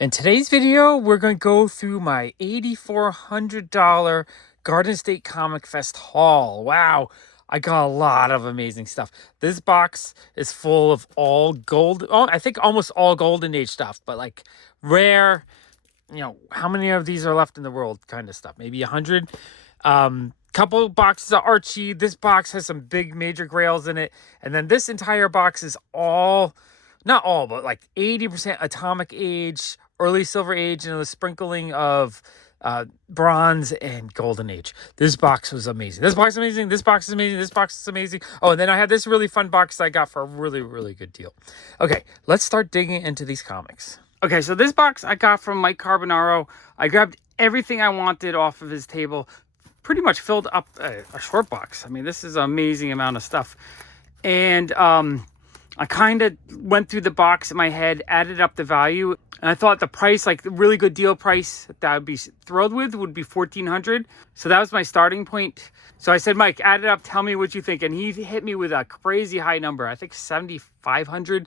In today's video, we're going to go through my $8,400 Garden State Comic Fest haul. Wow, I got a lot of amazing stuff. This box is full of all gold. Oh, I think almost all Golden Age stuff, but like rare, how many of these are left in the world kind of stuff. Maybe 100. Couple boxes of Archie. This box has some big major grails in it. And then this entire box is all, not all, but like 80% Atomic Age, early Silver Age, and a sprinkling of bronze and Golden Age. This box was amazing. This box is amazing. This box is amazing. This box is amazing. Oh, and then I had this really fun box that I got for a really, really good deal. Okay, let's start digging into these comics. Okay, so this box I got from Mike Carbonaro. I grabbed everything I wanted off of his table. Pretty much filled up a short box. I mean, this is an amazing amount of stuff. And I kind of went through the box in my head, added up the value, and I thought the price, like the really good deal price that I'd be thrilled with, would be $1,400. So that was my starting point. So I said, Mike, add it up, tell me what you think. And he hit me with a crazy high number. I think $7,500,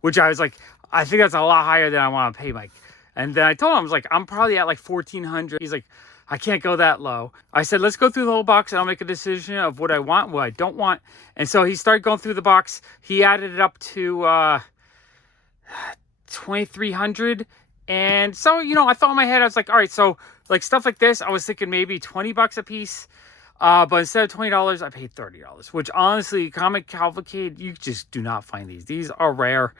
which I was like, I think that's a lot higher than I want to pay, Mike. And then I told him, I was like, I'm probably at like $1,400. He's like, I can't go that low. I said, let's go through the whole box and I'll make a decision of what I want, what I don't want. And so he started going through the box. He added it up to $2,300. And so, I thought in my head, I was like, all right, so like stuff like this, I was thinking maybe $20 a piece. But instead of $20, I paid $30, which honestly, Comic Cavalcade, you just do not find these. These are rare.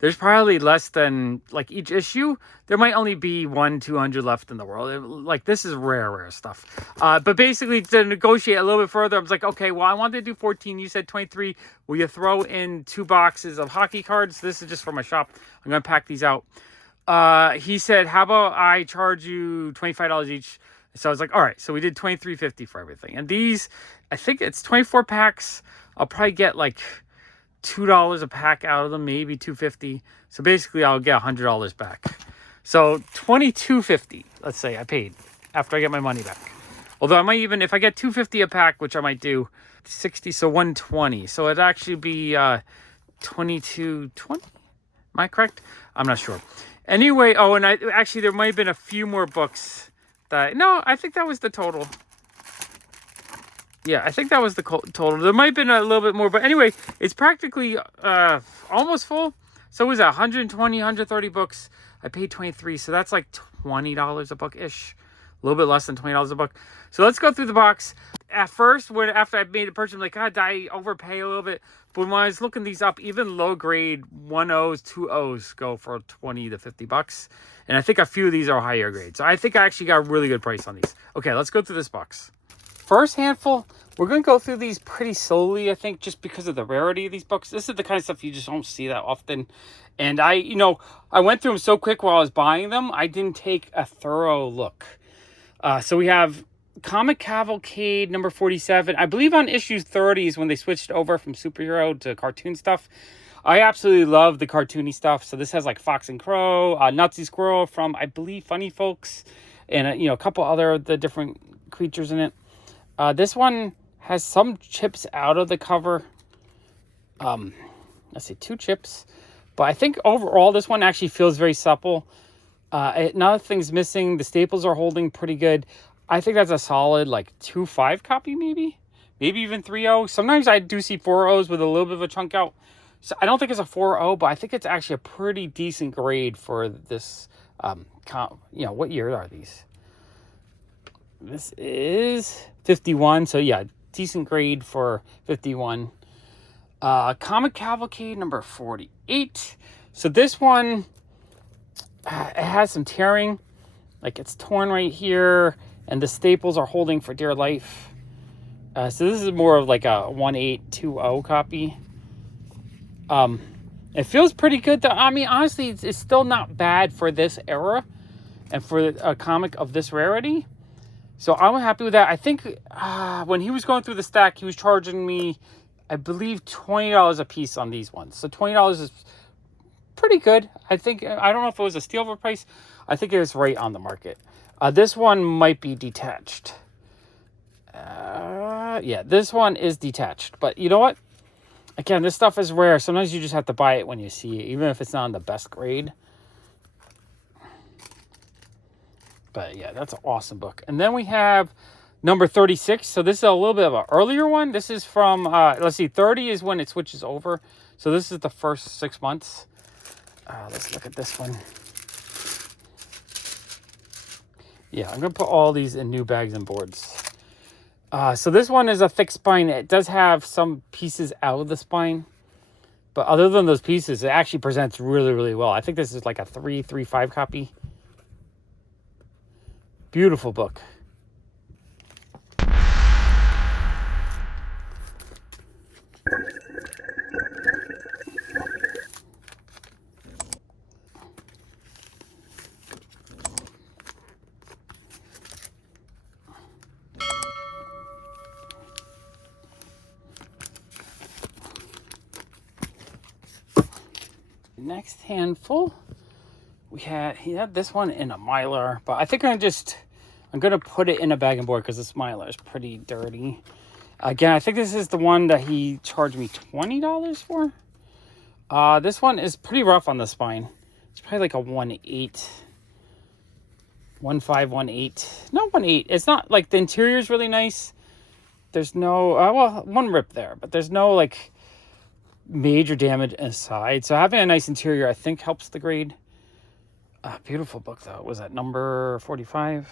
There's probably less than, like, each issue. There might only be 100-200 left in the world. This is rare stuff. But basically, to negotiate a little bit further, I was like, okay, well, I wanted to do 14. You said 23. Will you throw in 2 boxes of hockey cards? This is just for my shop. I'm going to pack these out. He said, how about I charge you $25 each? So I was like, all right. So we did $23.50 for everything. And these, I think it's 24 packs. I'll probably get, like, $2 a pack out of them, maybe $2.50. So basically I'll get $100 back. So $22.50, let's say I paid after I get my money back. Although I might even, if I get $2.50 a pack, which I might do, 60, so $120. So it'd actually be $22.20. Am I correct? I'm not sure. Anyway, oh, and actually there might have been a few more books that, no, I think that was the total. Yeah, I think that was the total. There might have been a little bit more, but anyway, it's practically almost full. So it was 120, 130 books. I paid 23, so that's like $20 a book-ish. A little bit less than $20 a book. So let's go through the box. At first, after I made a purchase, I'm like, God, did I overpay a little bit? But when I was looking these up, even low-grade 1Os, 2Os go for 20 to 50 bucks. And I think a few of these are higher grade. So I think I actually got a really good price on these. Okay, let's go through this box. First handful, we're going to go through these pretty slowly, I think, just because of the rarity of these books. This is the kind of stuff you just don't see that often. And I went through them so quick while I was buying them, I didn't take a thorough look. So we have Comic Cavalcade number 47. I believe on issue 30 is when they switched over from superhero to cartoon stuff. I absolutely love the cartoony stuff. So this has like Fox and Crow, Nazi Squirrel from, I believe, Funny Folks, and a couple other the different creatures in it. This one has some chips out of the cover. Let's see, 2 chips. But I think overall this one actually feels very supple. Nothing's missing. The staples are holding pretty good. I think that's a solid like 2.5 copy maybe. Maybe even 3.0. Sometimes I do see 4.0s with a little bit of a chunk out. So I don't think it's a 4.0, but I think it's actually a pretty decent grade for this. What year are these? This is 51, so yeah, decent grade for 51. Comic Cavalcade number 48. So this one, it has some tearing, like it's torn right here, and the staples are holding for dear life. So this is more of like a 1820 copy. It feels pretty good though. I mean, honestly, it's still not bad for this era and for a comic of this rarity. So I'm happy with that. I think when he was going through the stack, he was charging me, I believe, $20 a piece on these ones. So $20 is pretty good. I think, I don't know if it was a steal for price. I think it was right on the market. This one might be detached. Yeah, this one is detached. But you know what? Again, this stuff is rare. Sometimes you just have to buy it when you see it, even if it's not in the best grade. But yeah, that's an awesome book. And then we have number 36. So this is a little bit of an earlier one. This is from, let's see, 30 is when it switches over. So this is the first 6 months. Let's look at this one. Yeah, I'm going to put all these in new bags and boards. So this one is a thick spine. It does have some pieces out of the spine. But other than those pieces, it actually presents really, really well. I think this is like a 335 copy. Beautiful book. Next handful, he had this one in a Mylar, but I think I'm gonna put it in a bag and board because this Mylar is pretty dirty. Again, I think this is the one that he charged me $20 for. This one is pretty rough on the spine. It's probably like a 1.8, 1.5, 1.8. Not 1.8. It's not like the interior is really nice. There's no well, one rip there, but there's no like major damage inside. So having a nice interior, I think, helps the grade. Beautiful book though. Was that number 45?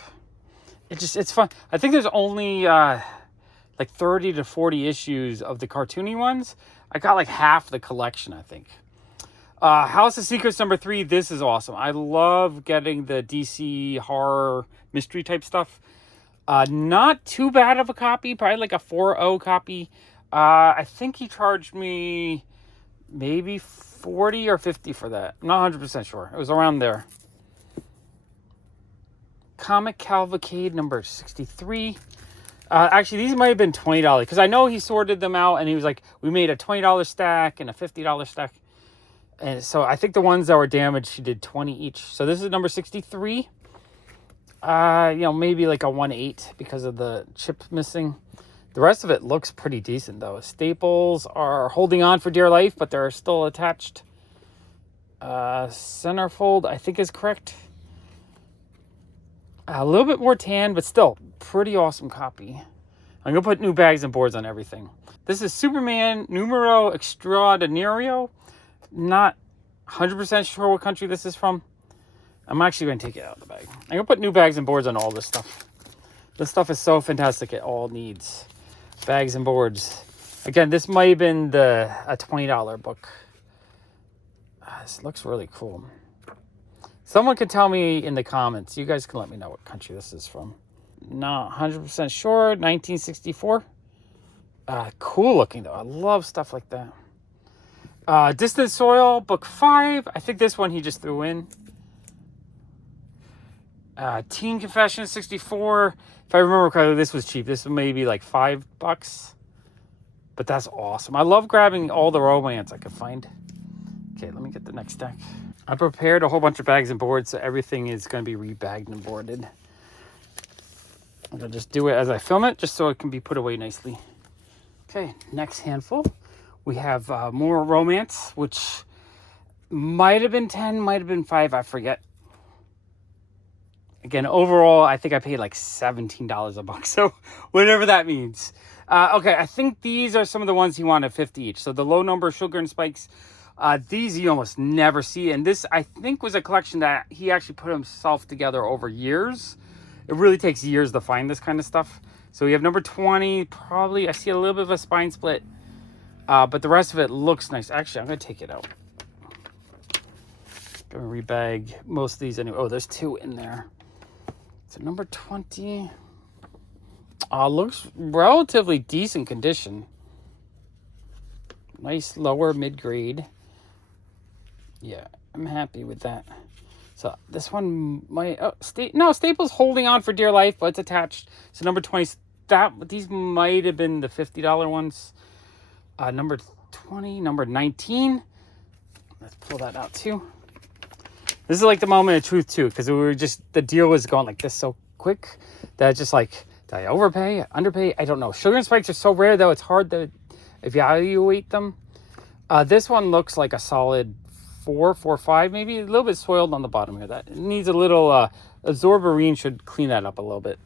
It's fun. I think there's only like 30 to 40 issues of the cartoony ones. I got like half the collection, I think. House of Secrets number 3. This is awesome. I love getting the DC horror mystery type stuff. Not too bad of a copy. Probably like a 4.0 copy. I think he charged me maybe 40 or 50 for that. I'm not 100% sure. It was around there. Comic Cavalcade number 63. Actually, these might have been $20 because I know he sorted them out and he was like, we made a $20 stack and a $50 stack. And so I think the ones that were damaged, he did 20 each. So this is number 63. Maybe like a 1.8 because of the chip missing. The rest of it looks pretty decent, though. Staples are holding on for dear life, but they're still attached. Centerfold, I think, is correct. A little bit more tan, but still pretty awesome copy. I'm going to put new bags and boards on everything. This is Superman Numero Extraordinario. Not 100% sure what country this is from. I'm actually going to take it out of the bag. I'm going to put new bags and boards on all this stuff. This stuff is so fantastic. It all needs bags and boards. Again, this might have been a $20 book. This looks really cool. Someone could tell me in the comments. You guys can let me know what country this is from. Not 100% sure. 1964. Cool looking, though. I love stuff like that. Distant Soil, book 5. I think this one he just threw in. Teen Confession 64. If I remember correctly, this was cheap. This was maybe like $5. But that's awesome. I love grabbing all the romance I could find. Okay, let me get the next deck. I prepared a whole bunch of bags and boards, so everything is going to be rebagged and boarded. I'm going to just do it as I film it, just so it can be put away nicely. Okay, next handful. We have more romance, which might have been 10, might have been 5, I forget. Again, overall, I think I paid like $17 a book, so whatever that means. Okay, I think these are some of the ones he wanted 50 each. So the low number, Sugar and Spikes, these you almost never see. And this, I think, was a collection that he actually put himself together over years. It really takes years to find this kind of stuff. So we have number 20, probably, I see a little bit of a spine split. But the rest of it looks nice. Actually, I'm going to take it out. Going to rebag most of these anyway. Oh, there's 2 in there. So number 20 looks relatively decent condition. Nice lower mid-grade. Yeah, I'm happy with that. So this one might... Staples holding on for dear life, but it's attached. So number 20, these might have been the $50 ones. Number 20, number 19. Let's pull that out too. This is like the moment of truth too, because the deal was going like this so quick that it's just like, did I overpay, underpay? I don't know. Sugar and Spikes are so rare though, it's hard to evaluate them. This one looks like a solid 4.5 maybe. A little bit soiled on the bottom here. That needs a little absorberine should clean that up a little bit.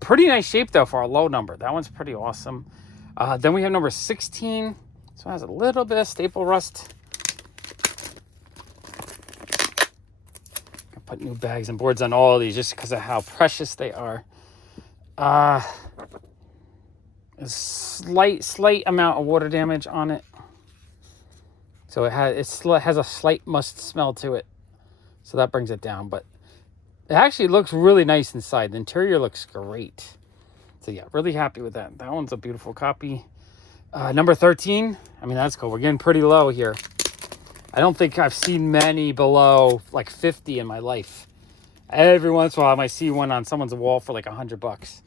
Pretty nice shape though for a low number. That one's pretty awesome. Then we have number 16. This one has a little bit of staple rust. I put new bags and boards on all of these just because of how precious they are. A slight amount of water damage on it. So it has a slight must smell to it. So that brings it down. But it actually looks really nice inside. The interior looks great. So yeah, really happy with that. That one's a beautiful copy. Number 13. I mean, that's cool. We're getting pretty low here. I don't think I've seen many below like 50 in my life. Every once in a while, I might see one on someone's wall for like $100.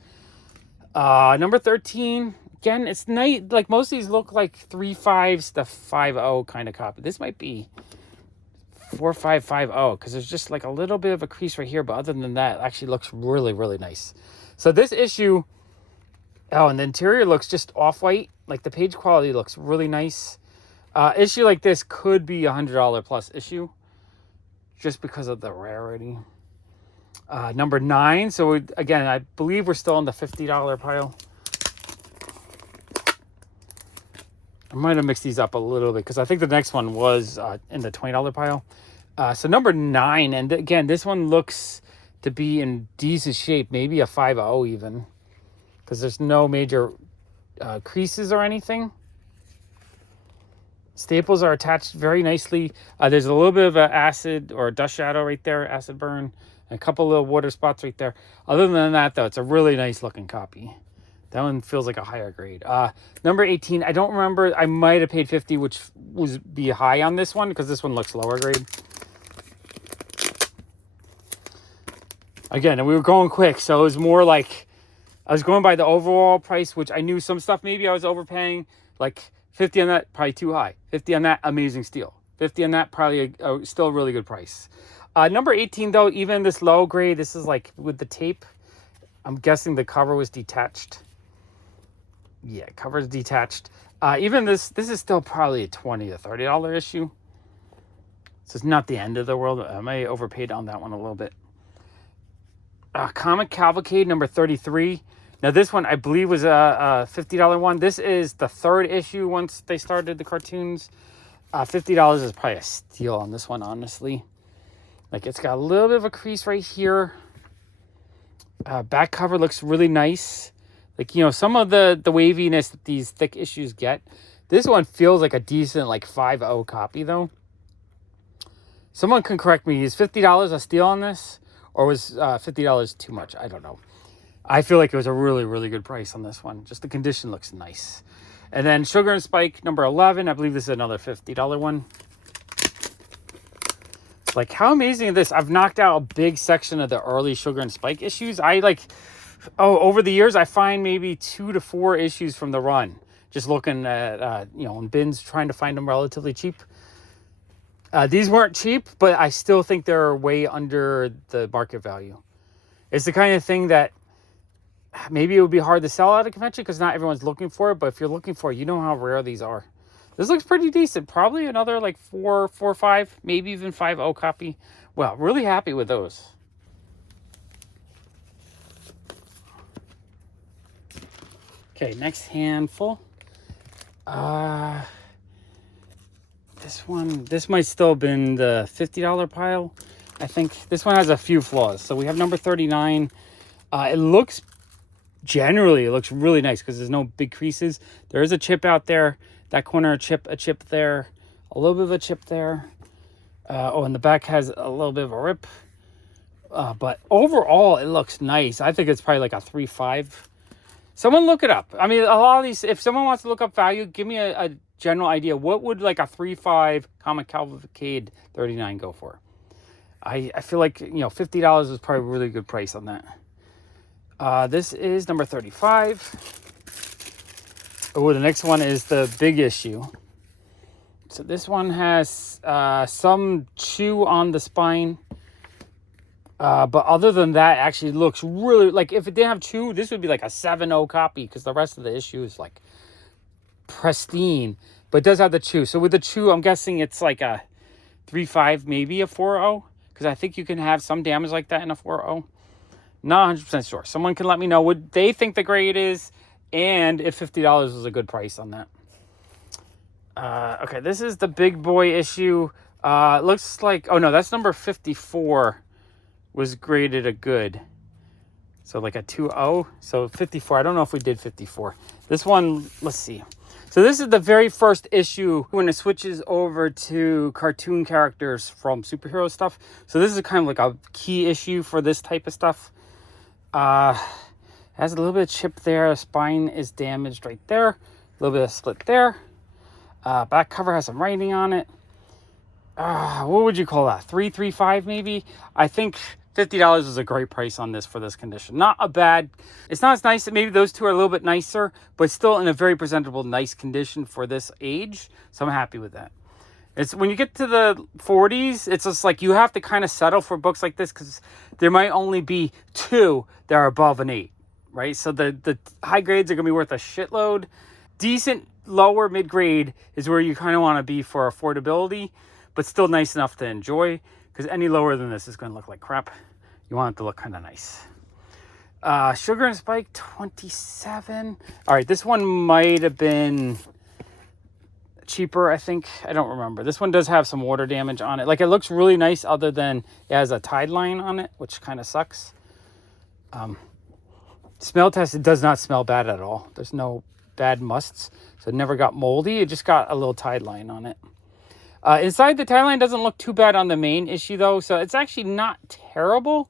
Number 13. Again, it's nice. Like most of these look like 3.5s to 5.0 kind of copy. This might be 4.550 because there's just like a little bit of a crease right here. But other than that, it actually looks really, really nice. So this issue, and the interior looks just off-white. Like the page quality looks really nice. Issue like this could be $100 plus issue just because of the rarity. Number 9. So again, I believe we're still on the $50 pile. I might have mixed these up a little bit because I think the next one was in the $20 pile. So number 9, and again, this one looks to be in decent shape, maybe a 5.0 even, because there's no major creases or anything. Staples are attached very nicely. There's a little bit of an acid or dust shadow right there, acid burn, and a couple little water spots right there. Other than that, though, it's a really nice looking copy. That one feels like a higher grade. Number 18, I don't remember. I might have paid 50, which would be high on this one because this one looks lower grade. Again, and we were going quick, so it was more like I was going by the overall price, which I knew some stuff maybe I was overpaying. Like 50 on that, probably too high. 50 on that, amazing steal. 50 on that, probably still a really good price. Number 18, though, even this low grade, this is like with the tape. I'm guessing the cover was detached. Yeah, cover's detached. Even this is still probably a $20 to $30 issue. So it's not the end of the world. I may have overpaid on that one a little bit. Comic Cavalcade number 33. Now this one I believe was a $50 one. This is the 3rd issue once they started the cartoons. $50 is probably a steal on this one, honestly. Like it's got a little bit of a crease right here. Back cover looks really nice. Like, you know, some of the waviness that these thick issues get. This one feels like a decent, like, 5.0 copy, though. Someone can correct me. Is $50 a steal on this? Or was $50 too much? I don't know. I feel like it was a really, really good price on this one. Just the condition looks nice. And then Sugar and Spike, number 11. I believe this is another $50 one. Like, how amazing is this? I've knocked out a big section of the early Sugar and Spike issues. Over the years, I find maybe 2 to 4 issues from the run. Just looking at, in bins, trying to find them relatively cheap. These weren't cheap, but I still think they're way under the market value. It's the kind of thing that maybe it would be hard to sell at a convention because not everyone's looking for it. But if you're looking for it, you know how rare these are. This looks pretty decent. Probably another like 4 or 5, maybe even 5.0 copy. Well, really happy with those. Okay, next handful. This might still have been the $50 pile. I think this one has a few flaws. So we have number 39. It looks really nice because there's no big creases. There is a chip out there. That corner, a chip there. A little bit of a chip there. And the back has a little bit of a rip. But overall, it looks nice. I think it's probably like a 3.5. Someone look it up. I mean, a lot of these, if someone wants to look up value, give me a general idea. What would like a 3.5 Comic Cavalcade 39 go for? I feel like, $50 is probably a really good price on that. This is number 35. Oh, the next one is the big issue. So this one has some chew on the spine. But other than that, it actually looks really, like, if it didn't have chew, this would be like a 7.0 copy because the rest of the issue is like pristine. But it does have the chew. So with the chew, I'm guessing it's like a 3.5, maybe a 4.0, because I think you can have some damage like that in a 4.0. Not 100% sure. Someone can let me know what they think the grade is, and if $50 is a good price on that. Okay, this is the big boy issue. It looks like, oh no, that's number 54 was graded a good. So like a 2.0. So 54, I don't know if we did 54. This one, let's see. So this is the very first issue when it switches over to cartoon characters from superhero stuff. So this is kind of like a key issue for this type of stuff. Has a little bit of chip there. The spine is damaged right there. A little bit of split there. Back cover has some writing on it. What would you call that? 3.35 maybe? I think $50 is a great price on this for this condition. Not a bad, it's not as nice. Maybe those two are a little bit nicer, but still in a very presentable, nice condition for this age. So I'm happy with that. It's when you get to the 40s, it's just like you have to kind of settle for books like this because there might only be 2 that are above an 8, right? So the high grades are going to be worth a shitload. Decent lower mid-grade is where you kind of want to be for affordability, but still nice enough to enjoy, because any lower than this is going to look like crap. You want it to look kind of nice. Sugar and Spike 27. All right, this one might have been cheaper, I think. I don't remember. This one does have some water damage on it. Like, it looks really nice other than it has a tide line on it, which kind of sucks. Smell test, it does not smell bad at all. There's no bad musts. So it never got moldy. It just got a little tide line on it. Inside, the tide line doesn't look too bad on the main issue, though. So it's actually not terrible.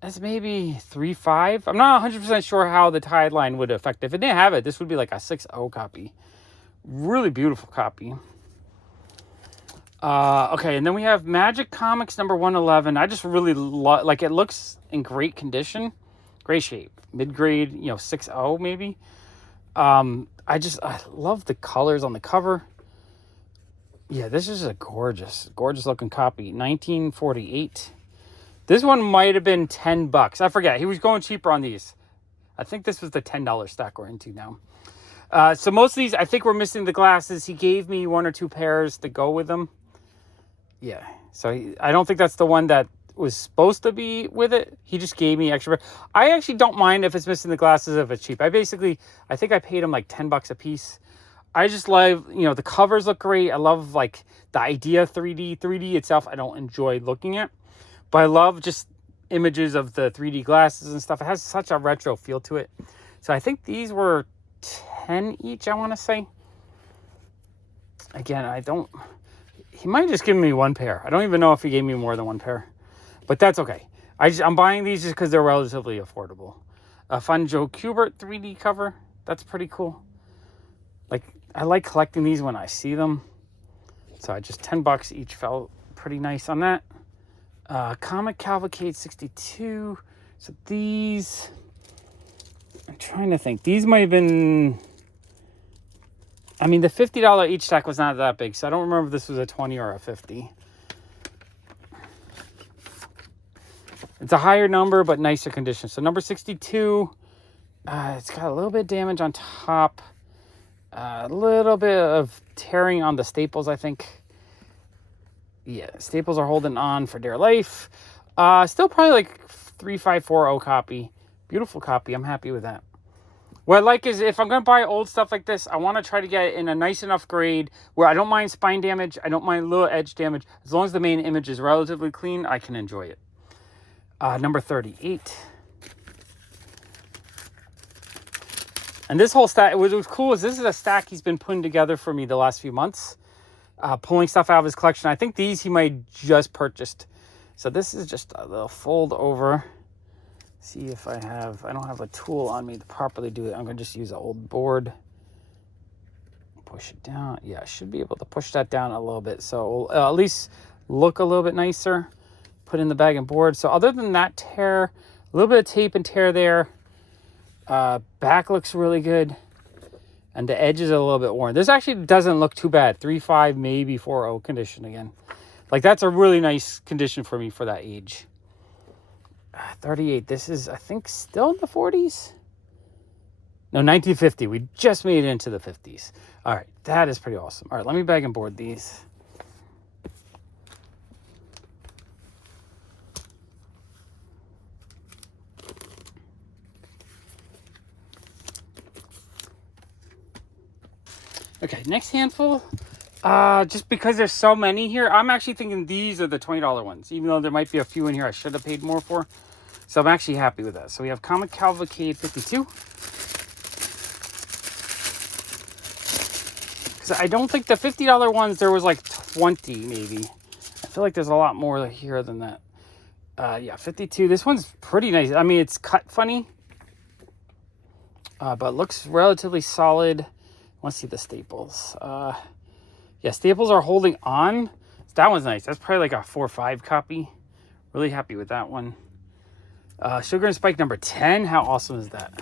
That's maybe 3.5. I'm not 100% sure how the tide line would affect. If it didn't have it, this would be like a 6.0 copy. Really beautiful copy. Okay, and then we have Magic Comics number 111. I just really love, like, it looks in great condition. Great shape. Mid-grade, 6.0 maybe. I love the colors on the cover. Yeah, this is a gorgeous looking copy. 1948. This one might have been $10. I forget. He was going cheaper on these. I think this was the $10 stack we're into now. So most of these, I think we're missing the glasses. He gave me 1 or 2 pairs to go with them. Yeah. So I don't think that's the one that was supposed to be with it. He just gave me extra. I actually don't mind if it's missing the glasses if it's cheap. I think I paid him like $10 a piece. I just love, the covers look great. I love like the idea 3D. 3D itself, I don't enjoy looking at, but I love just images of the 3D glasses and stuff. It has such a retro feel to it. So I think these were 10 each, I want to say. Again, he might just give me 1 pair. I don't even know if he gave me more than 1 pair, but that's okay. I'm buying these just because they're relatively affordable. A fun Joe Kubert 3D cover. That's pretty cool. Like, I like collecting these when I see them. So I just $10 each felt pretty nice on that. Comic Cavalcade 62. So these, I'm trying to think. These might have been, the $50 each stack was not that big. So I don't remember if this was a 20 or a 50. It's a higher number, but nicer condition. So number 62, it's got a little bit of damage on top. A little bit of tearing on the staples, I think. Yeah, staples are holding on for dear life. Still probably like 3.540 copy. Beautiful copy. I'm happy with that. What I like is if I'm going to buy old stuff like this, I want to try to get it in a nice enough grade where I don't mind spine damage. I don't mind little edge damage. As long as the main image is relatively clean, I can enjoy it. Number 38. And this whole stack, what was cool is this is a stack he's been putting together for me the last few months. Pulling stuff out of his collection. I think these he might just purchased. So this is just a little fold over. See if I don't have a tool on me to properly do it. I'm going to just use an old board. Push it down. Yeah, I should be able to push that down a little bit. So it'll at least look a little bit nicer. Put in the bag and board. So other than that tear, a little bit of tape and tear there. Back looks really good. And the edges are a little bit worn. This actually doesn't look too bad. 3.5, maybe 4.0 condition again. Like, that's a really nice condition for me for that age. 38. This is, I think, still in the 40s? No, 1950. We just made it into the 50s. All right. That is pretty awesome. All right. Let me bag and board these. Okay, next handful. Just because there's so many here, I'm actually thinking these are the $20 ones, even though there might be a few in here I should have paid more for. So I'm actually happy with that. So we have Comic Cavalcade 52. Because I don't think the $50 ones, there was like 20 maybe. I feel like there's a lot more here than that. Yeah, 52. This one's pretty nice. I mean, it's cut funny. But looks relatively solid. Let's see the staples. Yeah, staples are holding on. That one's nice. That's probably like a 4 or 5 copy. Really happy with that one. Sugar and Spike number 10. How awesome is that?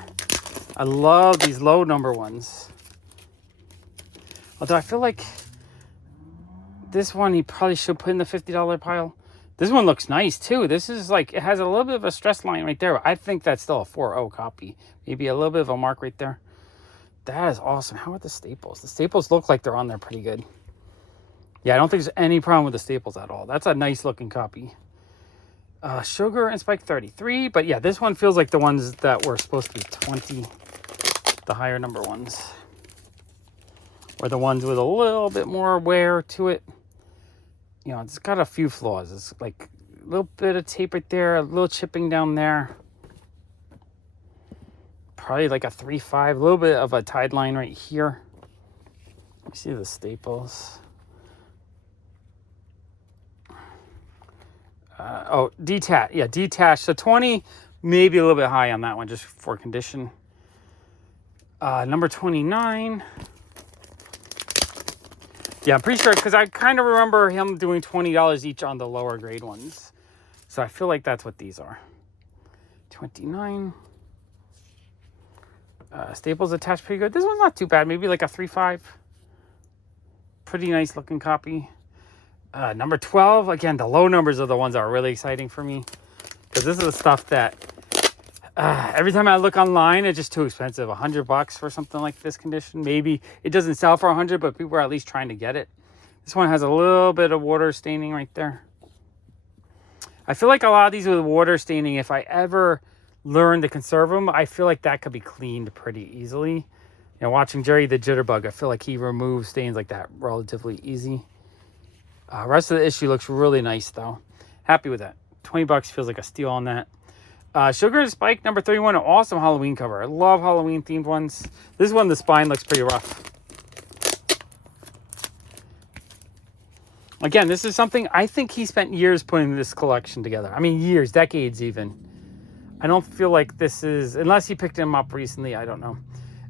I love these low number ones. Although I feel like this one he probably should put in the $50 pile. This one looks nice too. This is like, it has a little bit of a stress line right there. I think that's still a 4.0 copy. Maybe a little bit of a mark right there. That is awesome. How about the staples? The staples look like they're on there pretty good. Yeah, I don't think there's any problem with the staples at all. That's a nice looking copy. Sugar and Spike 33. But yeah, this one feels like the ones that were supposed to be 20. The higher number ones. Or the ones with a little bit more wear to it. You know, it's got a few flaws. It's like a little bit of tape right there. A little chipping down there. Probably like a 3.5. A little bit of a tide line right here. You see the staples. Detached. Yeah, detached. So 20, maybe a little bit high on that one, just for condition. Number 29. Yeah, I'm pretty sure, because I kind of remember him doing $20 each on the lower grade ones. So I feel like that's what these are. 29. Staples attached pretty good. This one's not too bad. Maybe like a 3.5. Pretty nice looking copy. Number 12, again, the low numbers are the ones that are really exciting for me. Because this is the stuff that every time I look online, it's just too expensive. $100 for something like this condition. Maybe it doesn't sell for 100, but people are at least trying to get it. This one has a little bit of water staining right there. I feel like a lot of these with water staining, if I ever learn to conserve them, I feel like that could be cleaned pretty easily. You know, watching Jerry the Jitterbug, I feel like he removes stains like that relatively easy. Rest of the issue looks really nice, though. Happy with that. $20 feels like a steal on that. Sugar and Spike, number 31, an awesome Halloween cover. I love Halloween-themed ones. This one, the spine looks pretty rough. Again, this is something, I think he spent years putting this collection together. I mean, years, decades even. I don't feel like this is, unless he picked him up recently, I don't know.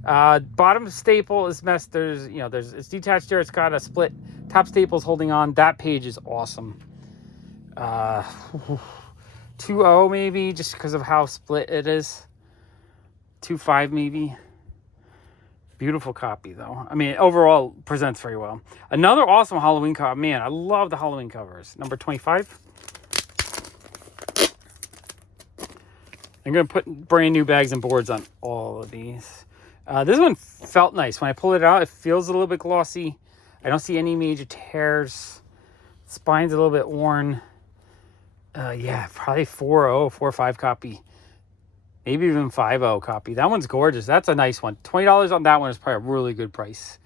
Bottom staple is messed. There's, you know, it's detached here. It's got a split. Top staple's holding on. That page is awesome. 2.0 maybe, just because of how split it is. 2.5 maybe. Beautiful copy though. I mean, overall presents very well. Another awesome Halloween cover. Man, I love the Halloween covers. Number 25. I'm going to put brand new bags and boards on all of these. This one felt nice. When I pull it out, it feels a little bit glossy. I don't see any major tears. Spine's a little bit worn. Yeah, probably 4.0, 4.5 copy. Maybe even 5.0 copy. That one's gorgeous. That's a nice one. $20 on that one is probably a really good price.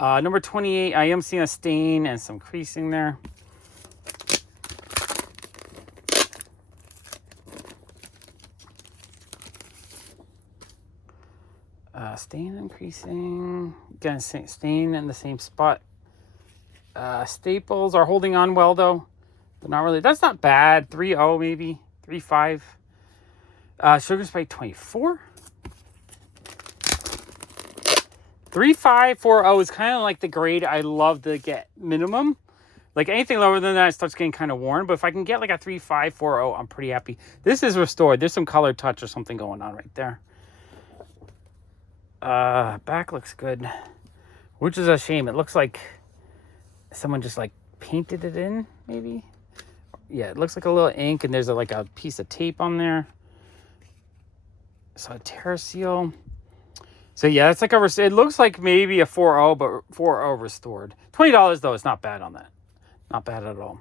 Number 28, I am seeing a stain and some creasing there. Stain and creasing. Again, stain in the same spot. Staples are holding on well, though. But not really. That's not bad. 3.0 maybe. 3.5. Sugar Spike 24. 3.5, 4.0 is kind of like the grade I love to get minimum. Like anything lower than that, it starts getting kind of worn. But if I can get like a 3.5, 4.0, I'm pretty happy. This is restored. There's some color touch or something going on right there. Back looks good, which is a shame. It looks like someone just like painted it in, maybe. Yeah, it looks like a little ink, and there's like a piece of tape on there. So a tear seal. So yeah, it's like it looks like maybe a 4.0, but 4.0 restored. $20 though, it's not bad on that. Not bad at all.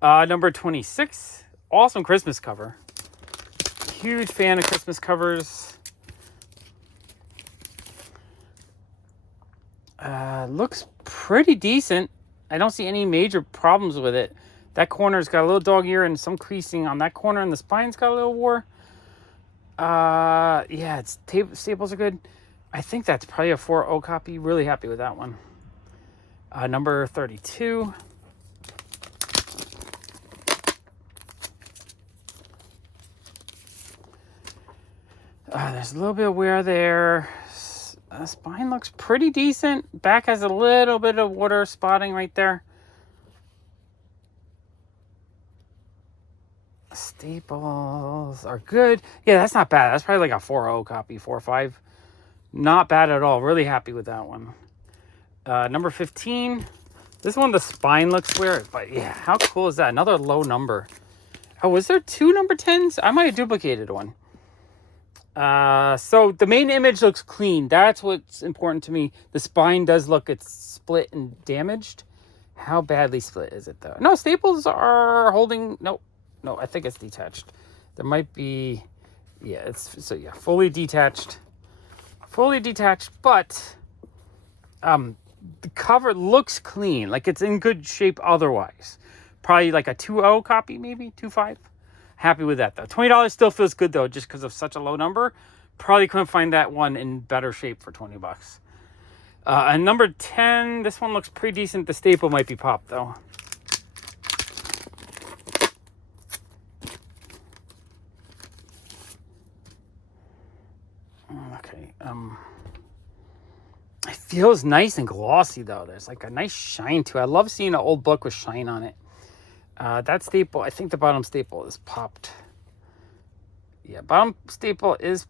Number 26, awesome Christmas cover. Huge fan of Christmas covers. Looks pretty decent. I don't see any major problems with it. That corner's got a little dog ear and some creasing on that corner, and the spine's got a little war. Yeah, staples are good. I think that's probably a 4.0 copy. Really happy with that one. Number 32. There's a little bit of wear there. Spine looks pretty decent. Back has a little bit of water spotting right there. Staples are good. Yeah, that's not bad. That's probably like a 4.0 copy, 4.5. Not bad at all. Really happy with that one. Number 15. This one, the spine looks weird, but yeah, how cool is that? Another low number. Oh, was there 2 number 10s? I might have duplicated one. So the main image looks clean. That's what's important to me. The spine does look, it's split and damaged. How badly split is it though? No, staples are holding. No, I think it's detached. There might be, yeah, it's, so yeah, fully detached, but, the cover looks clean. Like it's in good shape otherwise. Probably like a 2.0 copy, maybe 2.5. Happy with that though. $20 still feels good though, just because of such a low number. Probably couldn't find that one in better shape for $20. And number 10, this one looks pretty decent. The staple might be popped though. Okay. It feels nice and glossy though. There's like a nice shine to it. I love seeing an old book with shine on it. That staple, I think the bottom staple is popped. Yeah, bottom staple is,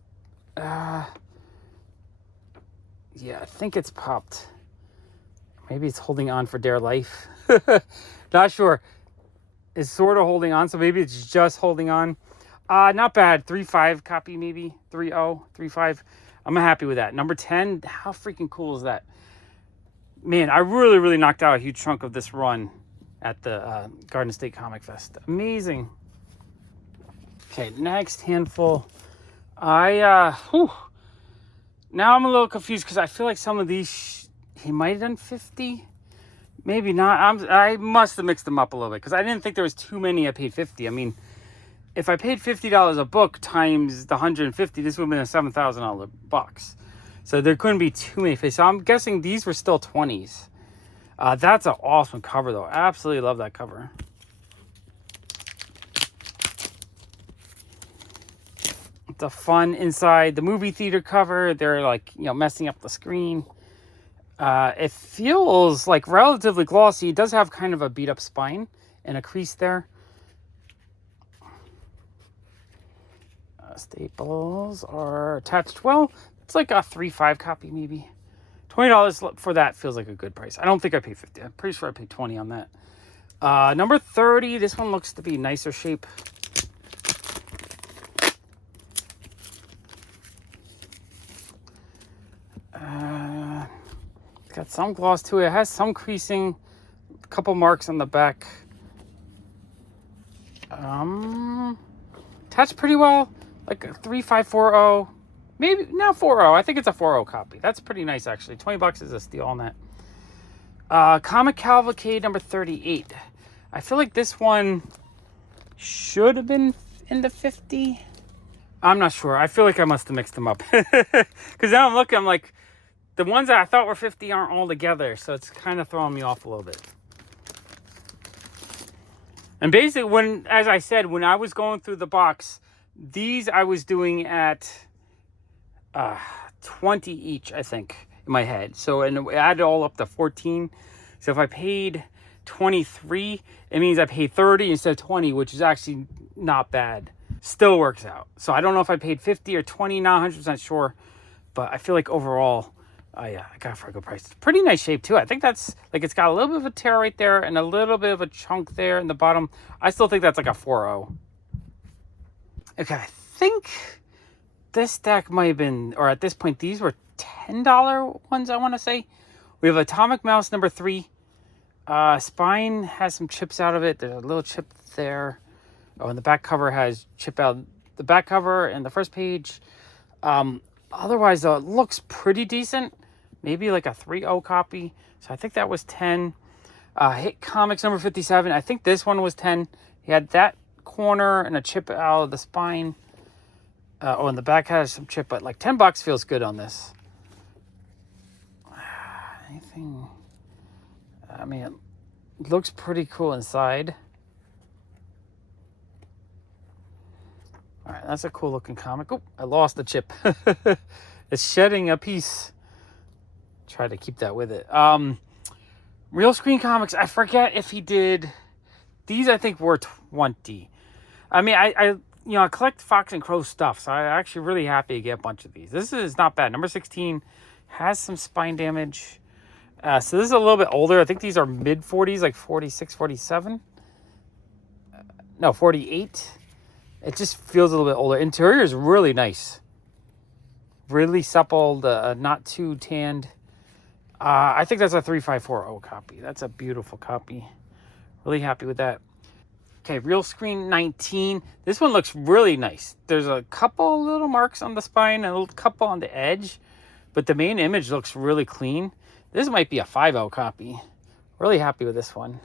yeah, I think it's popped. Maybe it's holding on for dear life. Not sure. It's sort of holding on, so maybe it's just holding on. Not bad. 3.5 copy, maybe. 3.0, 3.5. I'm happy with that. Number 10, how freaking cool is that? Man, I really knocked out a huge chunk of this run at the Garden State Comic Fest. Amazing. Okay, next handful. Now I'm a little confused because I feel like some of these, he might have done 50. Maybe not. I must have mixed them up a little bit because I didn't think there was too many I paid 50. I mean, if I paid $50 a book times the 150, this would have been a $7,000 box. So there couldn't be too many. So I'm guessing these were still 20s. That's an awesome cover, though. Absolutely love that cover. It's a fun inside the movie theater cover. They're like, messing up the screen. It feels like relatively glossy. It does have kind of a beat up spine and a crease there. Staples are attached well. It's like a 3.5 copy, maybe. $20 for that feels like a good price. I don't think I paid 50. I'm pretty sure I paid 20 on that. Number 30. This one looks to be nicer shape. It's got some gloss to it. It has some creasing. A couple marks on the back. Attached pretty well. Like a 3.540. Maybe not 4.0. I think it's a 4.0 copy. That's pretty nice, actually. $20 is a steal on that. Comic Cavalcade number 38. I feel like this one should have been in the 50. I'm not sure. I feel like I must have mixed them up. Because now I'm looking, I'm like, the ones that I thought were 50 aren't all together. So it's kind of throwing me off a little bit. And basically, as I said, when I was going through the box, these I was doing at 20 each, I think, in my head. So, and I added all up to 14. So if I paid 23, it means I paid 30 instead of 20, which is actually not bad. Still works out. So I don't know if I paid 50 or 20, not 100% sure. But I feel like overall, yeah, I got it for a good price. Pretty nice shape too. I think that's, like, it's got a little bit of a tear right there and a little bit of a chunk there in the bottom. I still think that's like a 4.0. Okay, I think this deck might have been, or at this point, these were $10 ones, I want to say. We have Atomic Mouse number 3. Spine has some chips out of it. There's a little chip there. Oh, and the back cover has chip out the back cover and the first page. Otherwise, though, it looks pretty decent. maybe like a 3.0 copy. So I think that was 10. Hit Comics number 57. I think this one was 10. He had that corner and a chip out of the spine. And the back has some chip, but like $10 feels good on this. Anything? I mean, it looks pretty cool inside. All right, that's a cool looking comic. Oh, I lost the chip. It's shedding a piece. Try to keep that with it. Real Screen Comics. I forget if he did. These I think were 20. I mean, I collect Fox and Crow stuff, so I'm actually really happy to get a bunch of these. This is not bad. Number 16 has some spine damage. So this is a little bit older. I think these are mid 40s, like 46, 47. No, 48. It just feels a little bit older. Interior is really nice. Really supple, not too tanned. I think that's a 3540 copy. That's a beautiful copy. Really happy with that. Okay, Real Screen 19. This one looks really nice. There's a couple little marks on the spine, a little couple on the edge, but the main image looks really clean. This might be a 5.0 copy. Really happy with this one.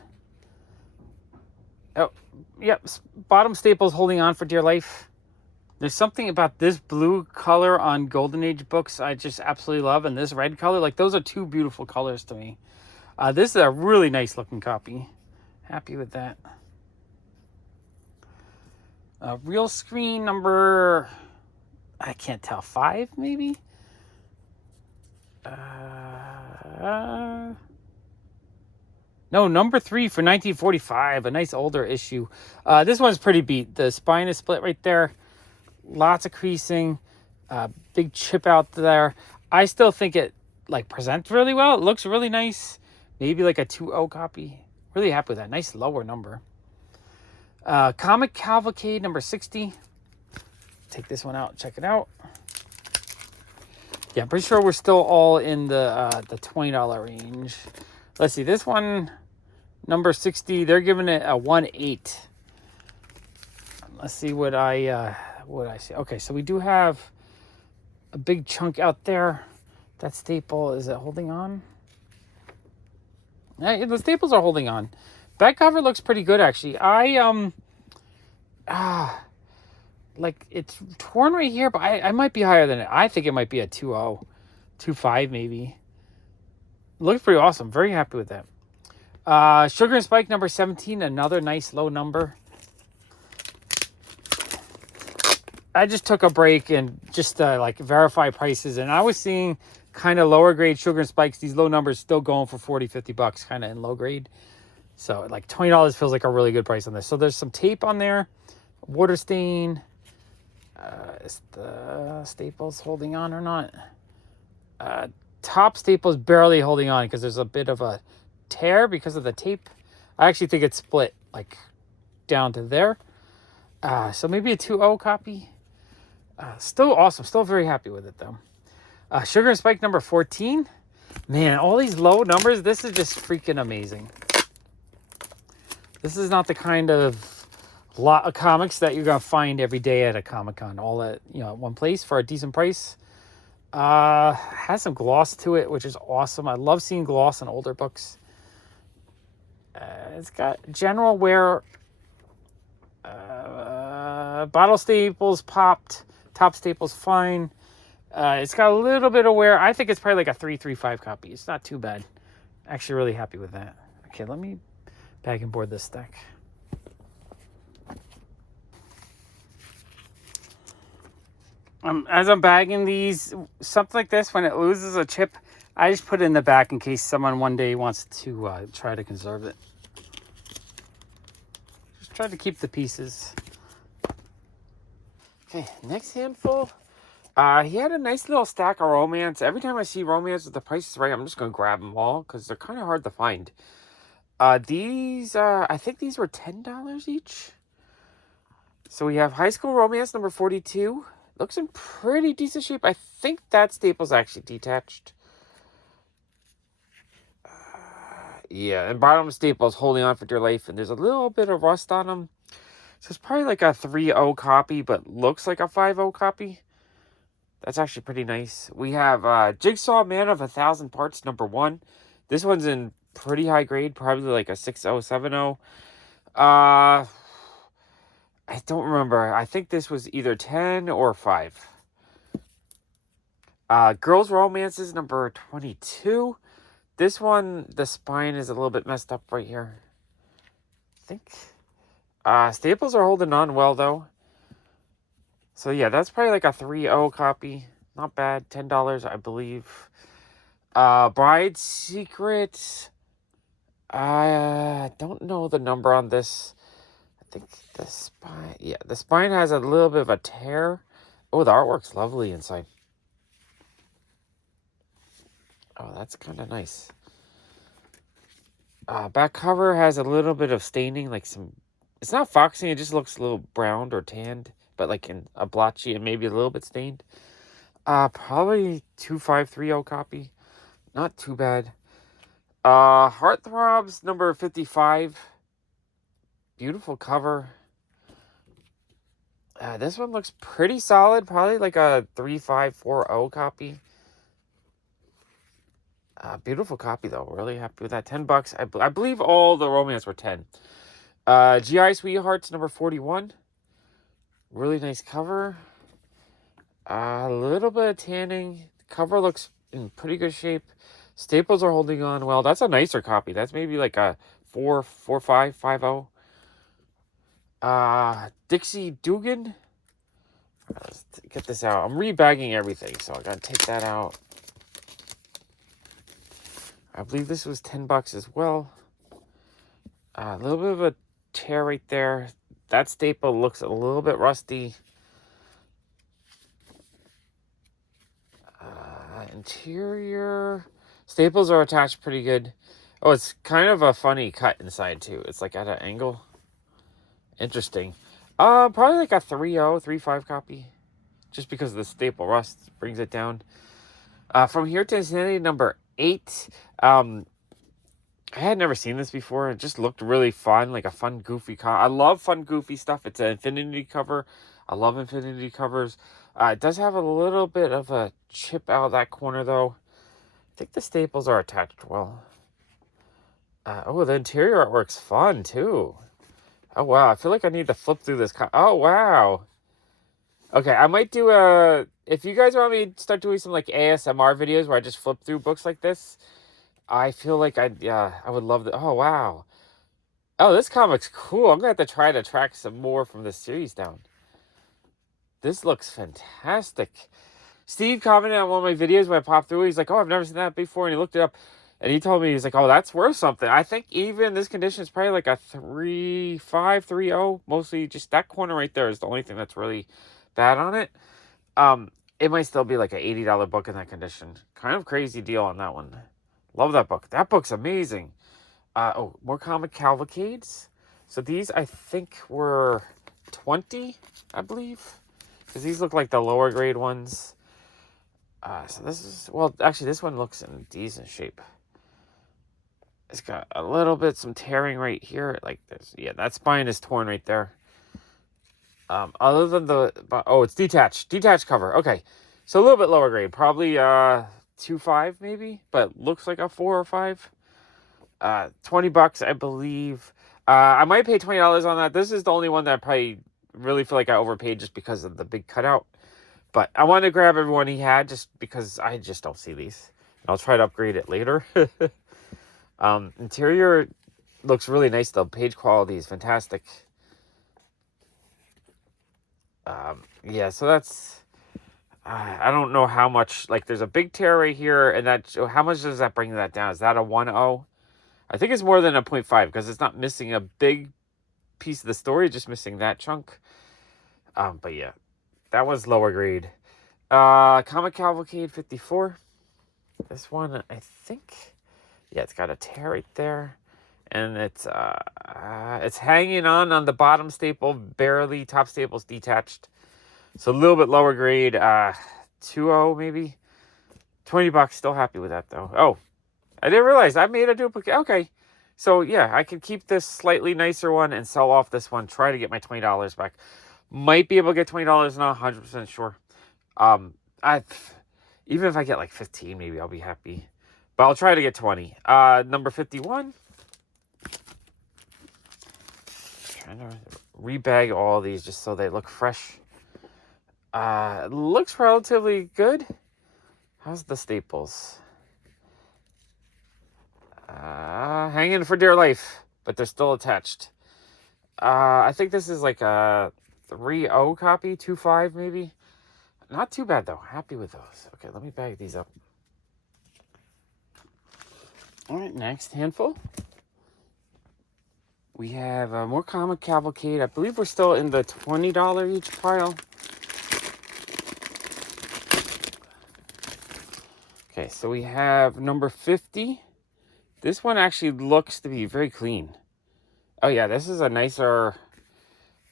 Oh, yep. Bottom staples holding on for dear life. There's something about this blue color on Golden Age books I just absolutely love, and this red color. Like, those are two beautiful colors to me. This is a really nice looking copy. Happy with that. Real Screen number, I can't tell, 5 maybe? No, number 3 for 1945, a nice older issue. This one's pretty beat. The spine is split right there. Lots of creasing. Big chip out there. I still think it like presents really well. It looks really nice. Maybe like a 2.0 copy. Really happy with that. Nice lower number. Comic Cavalcade number 60. Take this one out. Check it out. Yeah, I'm pretty sure we're still all in the $20 range. Let's see. This one, number 60. They're giving it a 1.8. Let's see what I see. Okay, so we do have a big chunk out there. That staple, is it holding on? Yeah, the staples are holding on. Back cover looks pretty good, actually. Like, it's torn right here, but I might be higher than it. I think it might be a 2.0, 2.5 maybe. Looks pretty awesome. Very happy with that. Sugar and Spike number 17, another nice low number. I just took a break and just like verify prices, and I was seeing kind of lower grade Sugar and Spikes, these low numbers still going for $40-50 kind of in low grade. So like $20 feels like a really good price on this. So there's some tape on there, water stain. Is the staples holding on or not? Top staple is barely holding on because there's a bit of a tear because of the tape. I actually think it's split like down to there. So maybe a 2.0 copy. Still awesome. Still very happy with it though. Sugar and Spike number 14. Man, all these low numbers. This is just freaking amazing. This is not the kind of lot of comics that you're going to find every day at a Comic-Con. All at, one place for a decent price. Has some gloss to it, which is awesome. I love seeing gloss in older books. It's got general wear. Bottle staples popped. Top staples fine. It's got a little bit of wear. I think it's probably like a 3.35 copy. It's not too bad. Actually really happy with that. Okay, let me bag and board this stack. As I'm bagging these, something like this, when it loses a chip, I just put it in the back in case someone one day wants to try to conserve it. Just try to keep the pieces. Okay, next handful. He had a nice little stack of romance. Every time I see romance with the prices right, I'm just going to grab them all because they're kind of hard to find. These, I think these were $10 each. So we have High School Romance number 42. Looks in pretty decent shape. I think that staple's actually detached. Yeah, and bottom staple's holding on for dear life, and there's a little bit of rust on them. So it's probably like a 3.0 copy, but looks like a 5.0 copy. That's actually pretty nice. We have Jigsaw Man of 1,000 Parts, #1. This one's in pretty high grade, probably like a 6070. I don't remember. I think this was either 10 or 5. Girls Romances, #22. This one, the spine is a little bit messed up right here, I think. Staples are holding on well, though. So, yeah, that's probably like a 3.0 copy. Not bad. $10, I believe. Bride Secret. I don't know the number on this. I think the spine... Yeah, the spine has a little bit of a tear. Oh, the artwork's lovely inside. Oh, that's kind of nice. Back cover has a little bit of staining, like some... It's not foxy, it just looks a little browned or tanned, but like in a blotchy and maybe a little bit stained. Probably 2530 copy. Not too bad. Heartthrobs, #55. Beautiful cover. This one looks pretty solid, probably like a 3540 copy. Beautiful copy, though. Really happy with that. $10. I believe all the romance were 10. GI Sweethearts, #41. Really nice cover. A little bit of tanning. The cover looks in pretty good shape. Staples are holding on well. That's a nicer copy. That's maybe like a 4.4550. Dixie Dugan. Let's get this out. I'm rebagging everything, so I gotta take that out. I believe this was $10 as well. A little bit of a tear right there. That staple looks a little bit rusty. Interior. Staples are attached pretty good. Oh, it's kind of a funny cut inside, too. It's like at an angle. Interesting. Probably like a 3.0, 3.5 copy. Just because the staple rust brings it down. From Here to Insanity, #8. I had never seen this before. It just looked really fun, like a fun, goofy I love fun, goofy stuff. It's an infinity cover. I love infinity covers. It does have a little bit of a chip out of that corner, though. I think the staples are attached well. Oh, the interior artwork's fun, too. Oh, wow. I feel like I need to flip through this. Oh, wow. Okay, I might do if you guys want me to start doing some, like, ASMR videos where I just flip through books like this, I feel like I would love that. Oh, wow. Oh, this comic's cool. I'm going to have to try to track some more from this series down. This looks fantastic. Steve commented on one of my videos when I popped through. He's like, oh, I've never seen that before. And he looked it up. And he told me, he's like, oh, that's worth something. I think even this condition is probably like a 3.5, 3.0. Mostly just that corner right there is the only thing that's really bad on it. It might still be like an $80 book in that condition. Kind of crazy deal on that one. Love that book. That book's amazing. More comic cavalcades. So these, I think, were 20, I believe. Because these look like the lower grade ones. So this is... Well, actually, this one looks in decent shape. It's got a little bit, some tearing right here. Like, there's... Yeah, that spine is torn right there. Other than the... Oh, it's detached. Detached cover. Okay. So a little bit lower grade. Probably 2.5 maybe. But looks like a 4 or 5. $20, I believe. I might pay $20 on that. This is the only one that I probably really feel like I overpaid just because of the big cutout. But I wanted to grab everyone he had just because I just don't see these. And I'll try to upgrade it later. Interior looks really nice though. Page quality is fantastic. Yeah, so that's... I don't know how much... Like, there's a big tear right here. And that... How much does that bring that down? Is that a 1.0? I think it's more than a 0.5 because it's not missing a big piece of the story, just missing that chunk. But yeah, that was lower grade. Comic Cavalcade 54. This one, I think, yeah, it's got a tear right there, and it's hanging on the bottom staple, barely. Top staple's detached, so a little bit lower grade. 2.0 maybe. $20. Still happy with that though. Oh. I didn't realize I made a duplicate. Okay. So, yeah, I could keep this slightly nicer one and sell off this one. Try to get my $20 back. Might be able to get $20, not 100% sure. Even if I get like 15, maybe I'll be happy. But I'll try to get 20. Number 51. Trying to rebag all these just so they look fresh. It looks relatively good. How's the staples? Hanging for dear life, but they're still attached. I think this is like a 3.0 copy, 2.5 maybe. Not too bad though. Happy with those. Okay, let me bag these up. All right, next handful. We have more comic cavalcade. I believe we're still in the $20 each pile. Okay, so we have number 50. This one actually looks to be very clean. Oh yeah, this is a nicer...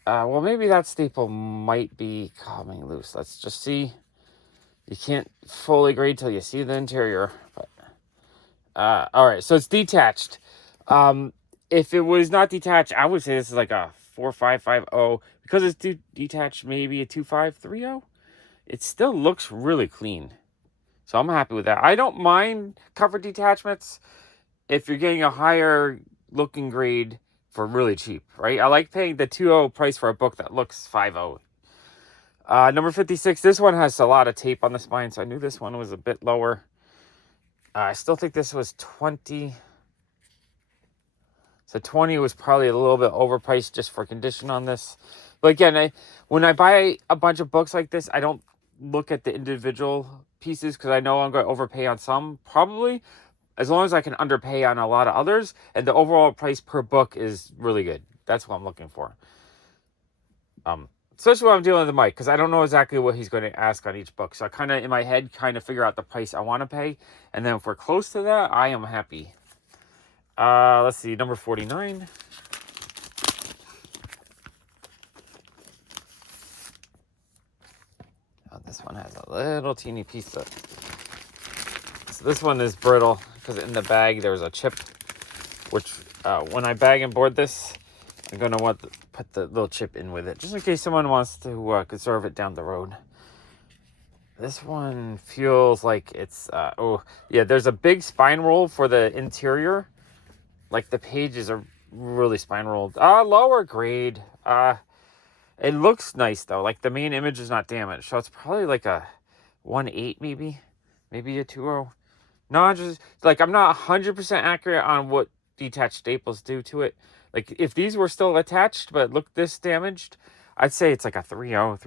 well, maybe that staple might be coming loose. Let's just see. You can't fully grade till you see the interior. But all right, so it's detached. If it was not detached, I would say this is like a 4.550. Because it's detached, maybe a 2.530. It still looks really clean. So I'm happy with that. I don't mind cover detachments if you're getting a higher looking grade for really cheap, right? I like paying the 2.0 price for a book that looks 5.0. Number 56, this one has a lot of tape on the spine, so I knew this one was a bit lower. I still think this was 20. So 20 was probably a little bit overpriced just for condition on this. But again, when I buy a bunch of books like this, I don't look at the individual pieces because I know I'm going to overpay on some, probably. As long as I can underpay on a lot of others, and the overall price per book is really good. That's what I'm looking for. Especially when I'm dealing with the mic, because I don't know exactly what he's going to ask on each book. So I kind of, in my head, kind of figure out the price I want to pay. And then if we're close to that, I am happy. Let's see, number 49. Oh, this one has a little teeny piece of... So this one is brittle because in the bag there's a chip, which when I bag and board this, I'm going to want to put the little chip in with it, just in case someone wants to conserve it down the road. This one feels like it's, oh, yeah, there's a big spine roll for the interior. Like the pages are really spine rolled. Lower grade. It looks nice though. Like the main image is not damaged. So it's probably like a 1.8 maybe. Maybe a 2.0. No, just like I'm not 100% accurate on what detached staples do to it. Like if these were still attached but look this damaged, I'd say it's like a 3.0,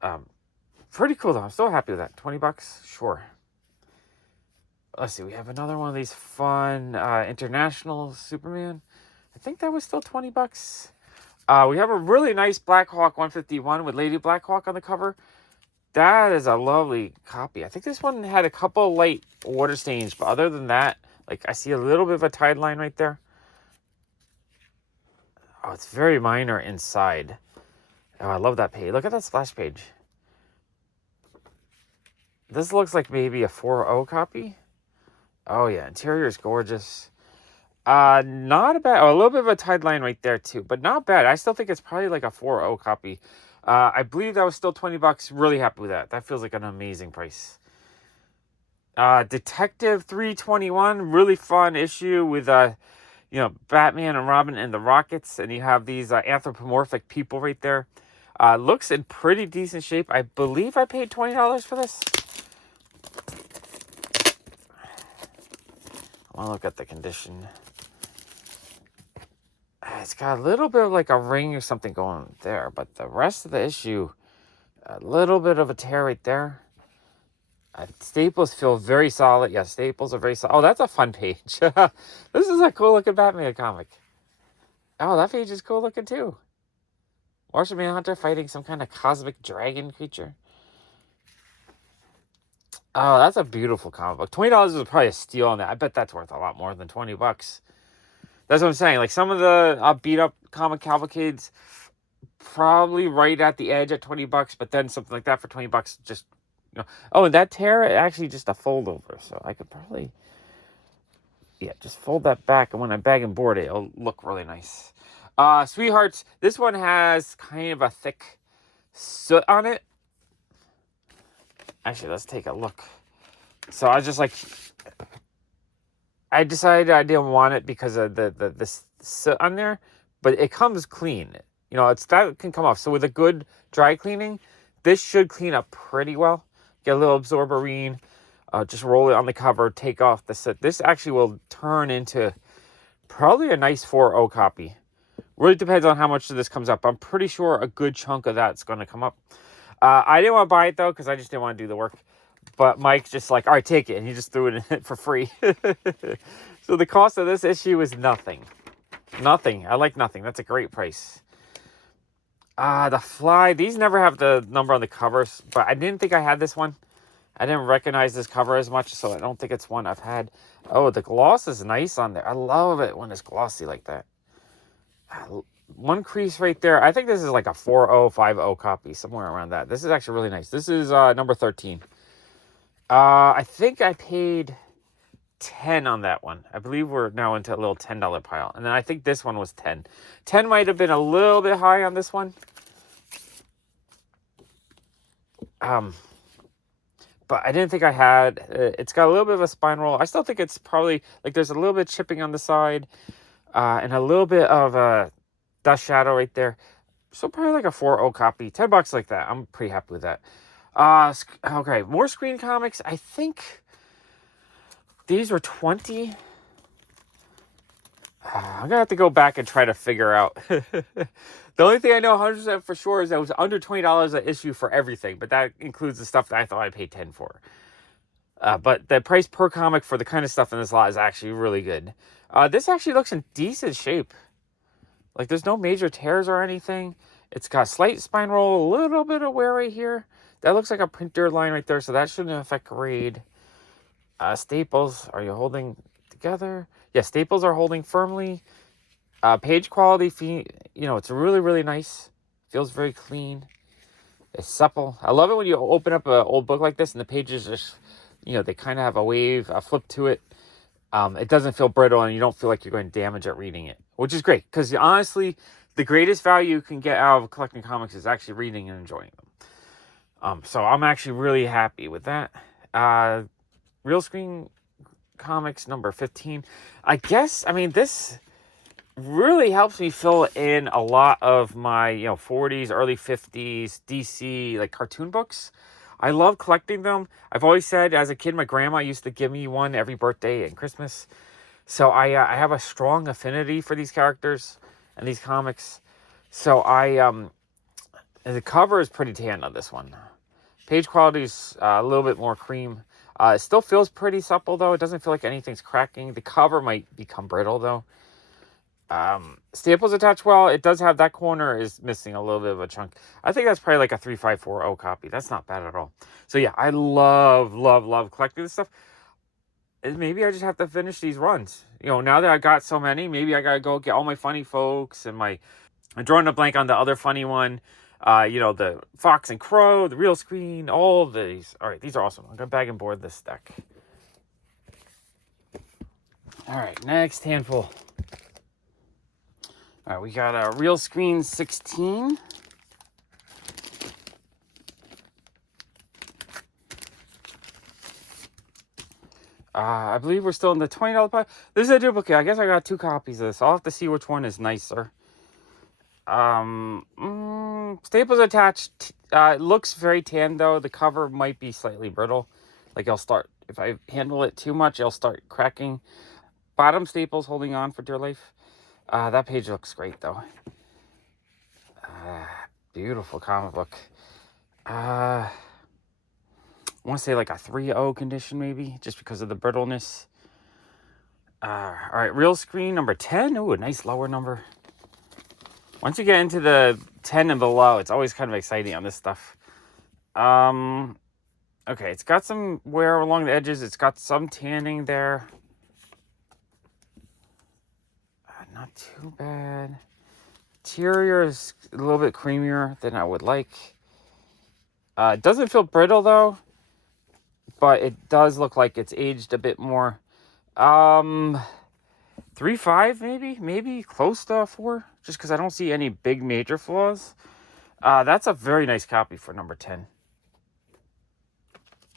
3.5. Pretty cool though. I'm still happy with that. $20, sure. Let's see. We have another one of these fun international Superman. I think that was still $20. We have a really nice Blackhawk 151 with Lady Blackhawk on the cover. That is a lovely copy. I think this one had a couple light water stains, but other than that, like I see a little bit of a tide line right there. Oh, it's very minor inside. Oh, I love that page. Look at that splash page. This looks like maybe a 4.0 copy. Oh yeah, interior is gorgeous. Not a bad. Oh, a little bit of a tide line right there too, but not bad. I still think it's probably like a 4.0 copy. I believe that was still $20. Really happy with that. That feels like an amazing price. Detective 321, really fun issue with Batman and Robin and the Rockets, and you have these anthropomorphic people right there. Looks in pretty decent shape. I believe I paid $20 for this. I want to look at the condition. It's got a little bit of like a ring or something going there, but the rest of the issue, a little bit of a tear right there. Staples feel very solid. Yeah, staples are very solid. Oh, that's a fun page. This is a cool looking Batman comic. Oh, that page is cool looking too. Martian Manhunter fighting some kind of cosmic dragon creature. Oh, that's a beautiful comic book. $20 was probably a steal on that. I bet that's worth a lot more than $20. That's what I'm saying. Like some of the beat up comic cavalcades, probably right at the edge at $20, but then something like that for $20, just Oh, and that tear actually just a fold over, so I could probably just fold that back, and when I bag and board it, it'll look really nice. Sweethearts, this one has kind of a thick soot on it. Actually, let's take a look. So I was just like, I decided I didn't want it because of the soot on there, but it comes clean. You know, that can come off. So with a good dry cleaning, this should clean up pretty well. Get a little absorberine, just roll it on the cover, take off the soot. This actually will turn into probably a nice 4.0 copy. Really depends on how much of this comes up. I'm pretty sure a good chunk of that's going to come up. I didn't want to buy it, though, because I just didn't want to do the work. But Mike's just like, all right, take it. And he just threw it in for free. So the cost of this issue is nothing. Nothing. I like nothing. That's a great price. The Fly. These never have the number on the covers. But I didn't think I had this one. I didn't recognize this cover as much. So I don't think it's one I've had. Oh, the gloss is nice on there. I love it when it's glossy like that. One crease right there. I think this is like a 4.0, 5.0 copy. Somewhere around that. This is actually really nice. This is number 13. I think I paid 10 on that one. I believe we're now into a little $10 pile. And then I think this one was 10. 10 might have been a little bit high on this one. But I didn't think I had. It's got a little bit of a spine roll. I still think it's probably, like, there's a little bit of chipping on the side. And a little bit of a dust shadow right there. So probably like a 4.0 copy. $10 like that. I'm pretty happy with that. Okay, more Screen Comics. I think these were 20. I'm gonna have to go back and try to figure out. The only thing I know 100% for sure is that it was under $20 an issue for everything, but that includes the stuff that I thought I paid 10 for. But the price per comic for the kind of stuff in this lot is actually really good. This actually looks in decent shape. Like, there's no major tears or anything. It's got slight spine roll, a little bit of wear right here. That looks like a printer line right there, so that shouldn't affect grade. Staples, are you holding together? Yeah, staples are holding firmly. Page quality, it's really, really nice. Feels very clean. It's supple. I love it when you open up an old book like this and the pages just, they kind of have a wave, a flip to it. It doesn't feel brittle and you don't feel like you're going to damage it reading it, which is great. Because honestly, the greatest value you can get out of collecting comics is actually reading and enjoying them. So I'm actually really happy with that. Real Screen Comics number 15. This really helps me fill in a lot of my, 40s, early 50s DC, like, cartoon books. I love collecting them. I've always said, as a kid, my grandma used to give me one every birthday and Christmas. So I have a strong affinity for these characters and these comics. So the cover is pretty tan on this one. Page quality is a little bit more cream. It still feels pretty supple, though. It doesn't feel like anything's cracking. The cover might become brittle, though. Staples attached well. It does have that corner is missing a little bit of a chunk. I think that's probably like a 3540 copy. That's not bad at all. So yeah, I love collecting this stuff. And maybe I just have to finish these runs. Now that I got so many, maybe I gotta go get all my funny folks and I'm drawing a blank on the other funny one. The Fox and Crow, the Real Screen, all of these. All right, these are awesome. I'm gonna bag and board this deck. All right, next handful. All right, we got a Real Screen 16. I believe we're still in the $20 pile. This is a duplicate. I guess I got 2 copies of this. I'll have to see which one is nicer. Staples attached. It looks very tan, though. The cover might be slightly brittle. Like, if I handle it too much, it'll start cracking. Bottom staples holding on for dear life. That page looks great, though. Beautiful comic book. I want to say like a 3.0 condition, maybe, just because of the brittleness. All right, Real Screen number 10. Ooh, a nice lower number. Once you get into the 10 and below, it's always kind of exciting on this stuff. Okay, it's got some wear along the edges. It's got some tanning there. Not too bad. Interior is a little bit creamier than I would like. It doesn't feel brittle, though. But it does look like it's aged a bit more. 3.5 maybe? Maybe close to 4. Just because I don't see any big major flaws. That's a very nice copy for number 10.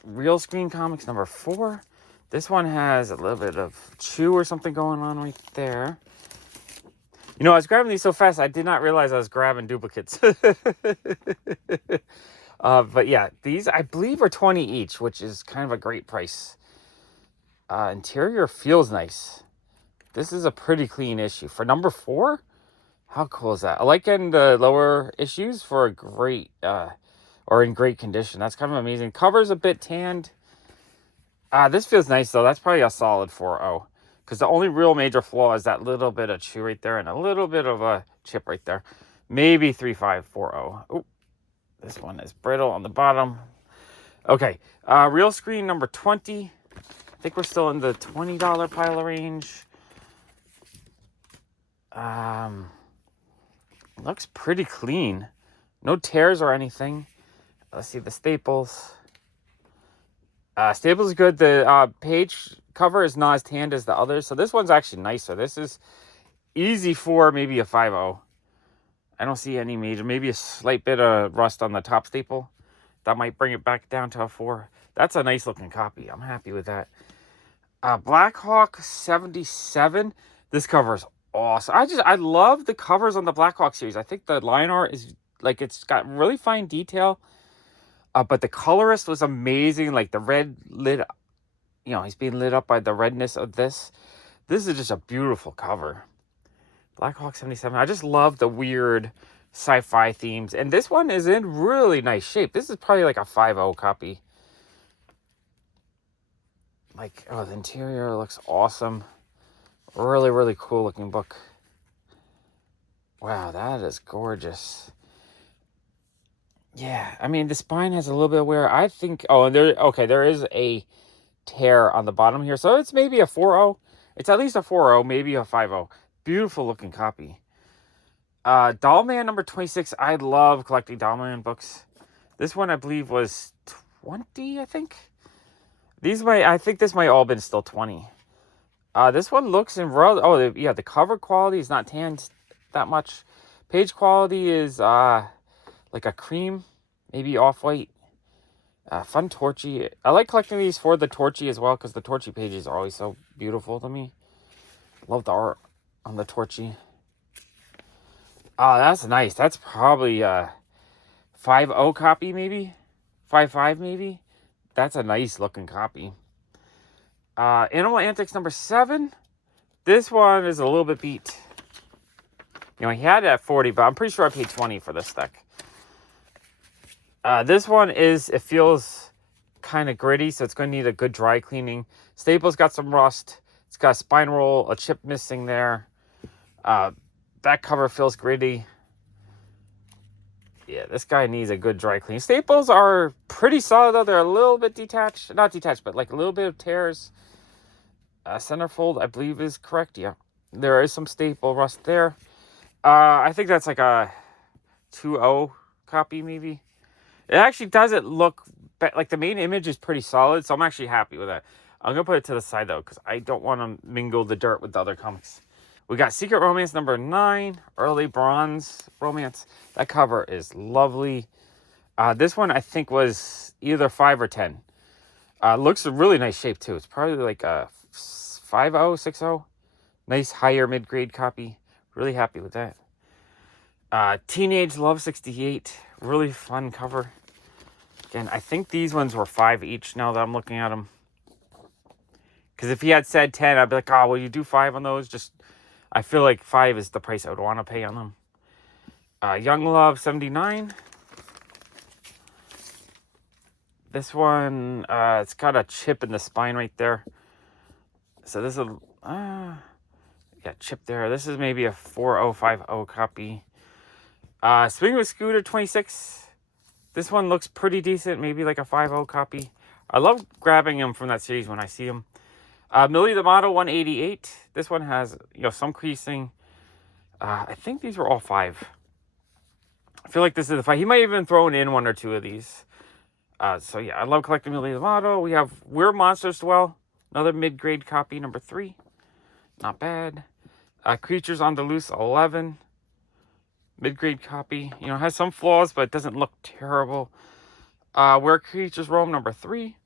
Real Screen Comics number 4. This one has a little bit of chew or something going on right there. You know, I was grabbing these so fast, I did not realize I was grabbing duplicates. But yeah, these I believe are 20 each, which is kind of a great price. Interior feels nice. This is a pretty clean issue. For number 4, how cool is that? I like getting the lower issues for a great, or in great condition. That's kind of amazing. Cover's a bit tanned. This feels nice, though. That's probably a solid 4.0. Because the only real major flaw is that little bit of chew right there and a little bit of a chip right there. Maybe 3.5, 4.0. Oh, this one is brittle on the bottom. Okay, Real Screen number 20. I think we're still in the $20 pile range. Looks pretty clean. No tears or anything. Let's see the staples. Staples is good. The page cover is not as tanned as the others. So this one's actually nicer. This is easy for maybe a 5.0. I don't see any major. Maybe a slight bit of rust on the top staple. That might bring it back down to a 4. That's a nice looking copy. I'm happy with that. Blackhawk 77. This cover is awesome. I love the covers on the Blackhawk series. I think the line art is like, it's got really fine detail. But the colorist was amazing. Like the red lit, you know, he's being lit up by the redness of this. This is just a beautiful cover. Blackhawk 77. I just love the weird sci-fi themes. And this one is in really nice shape. This is probably like a 5.0 copy. Like, oh, the interior looks awesome. Really, really cool looking book. Wow, that is gorgeous. Yeah, I mean, the spine has a little bit of wear. I think, oh, and there is a tear on the bottom here. So it's maybe a 4.0. It's at least a 4.0, maybe a 5.0. Beautiful looking copy. Dollman number 26. I love collecting Dollman books. This one, I believe, was 20, I think. I think this might all been still 20. This one looks in oh, yeah, the cover quality is not tanned that much. Page quality is like a cream, maybe off-white. Fun Torchy. I like collecting these for the Torchy as well, because the Torchy pages are always so beautiful to me. Love the art on the Torchy. Oh, that's nice. That's probably a 5.0 copy, maybe? 5.5, maybe? That's a nice looking copy. Animal Antics number 7. This one is a little bit beat. You know, he had it at 40, but I'm pretty sure I paid 20 for this deck. This one it feels kind of gritty, so it's going to need a good dry cleaning. Staples got some rust. It's got a spine roll, a chip missing there. That cover feels gritty. Yeah, this guy needs a good dry clean. Staples are pretty solid, though. They're a little bit detached. Not detached, but like a little bit of tears. Centerfold, I believe, is correct. Yeah, there is some staple rust there. I think that's like a 2.0 copy, maybe. It actually doesn't look like the main image is pretty solid, so I'm actually happy with that. I'm going to put it to the side, though, because I don't want to mingle the dirt with the other comics. We got Secret Romance number 9, early bronze romance. That cover is lovely. This one, I think, was either 5 or 10. Looks in really nice shape, too. It's probably like a 5.0, 6.0. Nice higher mid-grade copy. Really happy with that. Teenage Love 68. Really fun cover. Again, I think these ones were 5 each now that I'm looking at them. Because if he had said 10, I'd be like, oh, will you do 5 on those? I feel like 5 is the price I would want to pay on them. Young Love 79. This one, it's got a chip in the spine right there. So this is chip there. This is maybe a 4.050 copy. Swing with Scooter 26. This one looks pretty decent. Maybe like a 5.0 copy. I love grabbing them from that series when I see them. Millie the Model 188. This one has, some creasing. I think these were all 5. I feel like this is the 5. He might have even thrown in 1 or 2 of these. So yeah, I love collecting Millie the Model. We have Where Monsters Dwell. Another mid-grade copy, number 3. Not bad. Creatures on the Loose 11. Mid-grade copy. Has some flaws, but it doesn't look terrible. Where Creatures Roam, number 3.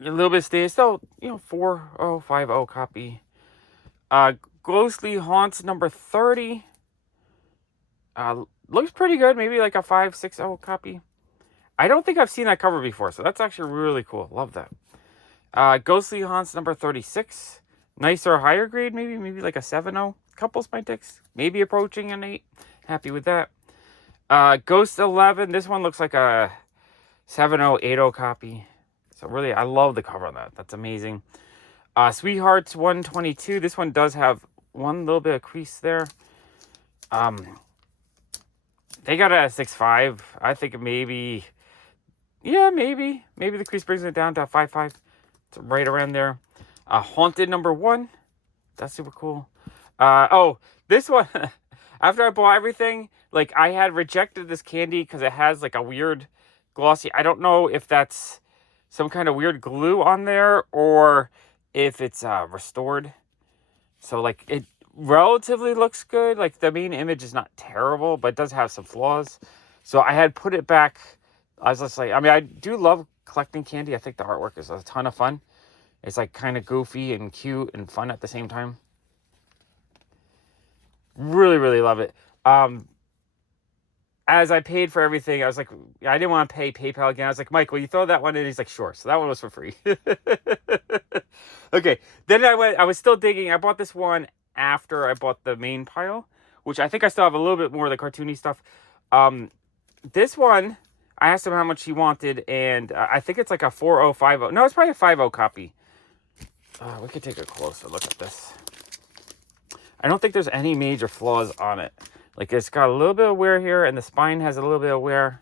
A little bit stay. Still, 4050 copy. Ghostly Haunts number 30. Looks pretty good. Maybe like a 560 copy. I don't think I've seen that cover before, so that's actually really cool. Love that. Ghostly Haunts number 36. Nicer, higher grade, maybe like a 7.0. Couple spine ticks. Maybe approaching an 8. Happy with that. Ghost 11. This one looks like a 7.0, 8.0 copy. So really, I love the cover on that. That's amazing. Sweethearts 122. This one does have one little bit of crease there. They got it at 6.5. I think maybe the crease brings it down to a 5.5. It's right around there. Haunted number 1. That's super cool. This one, after I bought everything, like I had rejected this candy because it has like a weird glossy. I don't know if that's some kind of weird glue on there or if it's restored. So like it relatively looks good. Like the main image is not terrible, but it does have some flaws. So I had put it back. I was just like, I do love collecting candy. I think the artwork is a ton of fun. It's like kind of goofy and cute and fun at the same time. Really, really love it. As I paid for everything, I was like, I didn't want to pay PayPal again. I was like, Mike, will you throw that one in? He's like, sure. So that one was for free. Okay. Then I was still digging. I bought this one after I bought the main pile, which I think I still have a little bit more of the cartoony stuff. This one, I asked him how much he wanted, and I think it's like a 4050. No, it's probably a 50 copy. We could take a closer look at this. I don't think there's any major flaws on it. Like, it's got a little bit of wear here, and the spine has a little bit of wear.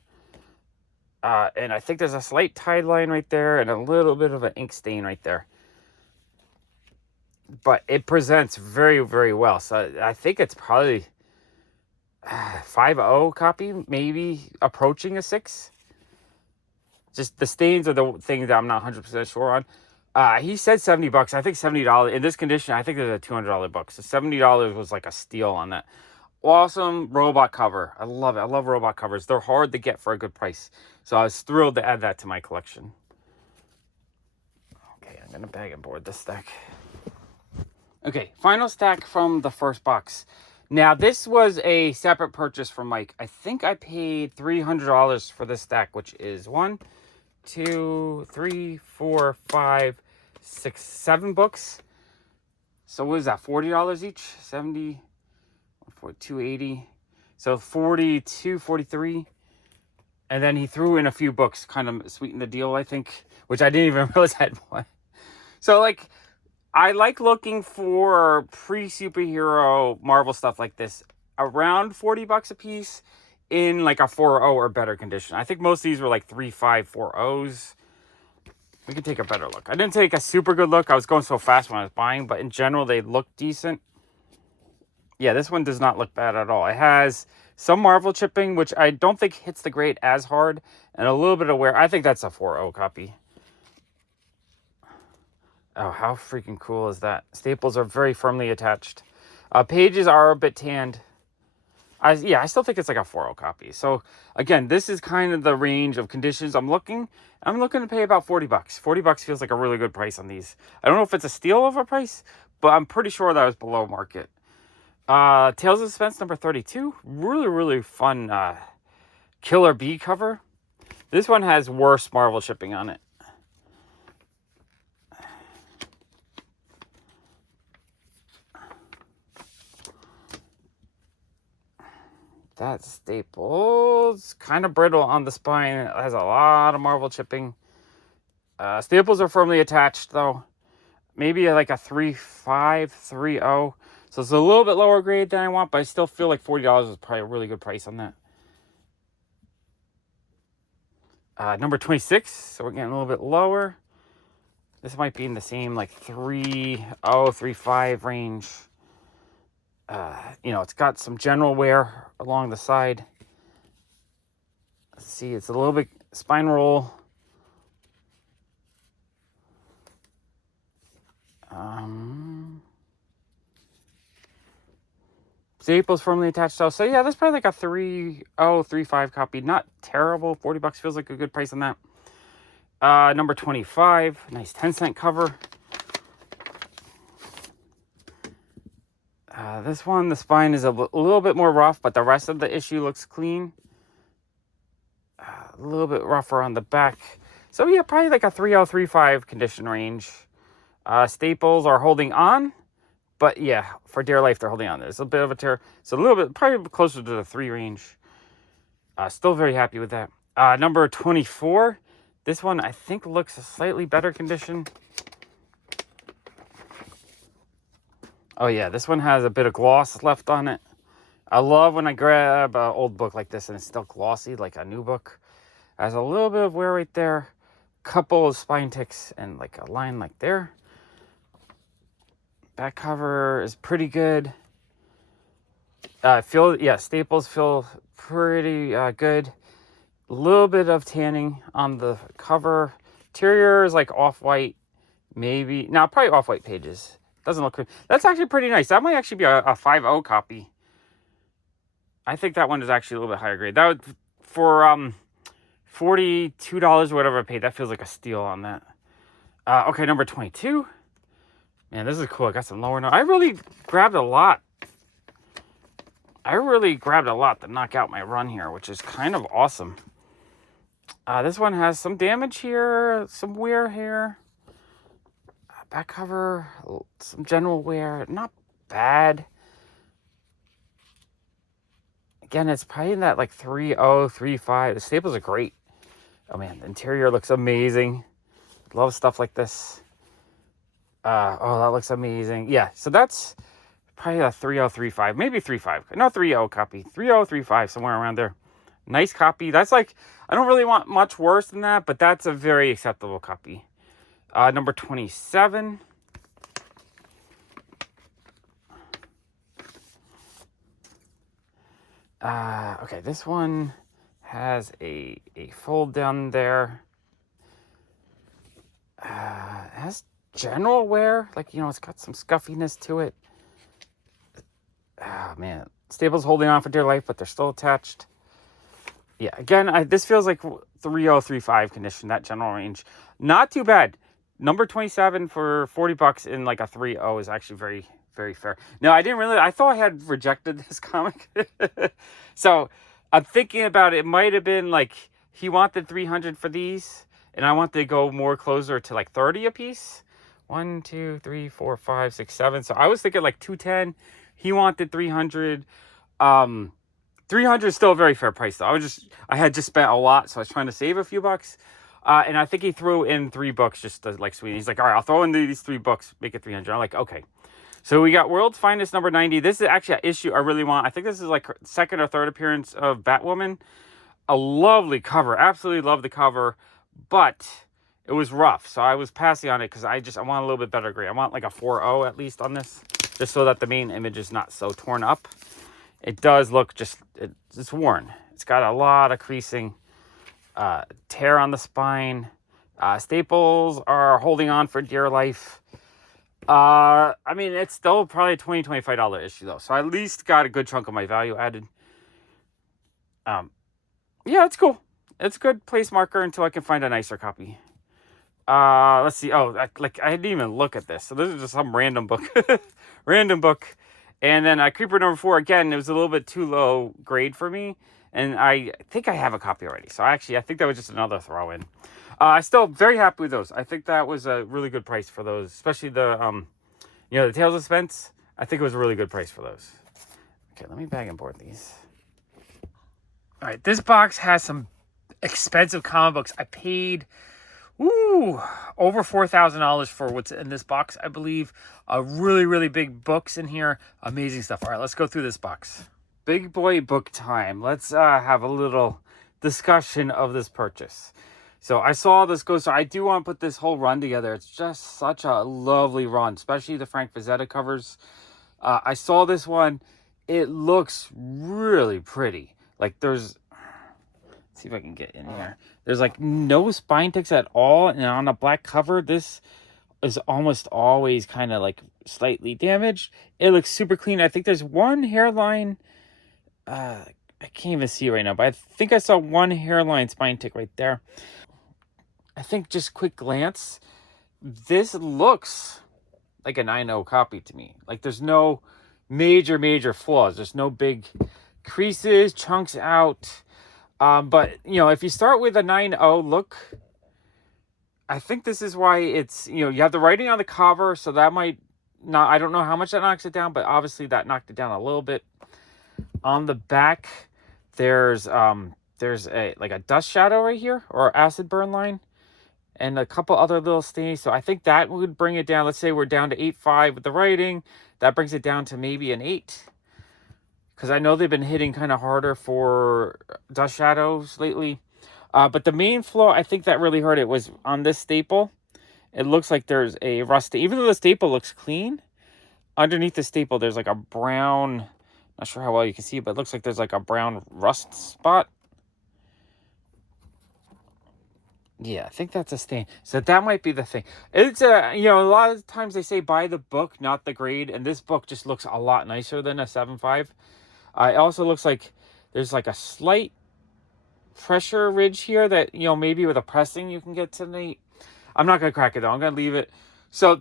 And I think there's a slight tide line right there, and a little bit of an ink stain right there. But it presents very, very well. So I think it's probably 5.0 copy, maybe approaching a 6. Just the stains are the thing that I'm not 100% sure on. He said $70. I think $70 in this condition. I think there's a $200 book. So $70 was like a steal on that. Awesome robot cover. I love it. I love robot covers. They're hard to get for a good price. So I was thrilled to add that to my collection. Okay, I'm gonna bag and board this stack. Okay, final stack from the first box. Now, this was a separate purchase from Mike. I think I paid $300 for this stack, which is 1, 2, 3, 4, 5, 6, 7 books. So what is that? $40 each? 70, 280. So 42, 43. And then he threw in a few books, kind of sweetened the deal, I think, which I didn't even realize I had one. So like, I like looking for pre-superhero Marvel stuff like this around $40 a piece in like a 4.0 or better condition. I think most of these were like 3.5, 4.0s. We can take a better look. I didn't take a super good look. I was going so fast when I was buying, but in general, they look decent. Yeah, this one does not look bad at all. It has some Marvel chipping, which I don't think hits the grade as hard, and a little bit of wear. I think that's a 4.0 copy. Oh, how freaking cool is that? Staples are very firmly attached. Pages are a bit tanned. I still think it's like a 4.0 copy. So, again, this is kind of the range of conditions I'm looking. I'm looking to pay about $40. $40 feels like a really good price on these. I don't know if it's a steal of a price, but I'm pretty sure that was below market. Tales of Suspense number 32. Really, really fun Killer Bee cover. This one has worse Marvel shipping on it. That Staples, kind of brittle on the spine. It has a lot of Marvel chipping. Staples are firmly attached, though. Maybe like a 3.5, 3.0. So it's a little bit lower grade than I want, but I still feel like $40 is probably a really good price on that. Number 26, so we're getting a little bit lower. This might be in the same like 3.0, 3.5 range. It's got some general wear along the side. Let's see, it's a little bit spine roll. Staples firmly attached. So yeah, that's probably like a 3.0, 3.5 copy. Not terrible. $40 feels like a good price on that. Number 25, nice 10-cent cover. This one, the spine is a little bit more rough, but the rest of the issue looks clean. A little bit rougher on the back. So yeah, probably like a 3035 condition range. Staples are holding on, but yeah, for dear life, they're holding on. There's a bit of a tear. So a little bit, probably closer to the 3 range. Still very happy with that. Number 24. This one, I think, looks a slightly better condition. Oh yeah, this one has a bit of gloss left on it. I love when I grab an old book like this and it's still glossy, like a new book. Has a little bit of wear right there. Couple of spine ticks and like a line like there. Back cover is pretty good. Staples feel pretty good. A little bit of tanning on the cover. Interior is like off-white, maybe. No, probably off-white pages. Doesn't look good. That's actually pretty nice. That might actually be a 5.0 copy. I think that one is actually a little bit higher grade. That would, for $42 or whatever I paid, that feels like a steal on that. Okay, number 22. Man, this is cool. I got some lower note. I really grabbed a lot to knock out my run here, which is kind of awesome. This one has some damage here, some wear here. Back cover, some general wear. Not bad. Again, it's probably in that like 3.0, 3.5. The staples are great. Oh man, the interior looks amazing. Love stuff like this. Oh, that looks amazing. Yeah, so that's probably a 3.0, 3.5, maybe 3.5. No, 3.0 copy. 3.0, 3.5, somewhere around there. Nice copy. That's like, I don't really want much worse than that, but that's a very acceptable copy. Number 27. Okay, this one has a fold down there. It has general wear, like, it's got some scuffiness to it. Oh man, staples holding on for dear life, but they're still attached. Yeah, again, this feels like 3.0, 3.5 condition, that general range. Not too bad. Number 27 for $40 in like a 3.0 is actually very, very fair. No, I thought I had rejected this comic. So I'm thinking about it. It might have been like he wanted 300 for these, and I want to go more closer to like 30 a piece. 1, 2, 3, 4, 5, 6, 7. So I was thinking like 210. He wanted 300. 300 is still a very fair price though. I had just spent a lot, so I was trying to save a few bucks. And I think he threw in 3 books just to like sweeten. He's like, all right, I'll throw in these 3 books, make it 300. I'm like, okay. So we got World's Finest number 90. This is actually an issue I really want. I think this is like her second or third appearance of Batwoman. A lovely cover. Absolutely love the cover. But it was rough. So I was passing on it because I want a little bit better grade. I want like a 4.0 at least on this. Just so that the main image is not so torn up. It does look it's worn. It's got a lot of creasing. Tear on the spine. Staples are holding on for dear life. I mean, it's still probably a $20, $25 issue though. So I at least got a good chunk of my value added. Yeah, it's cool. It's a good place marker until I can find a nicer copy. Let's see. Oh, I didn't even look at this. So this is just some random book. Random book. And then Creeper number 4, again, it was a little bit too low grade for me. And I think I have a copy already. So I think that was just another throw in. I still very happy with those. I think that was a really good price for those, especially the the Tales of Suspense. I think it was a really good price for those. Okay, let me bag and board these. All right, this box has some expensive comic books. I paid over $4,000 for what's in this box, I believe. Really, really big books in here. Amazing stuff. All right, let's go through this box. Big boy book time. Let's have a little discussion of this purchase. So I saw this go, so I do want to put this whole run together. It's just such a lovely run, especially the Frank Frazetta covers. I saw this one. It looks really pretty. Like let's see if I can get in here. There's like no spine ticks at all. And on a black cover, this is almost always kind of like slightly damaged. It looks super clean. I think there's one hairline. I can't even see it right now, but I think I saw one hairline spine tick right there. I think just quick glance, this looks like a 9.0 copy to me. Like there's no major flaws. There's no big creases, chunks out. But you know, if you start with a 9.0 look, I think this is why it's, you know, you have the writing on the cover, so that might not, I don't know how much that knocks it down, but obviously that knocked it down a little bit. On the back, there's a like a dust shadow right here, or acid burn line, and a couple other little stains. So I think that would bring it down. Let's say we're down to 8.5 with the writing. That brings it down to maybe an 8. Because I know they've been hitting kind of harder for dust shadows lately. But the main flaw, I think that really hurt it, was on this staple. It looks like there's a rust. Even though the staple looks clean, underneath the staple, there's like a brown, not sure how well you can see it, but it looks like there's like a brown rust spot. Yeah, I think that's a stain. So that might be the thing. It's a, you know, a lot of times they say buy the book, not the grade. And this book just looks a lot nicer than a 7.5. It also looks like there's like a slight pressure ridge here that, you know, maybe with a pressing you can get to the 8. I'm not going to crack it though. I'm going to leave it. So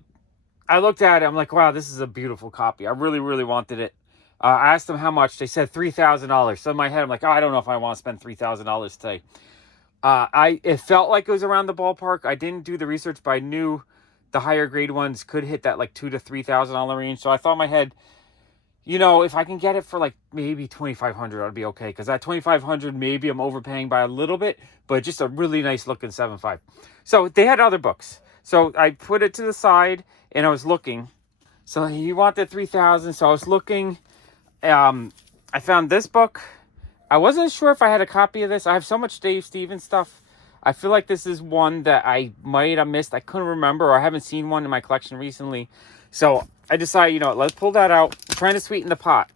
I looked at it. I'm like, wow, this is a beautiful copy. I really wanted it. I asked them how much. They said $3,000. So in my head, I'm like, oh, I don't know if I want to spend $3,000 today. It felt like it was around the ballpark. I didn't do the research, but I knew the higher grade ones could hit that like $2,000 to $3,000 range. So I thought in my head, you know, if I can get it for like maybe $2,500, I'd be okay. Because that $2,500, maybe I'm overpaying by a little bit, but just a really nice looking 7.5. So they had other books. So I put it to the side and I was looking. So he wanted $3,000. So I was looking. I found this book. I wasn't sure if I had a copy of this. I have so much Dave Stevens stuff. I feel like this is one that I might have missed. I couldn't remember, or I haven't seen one in my collection recently. So I decided, you know what, let's pull that out. I'm trying to sweeten the pot.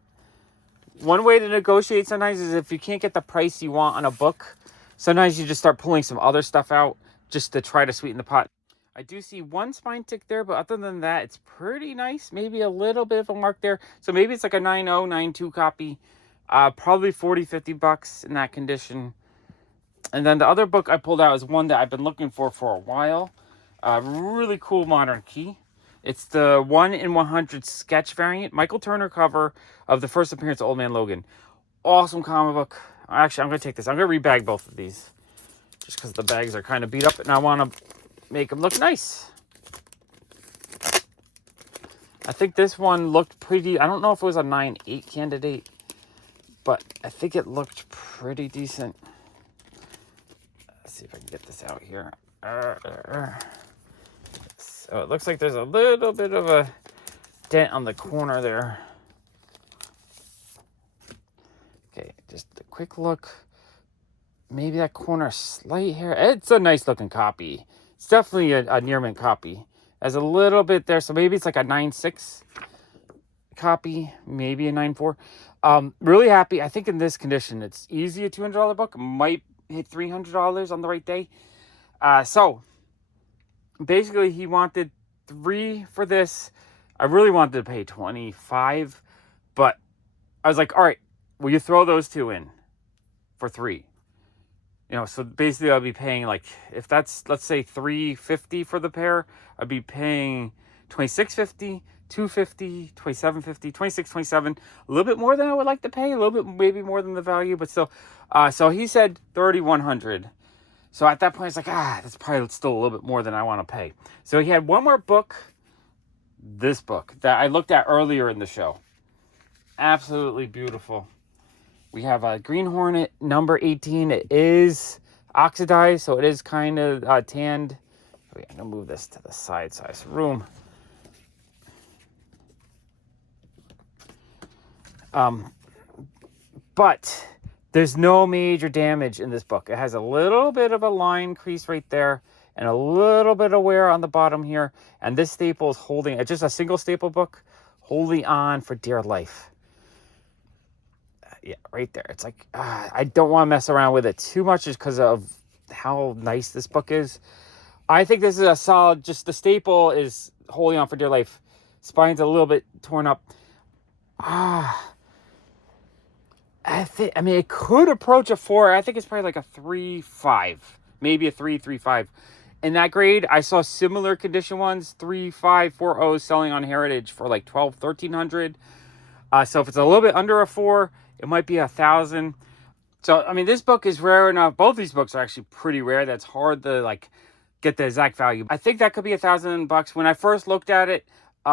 One way to negotiate sometimes is if you can't get the price you want on a book, sometimes you just start pulling some other stuff out just to try to sweeten the pot. I do see one spine tick there, but other than that, it's pretty nice. Maybe a little bit of a mark there. So maybe it's like a 9.0, 9.2 copy. Probably $40-50 in that condition. And then the other book I pulled out is one that I've been looking for a while. Really cool modern key. It's the 1 in 100 sketch variant. Michael Turner cover of the first appearance of Old Man Logan. Awesome comic book. Actually, I'm going to take this. I'm going to rebag both of these. Just because the bags are kind of beat up and I want to make them look nice. I think this one looked pretty. I don't know if it was a 9.8 candidate, but I think it looked pretty decent. Let's see if I can get this out here. So it looks like there's a little bit of a dent on the corner there. Okay, just a quick look. Maybe that corner slight hair. It's a nice looking copy. It's definitely a near mint copy. There's a little bit there, so maybe it's like a 9.6 copy, maybe a 9.4. Really happy. I think in this condition, it's easy a $200 book. Might hit $300 on the right day. So basically, he wanted 3 for this. I really wanted to pay 25, but I was like, all right, will you throw those 2 in for 3? You know, so basically I'll be paying like, if that's, let's say $350 for the pair, I'd be paying $26.50, $250, $27.50, $26, $27, a little bit more than I would like to pay, a little bit maybe more than the value, but still. So he said $3,100. So at that point, it's like, that's probably still a little bit more than I want to pay. So he had one more book, this book, that I looked at earlier in the show. Absolutely beautiful. We have a Green Hornet number 18. It is oxidized, so it is kind of tanned. Wait, I'm going to move this to the side so I have some room. But there's no major damage in this book. It has a little bit of a line crease right there and a little bit of wear on the bottom here. And this staple is holding, it's just a single staple book, holding on for dear life. Yeah, right there. It's like, I don't want to mess around with it too much just because of how nice this book is. I think this is a solid, just the staple is holding on for dear life. Spine's a little bit torn up. I mean, it could approach a 4. I think it's probably like a 3.5, maybe a 3.35. in that grade. I saw similar condition ones, 3.5, 4.0 selling on Heritage for like 1,200, 1,300. So if it's a little bit under a 4, it might be 1,000. So, I mean, this book is rare enough. Both these books are actually pretty rare. That's hard to, like, get the exact value. I think that could be $1,000. When I first looked at it,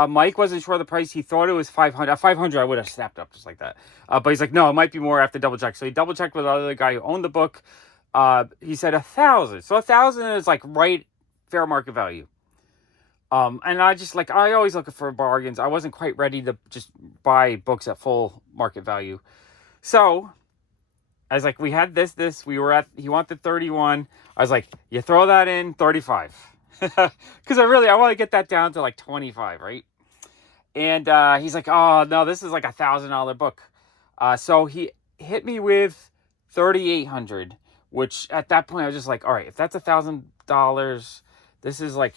Mike wasn't sure of the price. He thought it was 500. At 500, I would have snapped up just like that. But he's like, no, it might be more. I have to double check. So he double checked with the other guy who owned the book. He said 1,000. So 1,000 is like right fair market value. And I always look for bargains. I wasn't quite ready to just buy books at full market value. So I was like, we had this, he wanted 31. I was like, you throw that in, 35. Because I want to get that down to like 25, right? And he's like, oh, no, this is like $1,000 book. So he hit me with 3,800, which at that point I was just like, all right, if that's $1,000, this is like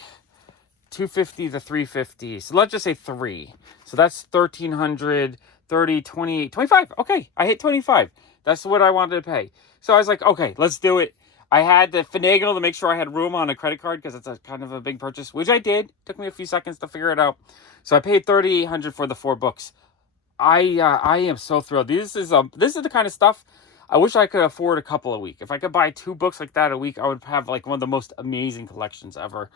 250 to 350. So let's just say 3. So that's 1,300, 30, 28, 25. Okay, I hit 25. That's what I wanted to pay. So I was like, okay, let's do it. I had to finagle to make sure I had room on a credit card because it's a kind of a big purchase, which I did. Took me a few seconds to figure it out. So I paid 3,800 for the 4 books. I am so thrilled. This is the kind of stuff I wish I could afford a couple a week. If I could buy 2 books like that a week, I would have like one of the most amazing collections ever.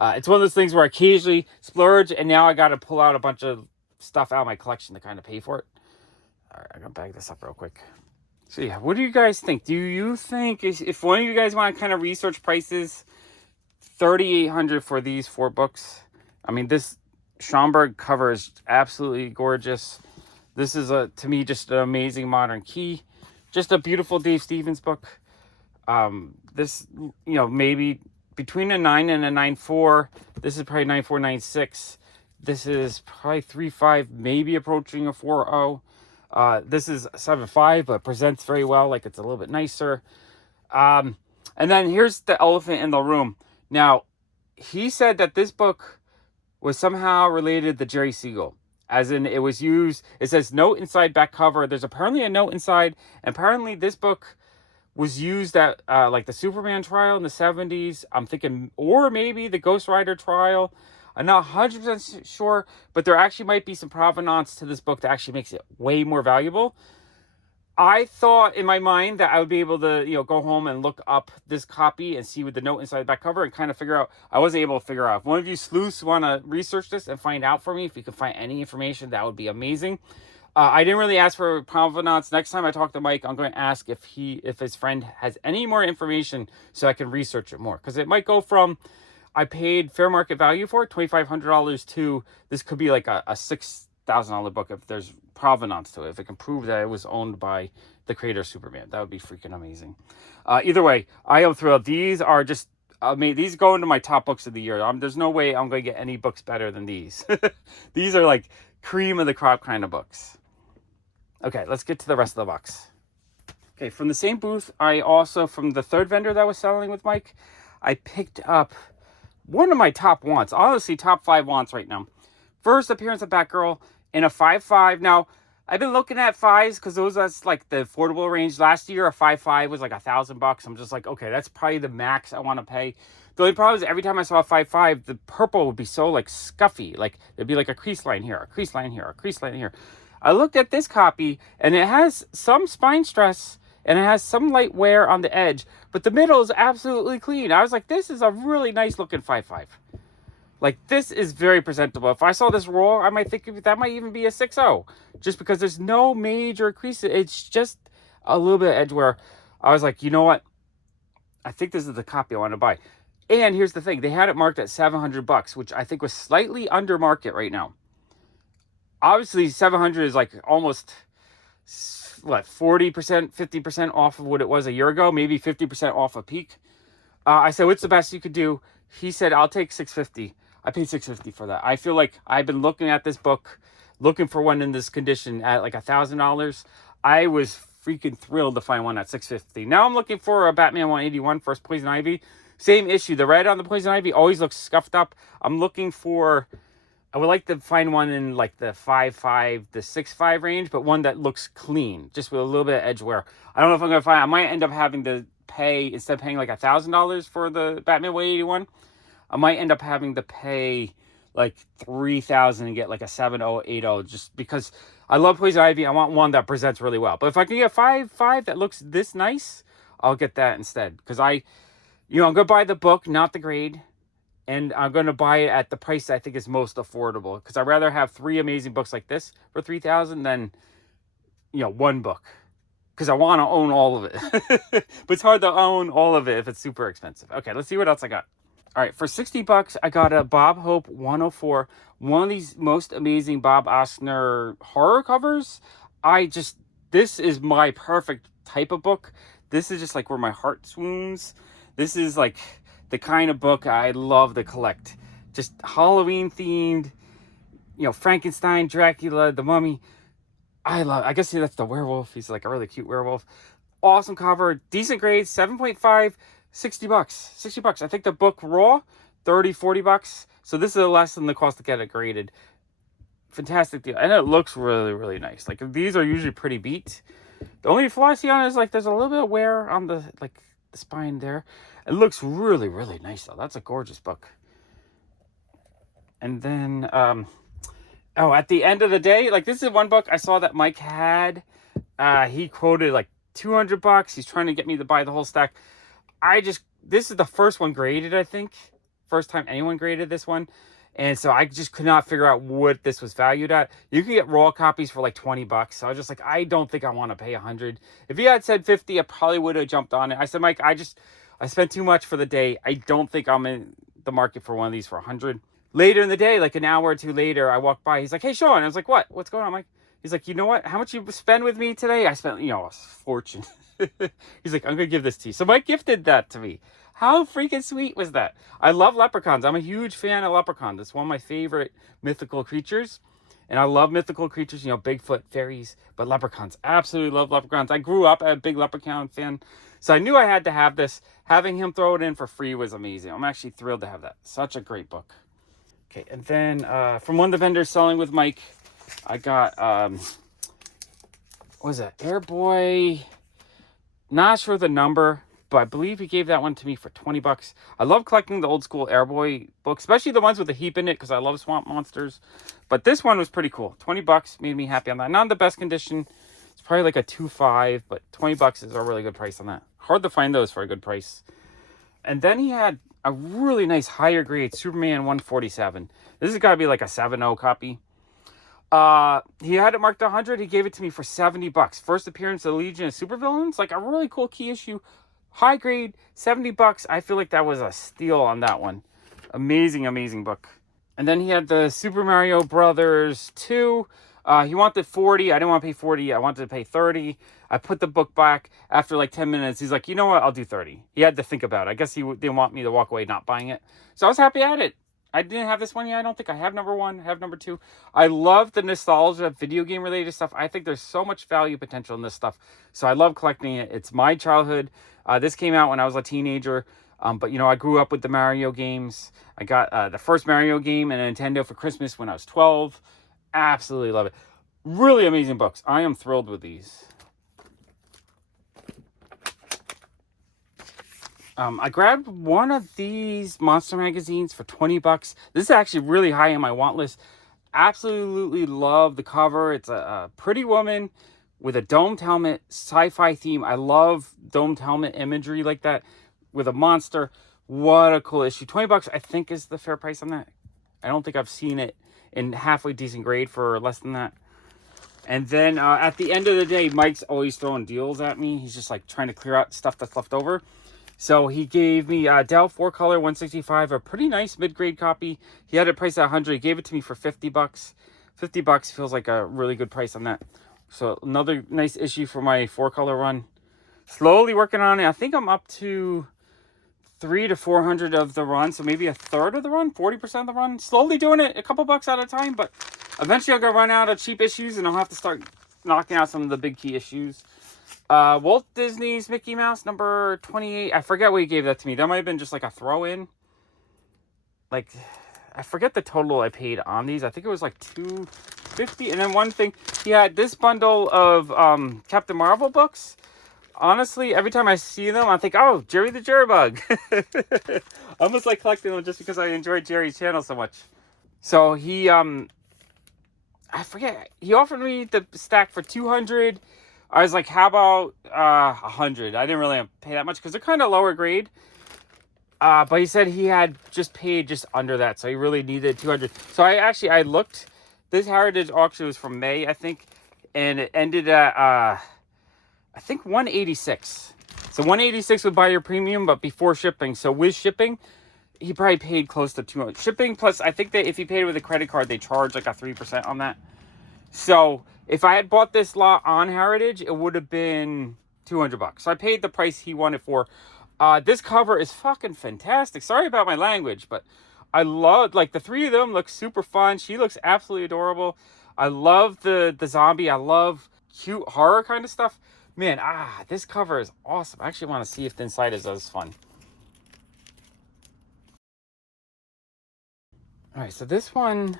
It's one of those things where I occasionally splurge, and now I got to pull out a bunch of stuff out of my collection to kind of pay for it. All right, I'm going to bag this up real quick. So yeah, what do you guys think? Do you think if one of you guys want to kind of research prices, 3,800 for these 4 books? I mean, this Schomburg cover is absolutely gorgeous. This is to me just an amazing modern key, just a beautiful Dave Stevens book. This, maybe between a 9 and a 9.4. This is probably 9.4, 9.6. This is probably 3.5, maybe approaching a 4.0. This is 7.5, but presents very well, like it's a little bit nicer. And then here's the elephant in the room. Now, he said that this book was somehow related to Jerry Siegel, as in it was used. It says note inside back cover. There's apparently a note inside, and apparently this book was used at like the Superman trial in the 70s. I'm thinking, or maybe the Ghost Rider trial. I'm not 100% sure, but there actually might be some provenance to this book that actually makes it way more valuable. I thought in my mind that I would be able to, go home and look up this copy and see with the note inside the back cover and kind of figure out. I wasn't able to figure out. If one of you sleuths want to research this and find out for me, if you can find any information, that would be amazing. I didn't really ask for provenance. Next time I talk to Mike, I'm going to ask if his friend has any more information so I can research it more. Because it might go from, I paid fair market value for it, $2,500, to this could be like a $6,000 book if there's provenance to it. If it can prove that it was owned by the creator of Superman, that would be freaking amazing. Either way, I am thrilled. These are just amazing. These go into my top books of the year. There's no way I'm going to get any books better than these. These are like cream of the crop kind of books. Okay, let's get to the rest of the box. Okay, from the same booth, from the third vendor that was selling with Mike, I picked up one of my top wants. Honestly, top 5 wants right now. First appearance of Batgirl in a 5.5. Now, I've been looking at 5s because that's like the affordable range. Last year, a 5.5 was like $1,000. I'm just like, okay, that's probably the max I want to pay. The only problem is every time I saw a 5.5, the purple would be so like scuffy. Like there'd be like a crease line here, a crease line here, a crease line here. I looked at this copy and it has some spine stress and it has some light wear on the edge, but the middle is absolutely clean. I was like, this is a really nice looking 5.5. Like, this is very presentable. If I saw this roll, I might think that might even be a 6.0, just because there's no major creases. It's just a little bit of edge wear. I was like, you know what? I think this is the copy I want to buy. And here's the thing. They had it marked at $700, which I think was slightly under market right now. Obviously, 700 is like almost, 40%, 50% off of what it was a year ago, maybe 50% off a peak. I said, what's the best you could do? He said, I'll take $650. I paid $650 for that. I feel like I've been looking at this book, looking for one in this condition at like $1,000. I was freaking thrilled to find one at $650. Now I'm looking for a Batman 181 First Poison Ivy. Same issue. The red on the Poison Ivy always looks scuffed up. I would like to find one in like the 5.5 to 6.5 range, but one that looks clean, just with a little bit of edge wear. I don't know if I'm going to find. I might end up having to pay, instead of paying like $1,000 for the Batman Way 81, I might end up having to pay like $3,000 and get like a 7.0, 8.0, just because I love Poison Ivy. I want one that presents really well. But if I can get 5.5 that looks this nice, I'll get that instead. Because I'm going to buy the book, not the grade. And I'm going to buy it at the price that I think is most affordable. Because I'd rather have 3 amazing books like this for $3,000 than, one book. Because I want to own all of it. But it's hard to own all of it if it's super expensive. Okay, let's see what else I got. All right, for $60, I got a Bob Hope 104. One of these most amazing Bob Ostner horror covers. This is my perfect type of book. This is just like where my heart swoons. This is like the kind of book I love to collect. Just Halloween themed, Frankenstein, Dracula, the Mummy. I guess that's the werewolf. He's like a really cute werewolf. Awesome cover, decent grade, 7.5. $60, $60. I think the book raw, $30, $40. So this is less than the cost to get it graded. Fantastic deal. And it looks really, really nice. Like, these are usually pretty beat. The only flaw I see on it is like there's a little bit of wear on the spine there. It looks really, really nice though. That's a gorgeous book. And then at the end of the day, like, this is one book I saw that Mike had. He quoted like $200. He's trying to get me to buy the whole stack. This is the first one graded, I think. First time anyone graded this one. And so I just could not figure out what this was valued at. You can get raw copies for like $20. So I was just like, I don't think I want to pay $100. If he had said $50, I probably would have jumped on it. I said, Mike, I spent too much for the day. I don't think I'm in the market for one of these for $100. Later in the day, like an hour or two later, I walked by. He's like, hey, Sean. I was like, what? What's going on, Mike? He's like, you know what? How much you spend with me today? I spent, a fortune. He's like, I'm going to give this to you. So Mike gifted that to me. How freaking sweet was that? I love leprechauns. I'm a huge fan of leprechauns. It's one of my favorite mythical creatures. And I love mythical creatures, Bigfoot, fairies, but leprechauns. Absolutely love leprechauns. I grew up a big leprechaun fan. So I knew I had to have this. Having him throw it in for free was amazing. I'm actually thrilled to have that. Such a great book. Okay, and then from one of the vendors selling with Mike, I got, what was that? Airboy. Not sure the number, but I believe he gave that one to me for $20. I love collecting the old school Airboy books, especially the ones with the heap in it, because I love swamp monsters. But this one was pretty cool. $20 made me happy on that. Not in the best condition. It's probably like a 2.5, but $20 is a really good price on that. Hard to find those for a good price. And then he had a really nice higher grade Superman 147. This has got to be like a 7.0 copy. He had it marked 100. He gave it to me for $70. First appearance of the Legion of Supervillains, like a really cool key issue, high grade, $70. I feel like that was a steal on that one. Amazing, amazing book. And then he had the Super Mario Brothers 2. He wanted 40. I didn't want to pay 40. I wanted to pay 30. I put the book back after like 10 minutes. He's like, you know what? I'll do 30. He had to think about it. I guess he didn't want me to walk away not buying it. So I was happy at it. I didn't have this one yet. I don't think I have number 1. I have number 2. I love the nostalgia of video game related stuff. I think there's so much value potential in this stuff. So I love collecting it. It's my childhood. This came out when I was a teenager. But, I grew up with the Mario games. I got the first Mario game and a Nintendo for Christmas when I was 12. Absolutely love it. Really amazing books. I am thrilled with these. I grabbed one of these monster magazines for $20. This is actually really high on my want list. Absolutely love the cover. It's a pretty woman with a domed helmet, sci-fi theme. I love domed helmet imagery like that with a monster. What a cool issue. $20 I think is the fair price on that. I don't think I've seen it in halfway decent grade for less than that. And then at the end of the day, Mike's always throwing deals at me. He's just like trying to clear out stuff that's left over. So he gave me Dell 4-color 165, a pretty nice mid-grade copy. He had it priced at 100. He gave it to me for $50. $50 feels like a really good price on that. So another nice issue for my 4-color run. Slowly working on it. I think I'm up to 300 to 400 of the run. So maybe a third of the run, 40% of the run. Slowly doing it a couple bucks at a time. But eventually I'm going to run out of cheap issues and I'll have to start knocking out some of the big key issues. Walt Disney's Mickey Mouse number 28. I forget what he gave that to me. That might have been just like a throw-in. Like, I forget the total I paid on these. I think it was like $250. And then one thing, he had this bundle of Captain Marvel books. honestly, every time I see them, I think, oh, Jerry the Jitterbug. I almost like collecting them just because I enjoy Jerry's channel so much. So he, I forget, he offered me the stack for 200. I was like, how about 100? I didn't really pay that much because they're kind of lower grade. But he said he had just paid just under that, so he really needed 200. So I looked. This Heritage auction was from May, I think, and it ended at I think 186. So 186 would buy your premium, but before shipping. So with shipping, he probably paid close to 200. Shipping plus, I think that if he paid with a credit card, they charge like a 3% on that. So if I had bought this lot on Heritage, it would have been $200. So I paid the price he wanted for. This cover is fucking fantastic. Sorry about my language, but I love, like, the three of them look super fun. She looks absolutely adorable. I love the zombie. I love cute horror kind of stuff. Man, this cover is awesome. I actually want to see if the inside is as fun. All right, so this one,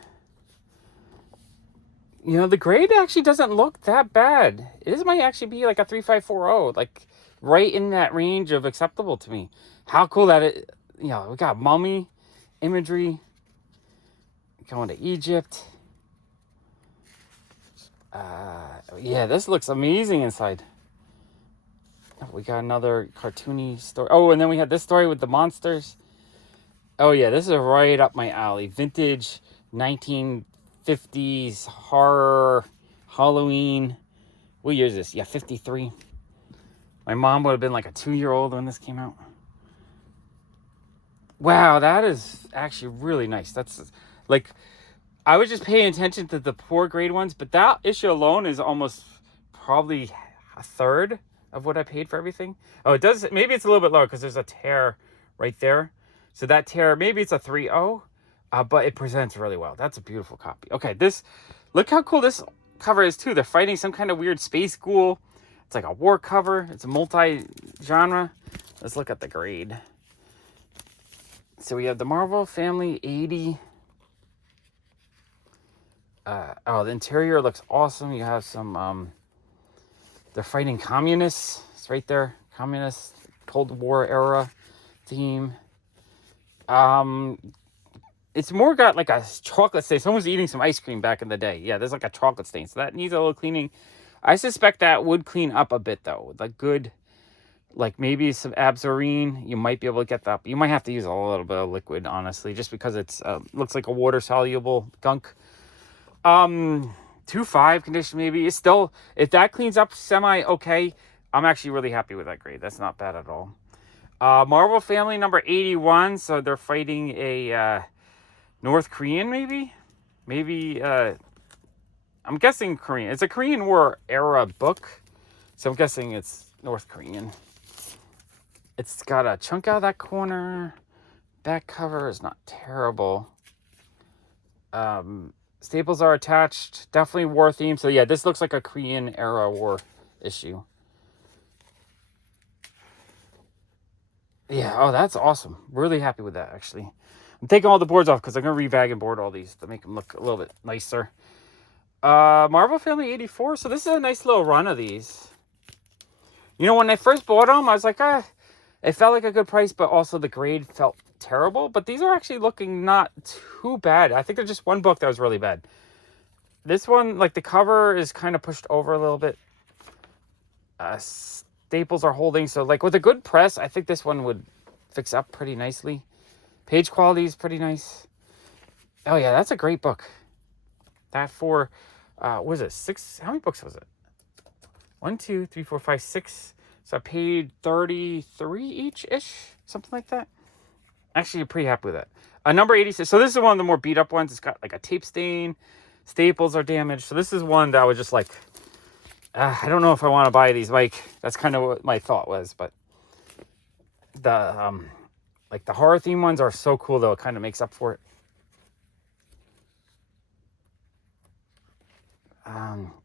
you know, the grade actually doesn't look that bad. This might actually be like a 3540, like right in that range of acceptable to me. How cool that is. You know, we got mummy imagery going to Egypt. Yeah, this looks amazing inside. We got another cartoony story. Oh, and then we had this story with the monsters. Oh yeah, this is right up my alley. Vintage 1950s horror Halloween. What year is this? Yeah, 53. My mom would have been like a 2-year-old when this came out. Wow, that is actually really nice. That's like, I was just paying attention to the poor grade ones, but that issue alone is almost probably a third of what I paid for everything. Oh, it does. Maybe it's a little bit lower because there's a tear right there. So that tear, maybe it's a 3.0, but it presents really well. That's a beautiful copy. Okay, look how cool this cover is too. They're fighting some kind of weird space ghoul. It's like a war cover. It's a multi-genre. Let's look at the grade. So we have the Marvel Family 80. The interior looks awesome. You have some, they're fighting communists. It's right there. Communist, Cold War era theme. It's more got like a chocolate stain. Someone was eating some ice cream back in the day. Yeah, there's like a chocolate stain. So that needs a little cleaning. I suspect that would clean up a bit though. Like good, like maybe some Absorine. You might be able to get that. You might have to use a little bit of liquid, honestly, just because it's looks like a water soluble gunk. 2.5 condition maybe. It's still, if that cleans up semi okay, I'm actually really happy with that grade. That's not bad at all. Marvel Family number 81. So they're fighting a North Korean maybe. I'm guessing Korean. It's a Korean War era book, so I'm guessing it's North Korean. It's got a chunk out of that corner. Back cover is not terrible. Staples are attached. Definitely war theme. So yeah, this looks like a Korean era war issue. Yeah, oh, that's awesome. Really happy with that, actually. I'm taking all the boards off because I'm going to re-bag and board all these to make them look a little bit nicer. Marvel Family 84. So this is a nice little run of these. You know, when I first bought them, I was like, it felt like a good price, but also the grade felt terrible. But these are actually looking not too bad. I think there's just one book that was really bad. This one, like the cover is kind of pushed over a little bit. Staples are holding. So like with a good press, I think this one would fix up pretty nicely. Page quality is pretty nice. Oh yeah, that's a great book. That for, was it 6? How many books was it? 1, 2, 3, 4, 5, 6. So I paid 33 each-ish, something like that. Actually, I'm pretty happy with that. Number 86. So this is one of the more beat up ones. It's got like a tape stain. Staples are damaged. So this is one that I was just like, I don't know if I want to buy these. Like, that's kind of what my thought was. But the like the horror theme ones are so cool though. It kind of makes up for it.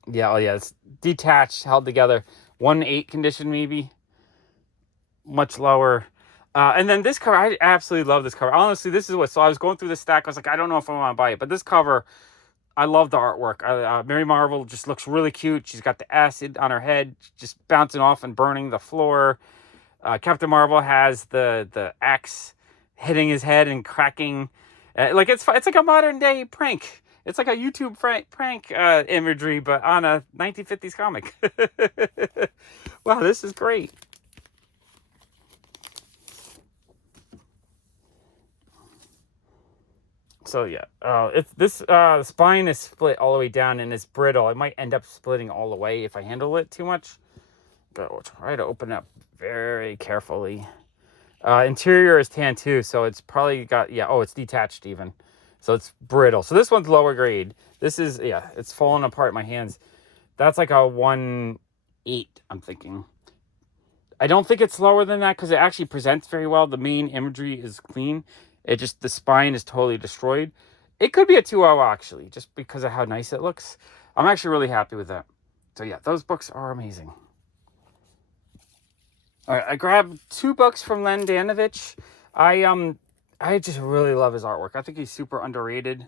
Yeah, oh yeah, it's detached, held together. 1.8 condition maybe. Much lower. And then this cover, I absolutely love this cover. Honestly, this is what, so I was going through this stack. I was like, I don't know if I want to buy it. But this cover, I love the artwork. Mary Marvel just looks really cute. She's got the acid on her head, just bouncing off and burning the floor. Captain Marvel has the axe hitting his head and cracking. Like it's like a modern day prank. It's like a YouTube prank imagery, but on a 1950s comic. Wow, this is great. So yeah, the spine is split all the way down and it's brittle. It might end up splitting all the way if I handle it too much. But we'll try to open it up very carefully. Interior is tan too, so it's probably got, it's detached even. So it's brittle. So this one's lower grade. This is, it's falling apart in my hands. That's like a 1/8, I'm thinking. I don't think it's lower than that because it actually presents very well. The main imagery is clean. The spine is totally destroyed. It could be a 2.0 actually, just because of how nice it looks. I'm actually really happy with that. So yeah, those books are amazing. All right, I grabbed 2 books from Len Danovich. I just really love his artwork. I think he's super underrated.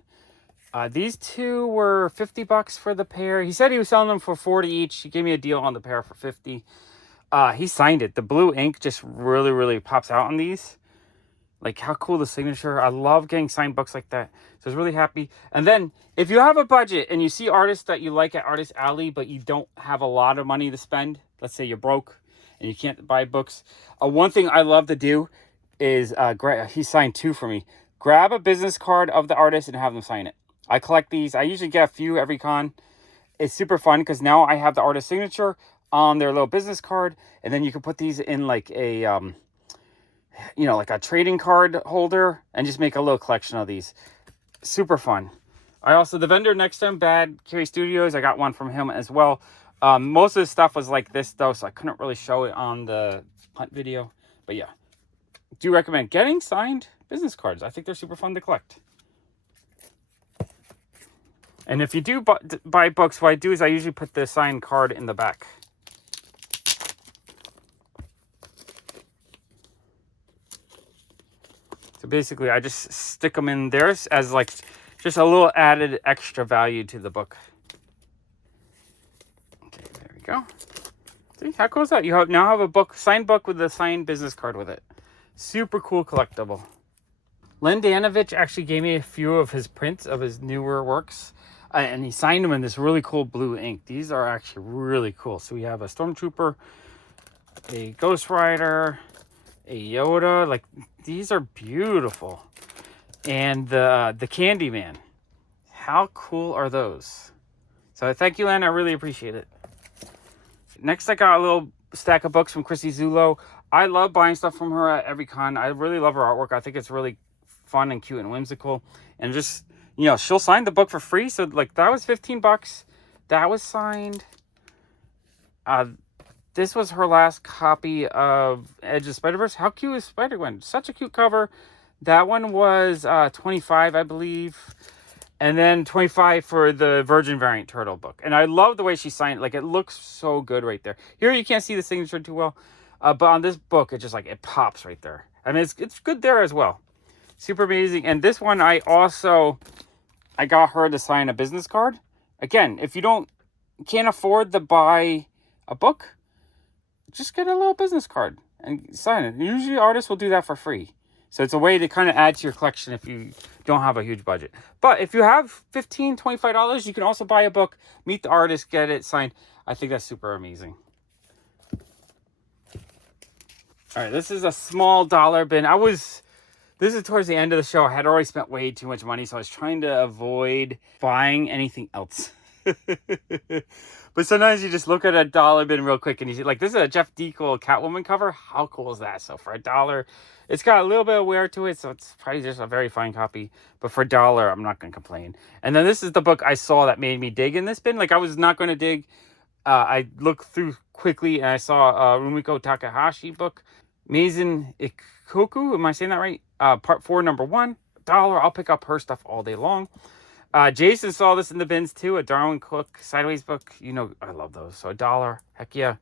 These 2 were $50 for the pair. He said he was selling them for 40 each. He gave me a deal on the pair for 50. He signed it. The blue ink just really, really pops out on these. Like, how cool the signature. I love getting signed books like that. So I was really happy. And then, if you have a budget and you see artists that you like at Artist Alley, but you don't have a lot of money to spend, let's say you're broke and you can't buy books, one thing I love to do is, he signed 2 for me. Grab a business card of the artist and have them sign it. I collect these. I usually get a few every con. It's super fun because now I have the artist signature on their little business card. And then you can put these in like a... like a trading card holder and just make a little collection of these. Super fun. The vendor next to him, Bad Carry Studios, I got one from him as well. Most of the stuff was like this though, so I couldn't really show it on the hunt video. But yeah, do recommend getting signed business cards. I think they're super fun to collect. And if you do buy books, what I do is I usually put the signed card in the back. So basically, I just stick them in there as like just a little added extra value to the book. Okay, there we go. See, how cool is that? You now have a signed book with a signed business card with it. Super cool collectible. Len Danovich actually gave me a few of his prints of his newer works. And he signed them in this really cool blue ink. These are actually really cool. So we have a Stormtrooper, a Ghost Rider, a Yoda. Like, these are beautiful. And the Candyman. How cool are those? So thank you, Len. I really appreciate it. Next, I got a little stack of books from Chrissy Zullo. I love buying stuff from her at every con. I really love her artwork. I think it's really fun and cute and whimsical. And just, she'll sign the book for free. So, like, that was $15. That was signed. This was her last copy of Edge of Spider-Verse. How cute is Spider-Gwen? Such a cute cover. That one was $25, I believe. And then $25 for the Virgin variant Turtle book. And I love the way she signed it. Like, it looks so good right there. Here you can't see the signature too well. But on this book, it just, like, it pops right there. I mean, it's good there as well. Super amazing. And this one, I got her to sign a business card. Again, if you can't afford to buy a book, just get a little business card and sign it. Usually artists will do that for free. So it's a way to kind of add to your collection if you don't have a huge budget. But if you have $15, $25, you can also buy a book, meet the artist, get it signed. I think that's super amazing. All right, this is a small dollar bin. This is towards the end of the show. I had already spent way too much money, so I was trying to avoid buying anything else. But sometimes you just look at a dollar bin real quick and you see, like, this is a Jeff Deacle Catwoman cover. How cool is that? So for $1, it's got a little bit of wear to it, so it's probably just a very fine copy. But for $1, I'm not going to complain. And then this is the book I saw that made me dig in this bin. Like, I was not going to dig. I looked through quickly and I saw a Rumiko Takahashi book, Mazen Ikoku. Am I saying that right? Part 4, number 1. $1. I'll pick up her stuff all day long. Jason saw this in the bins too, a Darwin Cook Sideways book. I love those. So $1. Heck yeah.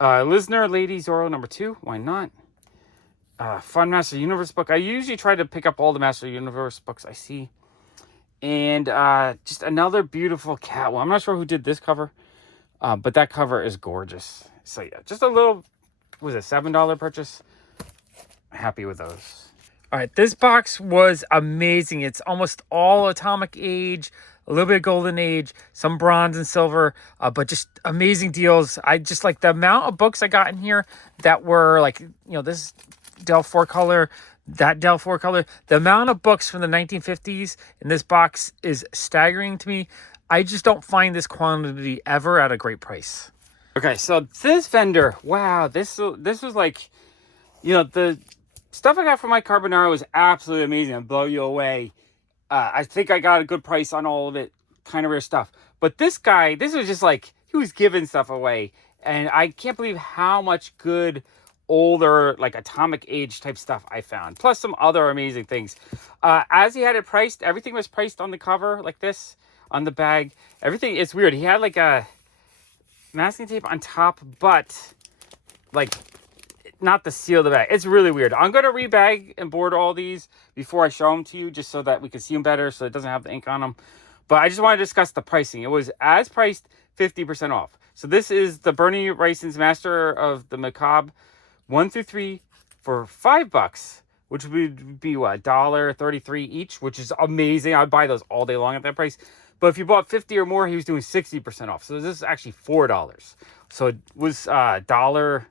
Lisner, Lady Zorro, number 2. Why not? Fun Master Universe book. I usually try to pick up all the Master Universe books I see. And just another beautiful cat. Well, I'm not sure who did this cover, but that cover is gorgeous. So yeah, just a little, was it $7 purchase? Happy with those. All right, this box was amazing. It's almost all Atomic Age, a little bit of Golden Age, some bronze and silver, but just amazing deals. I just like the amount of books I got in here that were like, you know, this Del 4 color, that Del 4 color. The amount of books from the 1950s in this box is staggering to me. I just don't find this quantity ever at a great price. Okay, so this vendor, wow, this was like, you know, the stuff I got from Mike Carbonaro was absolutely amazing. It'll blow you away. I think I got a good price on all of it. Kind of rare stuff. But this guy, this was just like, he was giving stuff away. And I can't believe how much good, older, like Atomic Age type stuff I found. Plus some other amazing things. As he had it priced, everything was priced on the cover like this, on the bag. Everything, it's weird. He had like a masking tape on top, but like not the seal of the bag. It's really weird. I'm going to rebag and board all these before I show them to you, just so that we can see them better, so it doesn't have the ink on them. But I just want to discuss the pricing. It was as priced, 50% off. So this is the Bernie Wrightson's Master of the Macabre 1 through 3 for $5, which would be what, $1.33 each, which is amazing. I'd buy those all day long at that price. But if you bought 50 or more, he was doing 60% off. So this is actually $4. So it was dollar,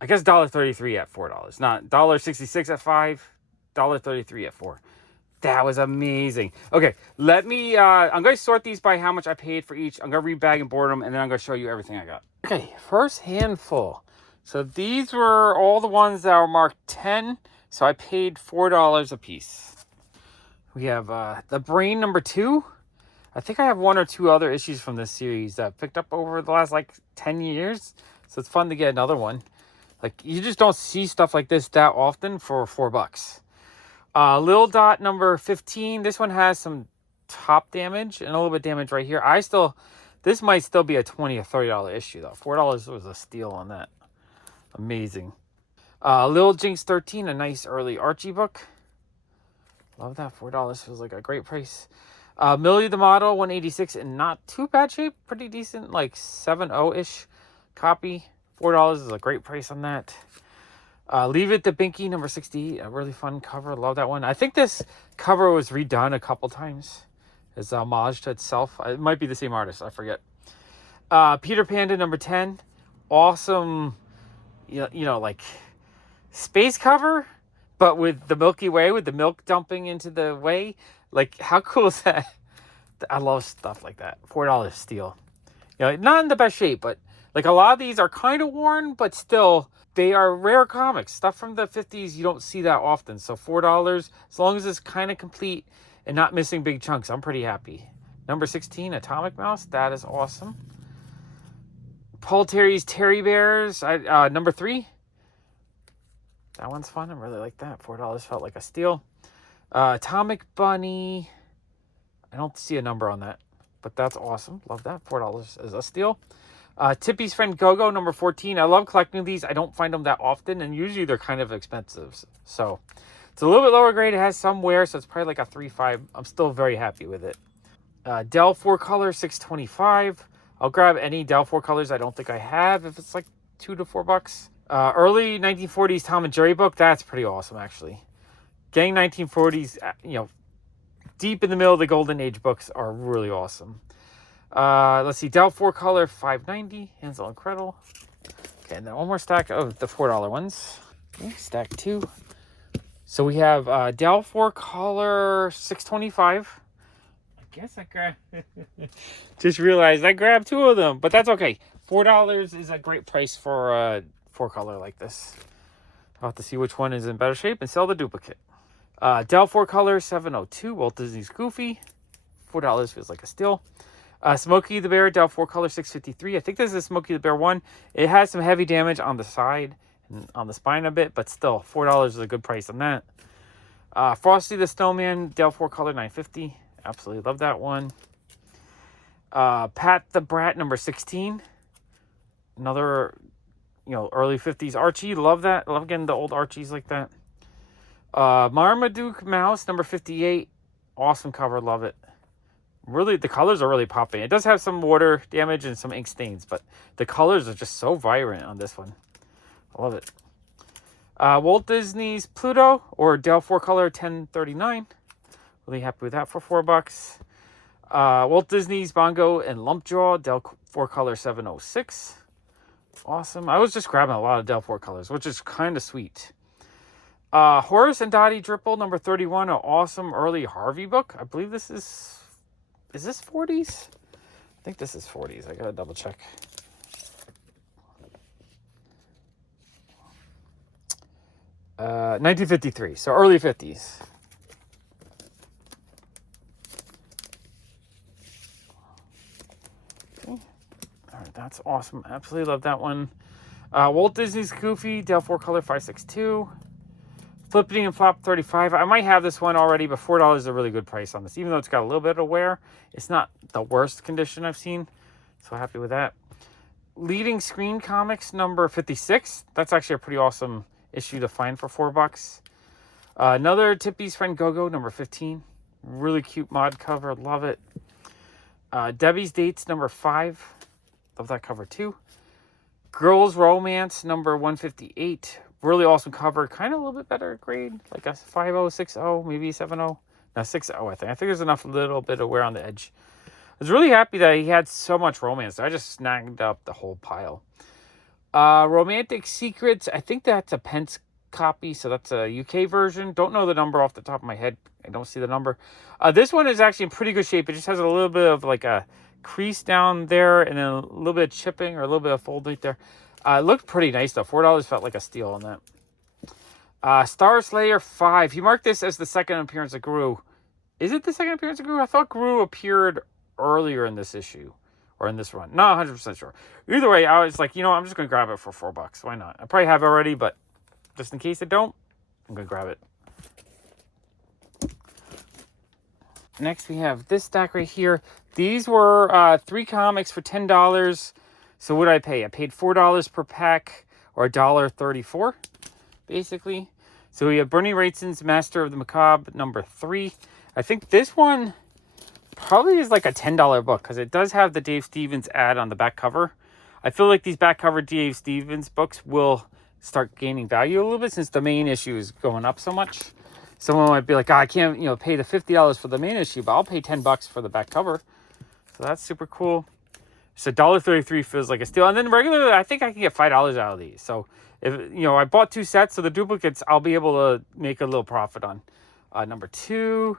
I guess $1.33 at $4. Not $1.66 at $5, $1.33 at $4. That was amazing. Okay, let me, I'm going to sort these by how much I paid for each. I'm going to rebag and board them, and then I'm going to show you everything I got. Okay, first handful. So these were all the ones that were marked 10. So I paid $4 a piece. We have the Brain number 2. I think I have 1 or 2 other issues from this series that I picked up over the last like 10 years. So it's fun to get another one. Like, you just don't see stuff like this that often for $4. Lil Dot number 15. This one has some top damage and a little bit of damage right here. This might still be a $20 or $30 issue though. $4 was a steal on that. Amazing. Lil Jinx 13, a nice early Archie book. Love that. $4 feels like a great price. Millie the Model 186 in not too bad shape. Pretty decent, like 7.0-ish copy. $4 is a great price on that. Leave It to Binky number 68. A really fun cover. Love that one. I think this cover was redone a couple times as a homage to itself. It might be the same artist. I forget. Peter Panda number 10. Awesome, you know, like space cover, but with the Milky Way, with the milk dumping into the way. Like, how cool is that? I love stuff like that. $4 steal. You know, not in the best shape, but like a lot of these are kind of worn, but still, they are rare comics. Stuff from the 50s, you don't see that often. So $4, as long as it's kind of complete and not missing big chunks, I'm pretty happy. Number 16, Atomic Mouse. That is awesome. Paul Terry's Terry Bears. Number 3. That one's fun. I really like that. $4 felt like a steal. Atomic Bunny. I don't see a number on that, but that's awesome. Love that. $4 is a steal. Tippy's Friend Go-Go, number 14. I love collecting these. I don't find them that often, and usually they're kind of expensive. So it's a little bit lower grade. It has some wear, so it's probably like a 3.5. I'm still very happy with it. Del 4 color, $6.25. I'll grab any Del 4 colors I don't think I have if it's like $2 to $4. Early 1940s Tom and Jerry book. That's pretty awesome, actually. Getting 1940s, you know, deep in the middle of the Golden Age books are really awesome. Let's see, Del 4 color, $5.90. Hansel and Gretel. Okay, and then one more stack of the $4 ones. Okay, stack 2. So we have Del 4 color, $6.25. I guess I grabbed... Just realized I grabbed 2 of them, but that's okay. $4 is a great price for a 4 color like this. I'll have to see which one is in better shape and sell the duplicate. Del 4 color, $7.02. Walt Disney's Goofy. $4 feels like a steal. Smokey the Bear, Del 4 color, $6.53. I think this is Smokey the Bear 1. It has some heavy damage on the side and on the spine a bit, but still, $4 is a good price on that. Frosty the Snowman, Del 4 color, $9.50. Absolutely love that one. Pat the Brat, number 16. Another, you know, early 50s Archie. Love that. Love getting the old Archies like that. Marmaduke Mouse, number 58. Awesome cover. Love it. Really, the colors are really popping. It does have some water damage and some ink stains, but the colors are just so vibrant on this one. I love it. Walt Disney's Pluto, or Dell 4-color 1039. Really happy with that for $4. Walt Disney's Bongo and Lumpjaw, Dell 4-color 706. Awesome. I was just grabbing a lot of Dell 4 colors, which is kind of sweet. Horace and Dottie Dripple, number 31, an awesome early Harvey book. I believe this is this 40s? I think this is 40s. I gotta double check. Uh, 1953, so early 50s. Okay. All right, that's awesome. Absolutely love that one. Walt Disney's Goofy, Dell 4-color 562. Flippity and Flop 35. I might have this one already, but $4 is a really good price on this. Even though it's got a little bit of wear, it's not the worst condition I've seen. So happy with that. Leading Screen Comics number 56. That's actually a pretty awesome issue to find for $4. Another Tippy's Friend Go-Go number 15. Really cute mod cover. Love it. Debbie's Dates number 5. Love that cover too. Girls Romance number 158. Really awesome cover. Kind of a little bit better grade. Like a 5.0, 6.0, maybe 7.0. No, 6.0 I think. I think there's enough little bit of wear on the edge. I was really happy that he had so much romance. I just snagged up the whole pile. Romantic Secrets. I think that's a Pence copy. So that's a UK version. Don't know the number off the top of my head. I don't see the number. This one is actually in pretty good shape. It just has a little bit of like a crease down there. And then a little bit of chipping or a little bit of fold right there. It looked pretty nice though. $4 felt like a steal on that. Star Slayer 5. He marked this as the second appearance of Gru. Is it the second appearance of Gru? I thought Gru appeared earlier in this issue. Or in this run. Not 100% sure. Either way, I was like, I'm just going to grab it for $4. Why not? I probably have it already, but just in case I don't, I'm going to grab it. Next, we have this stack right here. These were 3 comics for $10. So what did I pay? I paid $4 per pack, or $1.34, basically. So we have Bernie Wrightson's Master of the Macabre, number 3. I think this one probably is like a $10 book, because it does have the Dave Stevens ad on the back cover. I feel like these back cover Dave Stevens books will start gaining value a little bit, since the main issue is going up so much. Someone might be like, I can't, pay the $50 for the main issue, but I'll pay $10 for the back cover. So that's super cool. So $1.33 feels like a steal. And then regularly, I think I can get $5 out of these. So if I bought 2 sets, so the duplicates, I'll be able to make a little profit on. Number 2,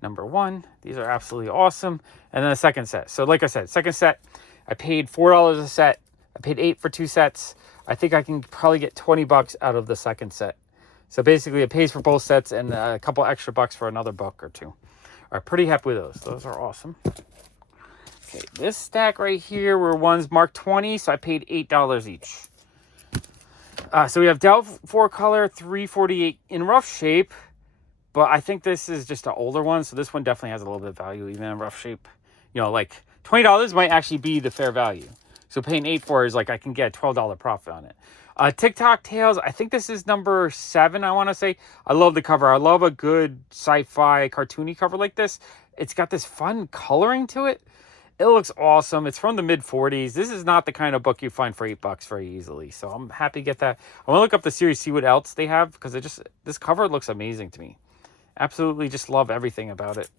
number 1. These are absolutely awesome. And then a second set. So like I said, second set, I paid $4 a set. I paid $8 for 2 sets. I think I can probably get $20 out of the second set. So basically, it pays for both sets and a couple extra bucks for another book or 2. All right, pretty happy with those. Those are awesome. Okay, this stack right here were ones marked 20, so I paid $8 each. So we have Dell 4-color 348 in rough shape, but I think this is just an older one, so this one definitely has a little bit of value, even in rough shape. Like $20 might actually be the fair value. So paying $8 for it is like I can get a $12 profit on it. TikTok Tales, I think this is number 7, I want to say. I love the cover. I love a good sci-fi cartoony cover like this. It's got this fun coloring to it. It looks awesome. It's from the mid-40s. This is not the kind of book you find for $8 very easily. So I'm happy to get that. I want to look up the series, see what else they have, because this cover looks amazing to me. Absolutely just love everything about it.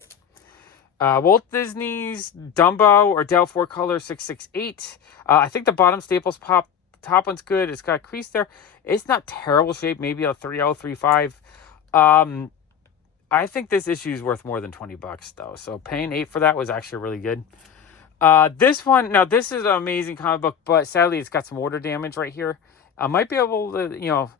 Walt Disney's Dumbo, or Dell 4-color 668. I think the bottom staples pop. The top one's good. It's got a crease there. It's not terrible shape. Maybe a 3.0, 3.5. I think this issue is worth more than $20 though. So paying $8 for that was actually really good. This one, now this is an amazing comic book, but sadly it's got some water damage right here. I might be able to,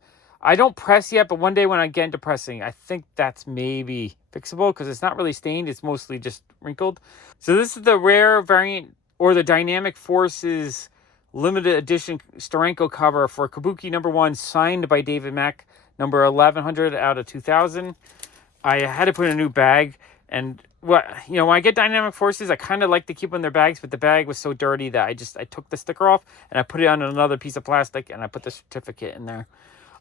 I don't press yet, but one day when I get into pressing, I think that's maybe fixable, because it's not really stained. It's mostly just wrinkled. So this is the rare variant, or the Dynamic Forces limited edition Steranko cover for Kabuki number 1, signed by David Mack, number 1100 out of 2000. I had to put in a new bag, and when I get Dynamic Forces, I kind of like to keep them in their bags, but the bag was so dirty that I took the sticker off and I put it on another piece of plastic and I put the certificate in there.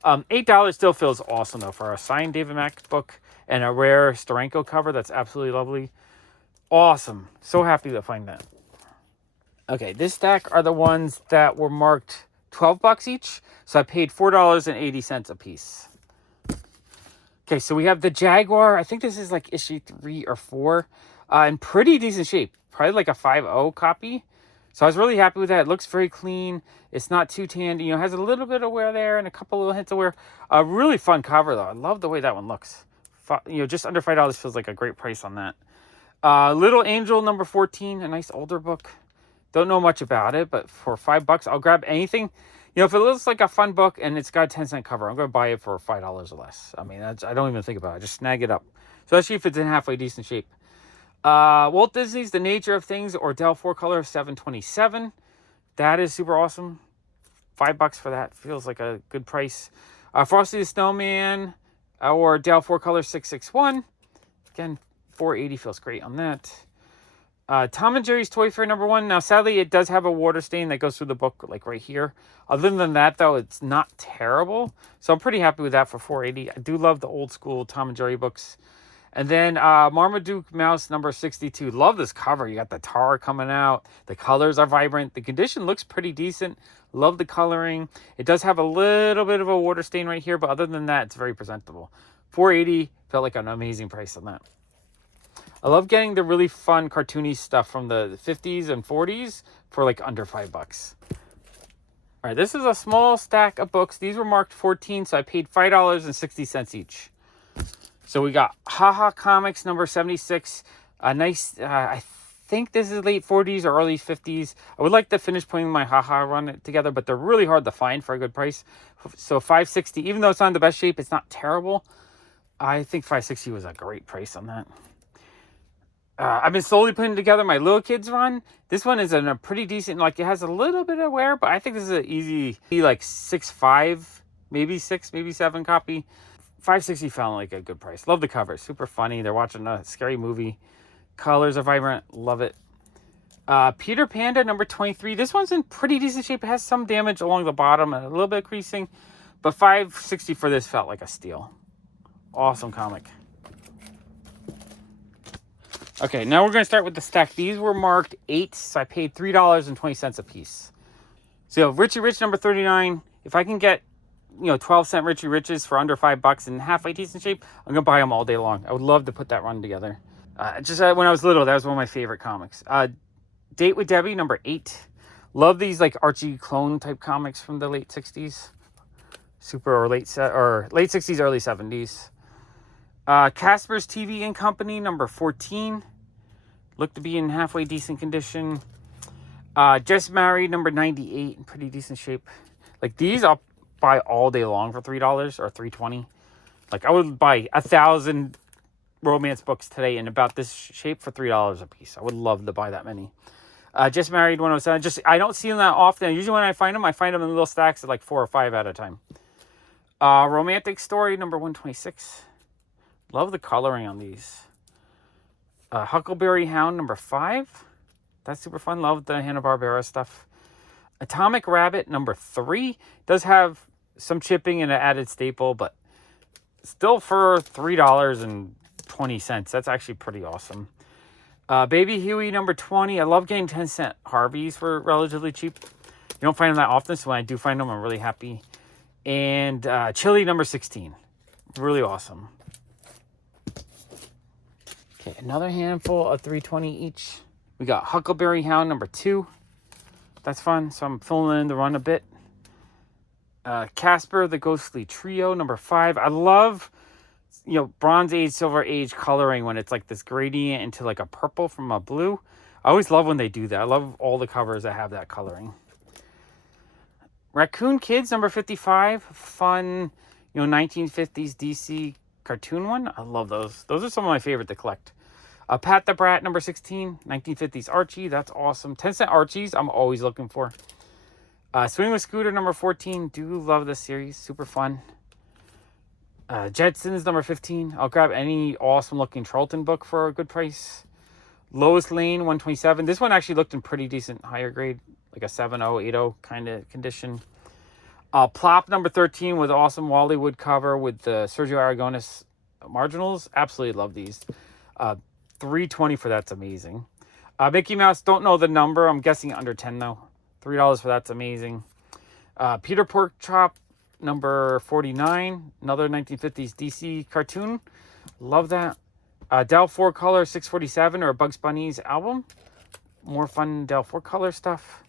$8 still feels awesome, though, for a signed David Mack book and a rare Steranko cover. That's absolutely lovely. Awesome. So happy to find that. Okay, this stack are the ones that were marked $12 each. So I paid $4.80 a piece. Okay, so we have the Jaguar. I think this is like issue 3 or 4. In pretty decent shape. Probably like a 5.0 copy. So I was really happy with that. It looks very clean. It's not too tanned. You know, has a little bit of wear there and a couple little hints of wear. A really fun cover, though. I love the way that one looks. You know, just under $5 feels like a great price on that. Little Angel number 14, a nice older book. Don't know much about it, but for $5, I'll grab anything. You know, if it looks like a fun book and it's got a 10-cent cover, I'm going to buy it for $5 or less. I mean, I don't even think about it. I just snag it up. Especially if it's in halfway decent shape. Walt Disney's The Nature of Things, or Dell 4-color 727. That is super awesome. $5 for that. Feels like a good price. Frosty the Snowman, or Dell 4-color 661. Again, $4.80 feels great on that. Tom and Jerry's Toy Fair number 1. Now, sadly, it does have a water stain that goes through the book, like right here. Other than that, though, it's not terrible. So I'm pretty happy with that for $4.80. I do love the old school Tom and Jerry books. And then Marmaduke Mouse number 62. Love this cover. You got the tar coming out. The colors are vibrant. The condition looks pretty decent. Love the coloring. It does have a little bit of a water stain right here, but other than that, it's very presentable. $4.80 felt like an amazing price on that. I love getting the really fun cartoony stuff from the 50s and 40s for like under $5. All right, this is a small stack of books. These were marked 14, so I paid $5.60 each. So we got Haha Comics number 76. A nice, I think this is late 40s or early 50s. I would like to finish putting my Haha run together, but they're really hard to find for a good price. So $5.60, even though it's not in the best shape, it's not terrible. I think $5.60 was a great price on that. I've been slowly putting together my little kids run. This one is in a pretty decent, like it has a little bit of wear, but I think this is an easy, like 6.5, maybe 6, maybe 7 copy. $5.60 felt like a good price. Love the cover. Super funny. They're watching a scary movie. Colors are vibrant. Love it. Peter Panda number 23. This one's in pretty decent shape. It has some damage along the bottom and a little bit of creasing. But $5.60 for this felt like a steal. Awesome comic. Okay, now we're going to start with the stack. These were marked 8, so I paid $3.20 a piece. So Richie Rich number 39. If I can get 12-cent Richie Riches for under $5 in halfway decent shape, I'm going to buy them all day long. I would love to put that run together. When I was little, that was one of my favorite comics. Date with Debbie, number 8. Love these like Archie clone type comics from the late 60s. Late 60s, early 70s. Casper's TV and Company, number 14. Looked to be in halfway decent condition. Just Married, number 98, in pretty decent shape. Like these, I'll buy all day long for $3 or $3.20. Like I would buy 1,000 romance books today in about this shape for $3 a piece. I would love to buy that many. Just Married 107. I don't see them that often. Usually when I find them in little stacks of like 4 or 5 at a time. Romantic Story number 126. Love the coloring on these. Huckleberry Hound number 5. That's super fun. Love the Hanna-Barbera stuff. Atomic Rabbit number 3. Does have some chipping and an added staple, but still for $3.20. That's actually pretty awesome. Baby Huey number 20. I love getting 10-cent Harveys for relatively cheap. You don't find them that often, so when I do find them, I'm really happy. And Chili number 16. Really awesome. Okay, another handful of $3.20 each. We got Huckleberry Hound number 2. That's fun, so I'm filling in the run a bit. Casper the Ghostly Trio number 5. I love, Bronze Age, Silver Age coloring when it's like this gradient into like a purple from a blue. I always love when they do that. I love all the covers that have that coloring. Raccoon Kids number 55. Fun, 1950s DC cartoon one. I love those. Those are some of my favorite to collect. Pat the Brat number 16. 1950s Archie. That's awesome. 10-cent Archies I'm always looking for. Swing with Scooter number 14. Do love this series. Super fun. Jetsons number 15. I'll grab any awesome looking Charlton book for a good price. Lois Lane 127. This one actually looked in pretty decent higher grade, like a 7.0, 8.0 kind of condition. Plop number 13 with awesome Wallywood cover with the Sergio Aragonis marginals. Absolutely love these. $3.20 for that's amazing. Mickey Mouse, don't know the number. I'm guessing under 10 though. $3 for that's amazing. Peter Porkchop number 49, another 1950s DC cartoon. Love that. Del 4 Color 647 or Bugs Bunny's album. More fun Del 4 Color stuff.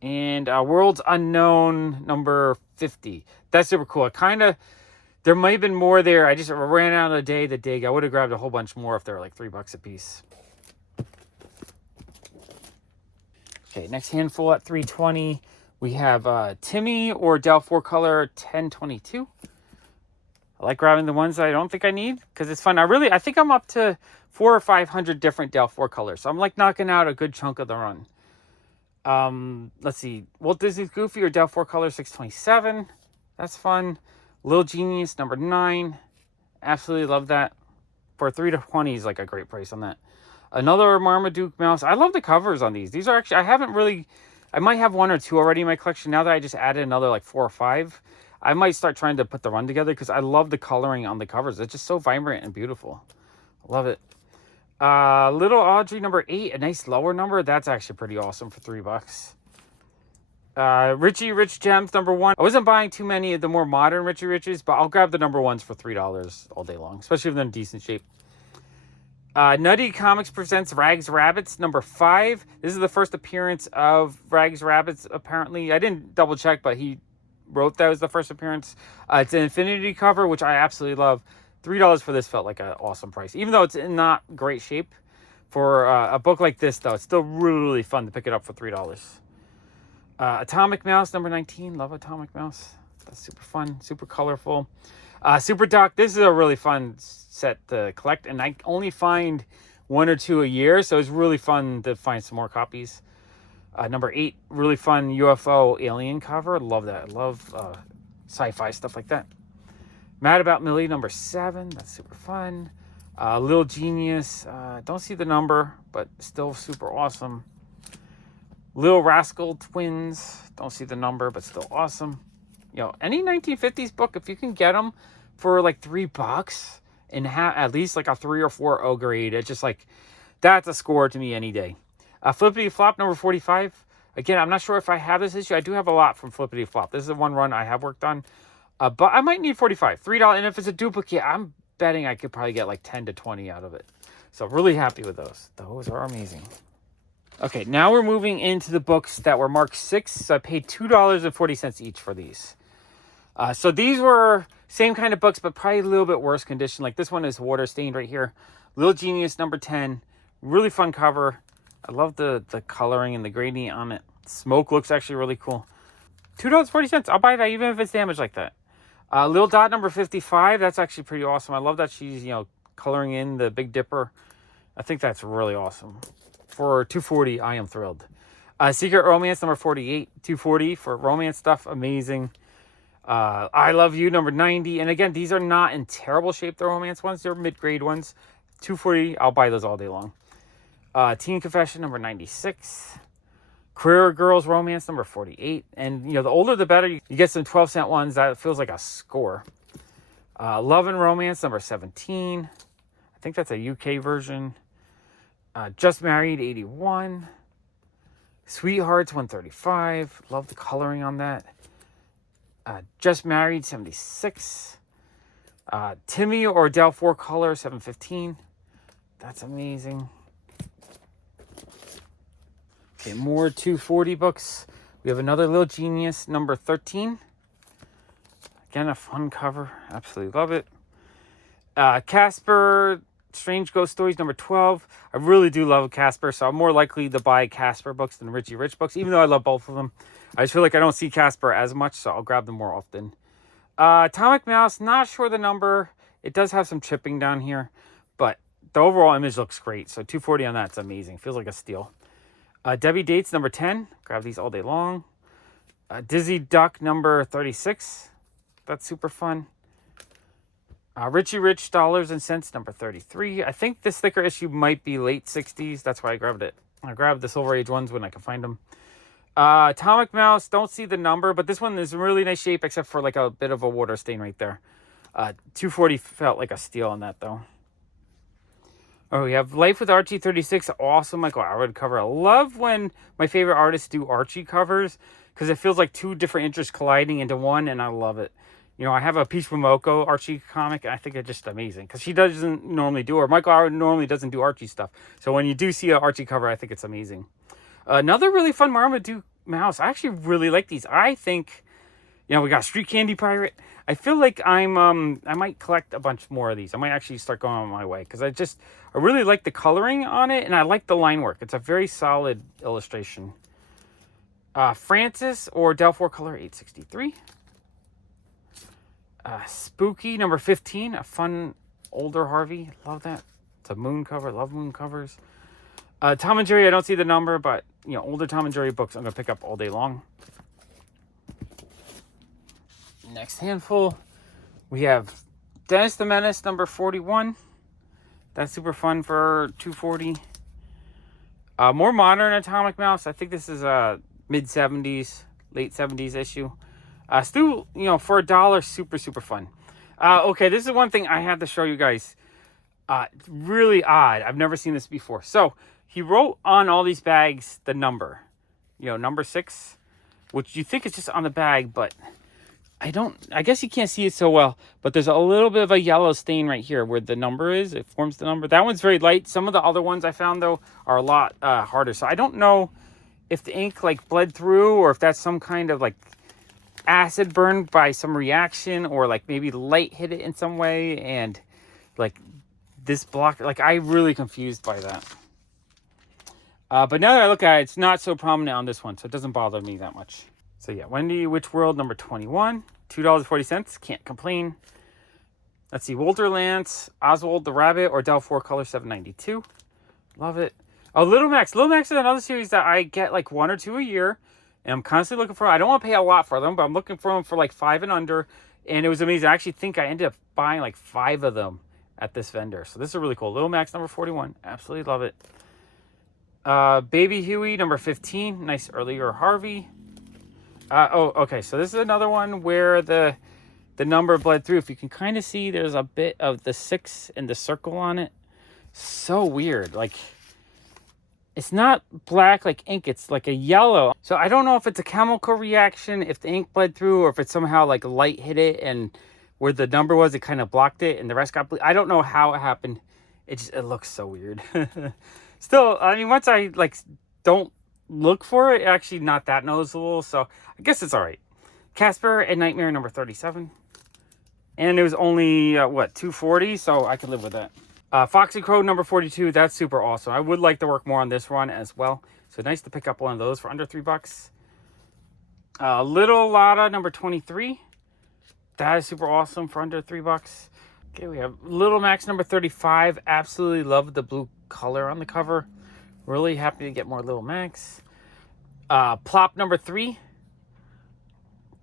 And Worlds Unknown number 50. That's super cool. There might have been more there. I just ran out of the day to dig. I would have grabbed a whole bunch more if they were like $3 a piece. Okay, next handful at $3.20. We have Timmy or Del 4 Color 1022. I like grabbing the ones that I don't think I need because it's fun. I think I'm up to 400 or 500 different Del 4 colors. So I'm like knocking out a good chunk of the run. Let's see. Walt Disney's Goofy or Del 4 Color 627. That's fun. Little Genius number 9. Absolutely love that. For $3.20 is like a great price on that. Another Marmaduke mouse. I love the covers on these. These are actually, I might have 1 or 2 already in my collection. Now that I just added another like 4 or 5, I might start trying to put the run together because I love the coloring on the covers. It's just so vibrant and beautiful. Love it. Little Audrey number 8, a nice lower number. That's actually pretty awesome for $3. Richie Rich Gems number 1. I wasn't buying too many of the more modern Richie Riches, but I'll grab the number 1s for $3 all day long, especially if they're in decent shape. Nutty Comics presents Rags Rabbits number 5. This is the first appearance of Rags Rabbits, apparently. I didn't double check, but he wrote that was the first appearance. It's an Infinity cover, which I absolutely love. $3 for this felt like an awesome price. Even though it's in not great shape. For a book like this, though, it's still really fun to pick it up for $3. Atomic Mouse number 19. Love Atomic Mouse. That's super fun, super colorful. Super Doc, this is a really fun set to collect, and I only find 1 or 2 a year, so it's really fun to find some more copies. Number 8, really fun UFO alien cover. Love that. I love sci-fi stuff like that. Mad About Millie number 7. That's super fun. Little Genius. Don't see the number, but still super awesome. Little Rascal Twins. Don't see the number, but still awesome. You know, any 1950s book, if you can get them for like $3 and have at least like a 3 or 4 O grade, it's just like, that's a score to me any day. Flippity Flop number 45. Again, I'm not sure if I have this issue. I do have a lot from Flippity Flop. This is the one run I have worked on. But I might need 45. $3. And if it's a duplicate, I'm betting I could probably get like 10 to 20 out of it. So really happy with those. Those are amazing. Okay, now we're moving into the books that were marked 6. So I paid $2.40 each for these. So these were same kind of books, but probably a little bit worse condition. Like this one is water stained right here. Little Genius number 10. Really fun cover. I love the coloring and the gradient on it. Smoke looks actually really cool. $2.40. I'll buy that even if it's damaged like that. Little Dot number 55. That's actually pretty awesome. I love that she's, coloring in the Big Dipper. I think that's really awesome. For $2.40, I am thrilled. Secret Romance number 48. $2.40 for romance stuff. Amazing. I Love You number 90. And again, these are not in terrible shape, the romance ones. They're mid-grade ones. $2.40. I'll buy those all day long. Teen Confession number 96. Queer Girls Romance number 48. And, the older the better. You get some 12-cent ones. That feels like a score. Love and Romance number 17. I think that's a UK version. Just Married 81. Sweethearts 135. Love the coloring on that. Just Married 76. Timmy or Del 4 Color 715. That's amazing. Okay, more $2.40 books. We have another Little Genius number 13. Again, a fun cover. Absolutely love it. Casper Strange Ghost Stories number 12. I really do love Casper, so I'm more likely to buy Casper books than Richie Rich books, even though I love both of them. I just feel like I don't see Casper as much, so I'll grab them more often. Atomic Mouse, not sure the number. It does have some chipping down here, but the overall image looks great. So $2.40 on that. It's amazing. Feels like a steal. Debbie Dates number 10. Grab these all day long. Dizzy Duck number 36. That's super fun. Richie Rich Dollars and Cents number 33. I think this thicker issue might be late 60s. That's why I grabbed it. I grabbed the Silver Age ones when I can find them. Atomic Mouse, don't see the number, but this one is in really nice shape except for like a bit of a water stain right there. 240 felt like a steal on that though. Oh, we have Life with Archie 36. Awesome Michael Howard cover. I love when my favorite artists do Archie covers because it feels like two different interests colliding into one, and I love it. You know, I have a Peach Momoko Archie comic, and I think it's just amazing because she doesn't normally do, or Michael Howard normally doesn't do Archie stuff. So when you do see an Archie cover, I think it's amazing. Another really fun Marmaduke mouse. I actually really like these. I think, you know, we got Street Candy Pirate. I feel like I might collect a bunch more of these. I might actually start going on my way because I really like the coloring on it, and I like the line work. It's a very solid illustration. Francis or Del 4 color 863. Spooky number 15, a fun older Harvey. Love that. It's a moon cover. Love moon covers. Tom and Jerry, I don't see the number, but you know, older Tom and Jerry books I'm gonna pick up all day long. Next handful, we have Dennis the Menace number 41. That's super fun for $240. More modern Atomic Mouse. I think this is a mid-70s, late 70s issue. Still, you know, for $1, super fun. Okay, this is one thing I have to show you guys. Really odd. I've never seen this before. So he wrote on all these bags the number, you know, number 6, which you think is just on the bag, but I guess you can't see it so well, but there's a little bit of a yellow stain right here where the number is. It forms the number. That one's very light. Some of the other ones I found, though, are a lot harder. So I don't know if the ink, like, bled through or if that's some kind of, like, acid burn by some reaction or, like, maybe light hit it in some way. And, like, this block, like, I'm really confused by that. But now that I look at it, it's not so prominent on this one, so it doesn't bother me that much. So yeah, Wendy Witch World number 21, $2.40. Can't complain. Let's see, Walter Lance, Oswald the Rabbit, or Del 4 color 792. Love it. Oh, Little Max. Little Max is another series that I get like 1 or 2 a year, and I'm constantly looking for. I don't want to pay a lot for them, but I'm looking for them for like 5 and under, and it was amazing. I actually think I ended up buying like 5 of them at this vendor. So this is really cool. Little Max number 41. Absolutely love it. Baby Huey number 15. Nice earlier Harvey. Okay, so this is another one where the number bled through. If you can kind of see, there's a bit of the 6 in the circle on it. So weird. Like, it's not black like ink. It's like a yellow. So I don't know if it's a chemical reaction, if the ink bled through, or if it's somehow like light hit it and where the number was, it kind of blocked it and the rest got bleed. I don't know how it happened. It looks so weird. Still, I mean, once I like don't look for it, actually not that noticeable, so I guess it's all right. Casper and Nightmare number 37, and it was only $240, so I can live with that. Foxy Crow number 42. That's super awesome. I would like to work more on this run as well, so nice to pick up one of those for under $3. Little Lotta number 23. That is super awesome for under $3. Okay, we have Little Max number 35. Absolutely love the blue color on the cover. Really happy to get more Little Max. Plop number 3.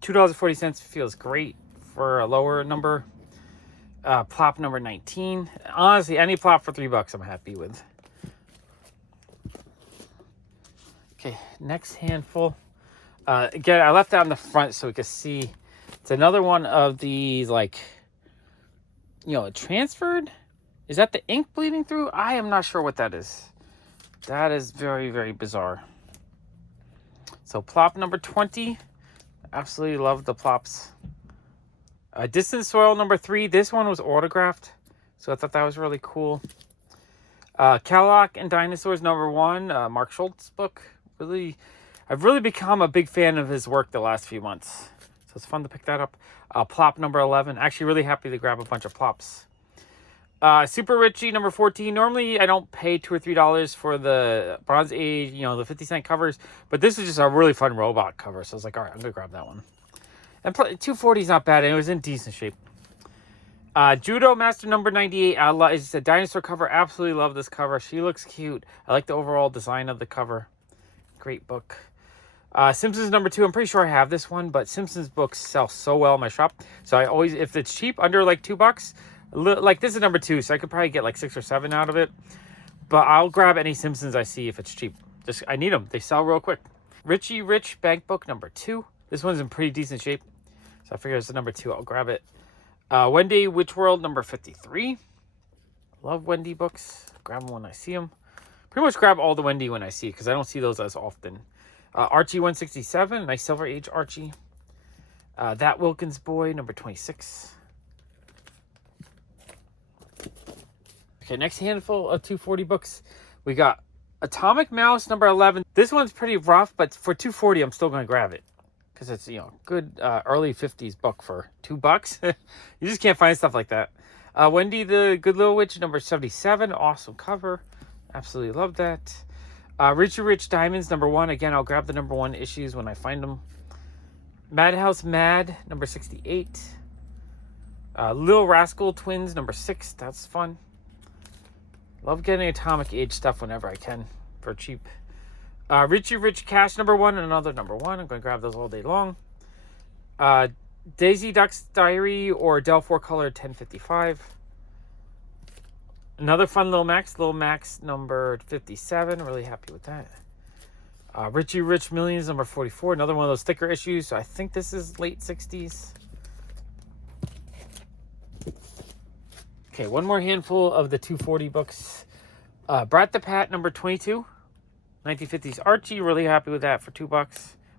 $2.40 feels great for a lower number. Plop number 19. Honestly, any plop for $3 I'm happy with. Okay, next handful. Again, I left that on the front so we could see. It's another one of these, like, you know, transferred. Is that the ink bleeding through? I am not sure what that is. That is very, very bizarre. So plop number 20. Absolutely love the plops. Distant Soil number 3. This one was autographed, so I thought that was really cool. Cadillac and Dinosaurs number 1. Mark Schultz book. I've really become a big fan of his work the last few months. So it's fun to pick that up. Plop number 11. Actually really happy to grab a bunch of plops. Super Richie number 14. Normally I don't pay $2 or $3 for the Bronze Age, you know, the 50-cent covers, but this is just a really fun robot cover, so I was like, all right, I'm gonna grab that one. And $240 is not bad, and it was in decent shape. Judo Master number 98. It's a dinosaur cover. Absolutely love this cover. She looks cute. I like the overall design of the cover. Great book. Simpsons number 2. I'm pretty sure I have this one, but Simpsons books sell so well in my shop, so I always, if it's cheap, under like $2, like this is number 2, so I could probably get like 6 or 7 out of it, but I'll grab any Simpsons I see if it's cheap. I need them. They sell real quick. Richie Rich Bank Book number 2. This one's in pretty decent shape, so I figure it's the number 2. I'll grab it. Wendy Witch World number 53. Love Wendy books. Grab them when I see them. Pretty much grab all the Wendy when I see it, because I don't see those as often. Archie 167, nice Silver Age Archie. That Wilkins Boy number 26. Okay, next handful of 240 books. We got Atomic Mouse number 11. This one's pretty rough, but for 240, I'm still going to grab it. Because it's, good early 50s book for $2. You just can't find stuff like that. Wendy the Good Little Witch number 77. Awesome cover. Absolutely love that. Richie Rich Diamonds number 1. Again, I'll grab the number 1 issues when I find them. Madhouse Mad number 68. Little Rascal Twins number 6. That's fun. Love getting Atomic Age stuff whenever I can for cheap. Richie Rich Cash number 1 and another number 1. I'm going to grab those all day long. Daisy Duck's Diary or Del 4 Color 1055. Another fun Lil Max number 57. Really happy with that. Richie Rich Millions number 44. Another one of those sticker issues. So I think this is late 60s. Okay, one more handful of the 240 books. Brat the Pat number 22. 1950s Archie. Really happy with that for $2.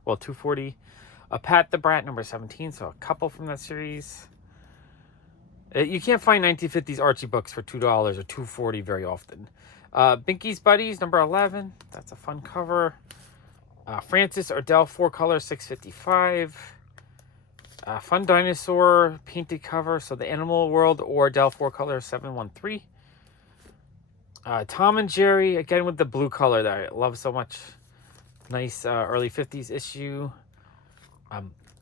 Well, 240. Pat the Brat number 17. So a couple from that series. You can't find 1950s Archie books for $2 or $2.40 very often. Binky's Buddies number 11. That's a fun cover. Francis or Del 4 Color 655. Fun Dinosaur painted cover. So the Animal World or Del 4 Color 713. Tom and Jerry, again with the blue color that I love so much. Nice early 50s issue.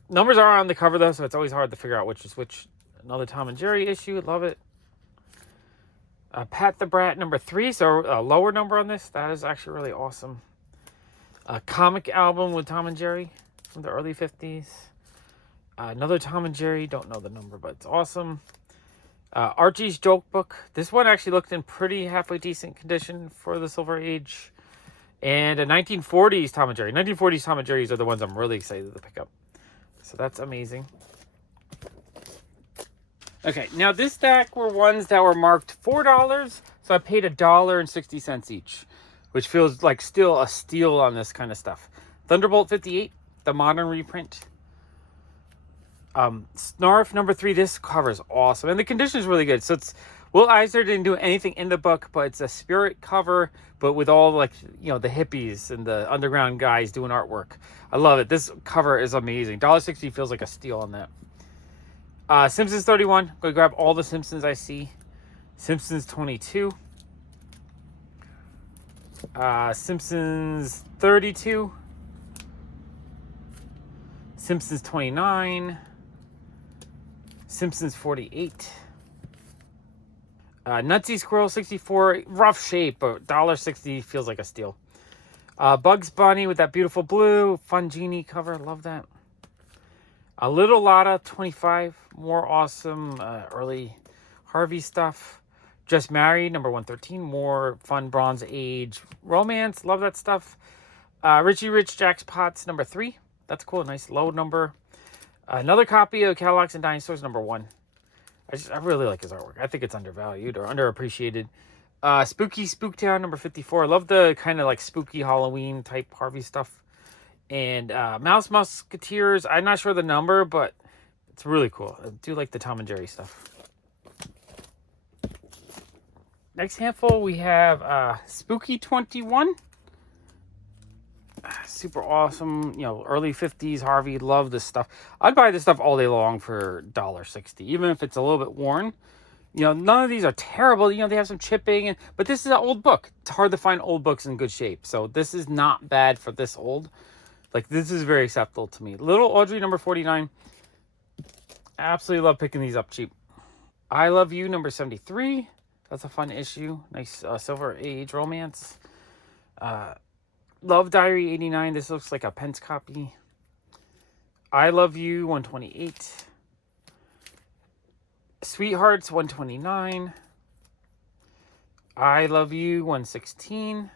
Numbers are on the cover though, so it's always hard to figure out which is which. Another Tom and Jerry issue. Love it. Pat the Brat number 3. So a lower number on this. That is actually really awesome. A comic album with Tom and Jerry from the early 50s. Another Tom and Jerry. Don't know the number, but it's awesome. Archie's Joke Book. This one actually looked in pretty halfway decent condition for the Silver Age. And a 1940s Tom and Jerry. 1940s Tom and Jerry's are the ones I'm really excited to pick up. So that's amazing. Okay, now this stack were ones that were marked $4. So I paid $1.60 each, which feels like still a steal on this kind of stuff. Thunderbolt 58, the modern reprint. Snarf number 3. This cover is awesome, and the condition is really good. So it's Will Eisner didn't do anything in the book, but it's a spirit cover, but with all the hippies and the underground guys doing artwork. I love it. This cover is amazing. $1.60 feels like a steal on that. Simpsons 31. Go grab all the Simpsons I see. Simpsons 22. Simpsons 32. Simpsons 29. Simpsons 48. Nutsy Squirrel 64. Rough shape, but $1.60 feels like a steal. Bugs Bunny with that beautiful blue. Fun Genie cover. Love that. A Little Lotta 25. More awesome early Harvey stuff. Just Married number 113. More fun Bronze Age romance. Love that stuff. Richie Rich Jack's Pots number 3. That's cool. Nice low number. Another copy of Cadillacs and Dinosaurs number 1. I really like his artwork. I think it's undervalued or underappreciated. Spooky Spooktown number 54. I love the kind of like spooky Halloween type Harvey stuff. And Mouse Musketeers. I'm not sure the number, but it's really cool. I do like the Tom and Jerry stuff. Next handful, we have Spooky 21. Super awesome, early 50s Harvey. Love this stuff. I'd buy this stuff all day long for $1.60, even if it's a little bit worn. None of these are terrible. They have some chipping, but this is an old book. It's hard to find old books in good shape, so this is not bad for this old. Like, this is very acceptable to me. Little Audrey number 49. Absolutely love picking these up cheap. I Love You number 73. That's a fun issue. Nice Silver Age romance. Love Diary 89. This looks like a Pence copy. I Love You 128. Sweethearts 129. I Love You 116.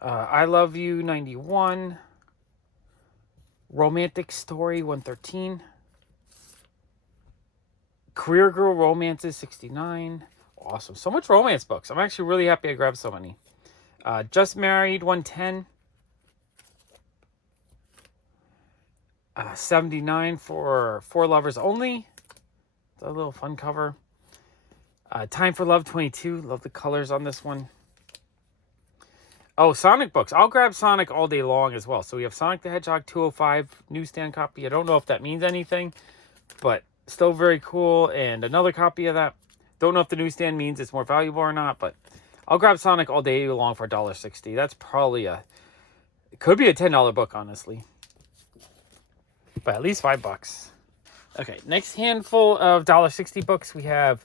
I Love You 91. Romantic Story 113. Career Girl Romances 69. Awesome. So much romance books. I'm actually really happy I grabbed so many. Just Married 110. 79 for For Lovers Only. It's a little fun cover. Time for Love 22. Love the colors on this one. Oh, Sonic books. I'll grab Sonic all day long as well. So we have Sonic the Hedgehog 205 newsstand copy. I don't know if that means anything, but still very cool. And another copy of that. Don't know if the newsstand means it's more valuable or not, but I'll grab Sonic all day long for $1.60. That's probably it could be a $10 book, honestly. But at least $5. Okay, next handful of $1.60 books. We have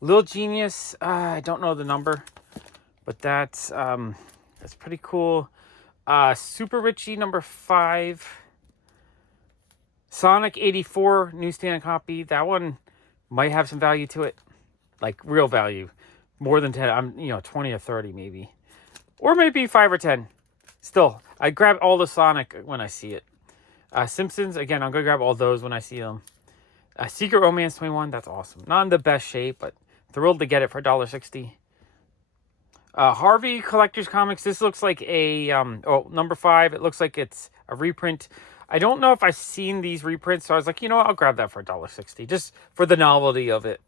Little Genius. I don't know the number, but that's pretty cool. Super Richie number 5. Sonic 84 newsstand copy. That one might have some value to it, like real value, more than 10. I'm 20 or 30 maybe, or maybe 5 or 10. Still, I grab all the Sonic when I see it. Simpsons again. I'm gonna grab all those when I see them. Secret Romance 21. That's awesome. Not in the best shape, but thrilled to get it for $1.60. Harvey Collector's Comics. This looks like a number 5. It looks like it's a reprint. I don't know if I've seen these reprints, so I was like, you know what, I'll grab that for $1.60 just for the novelty of it.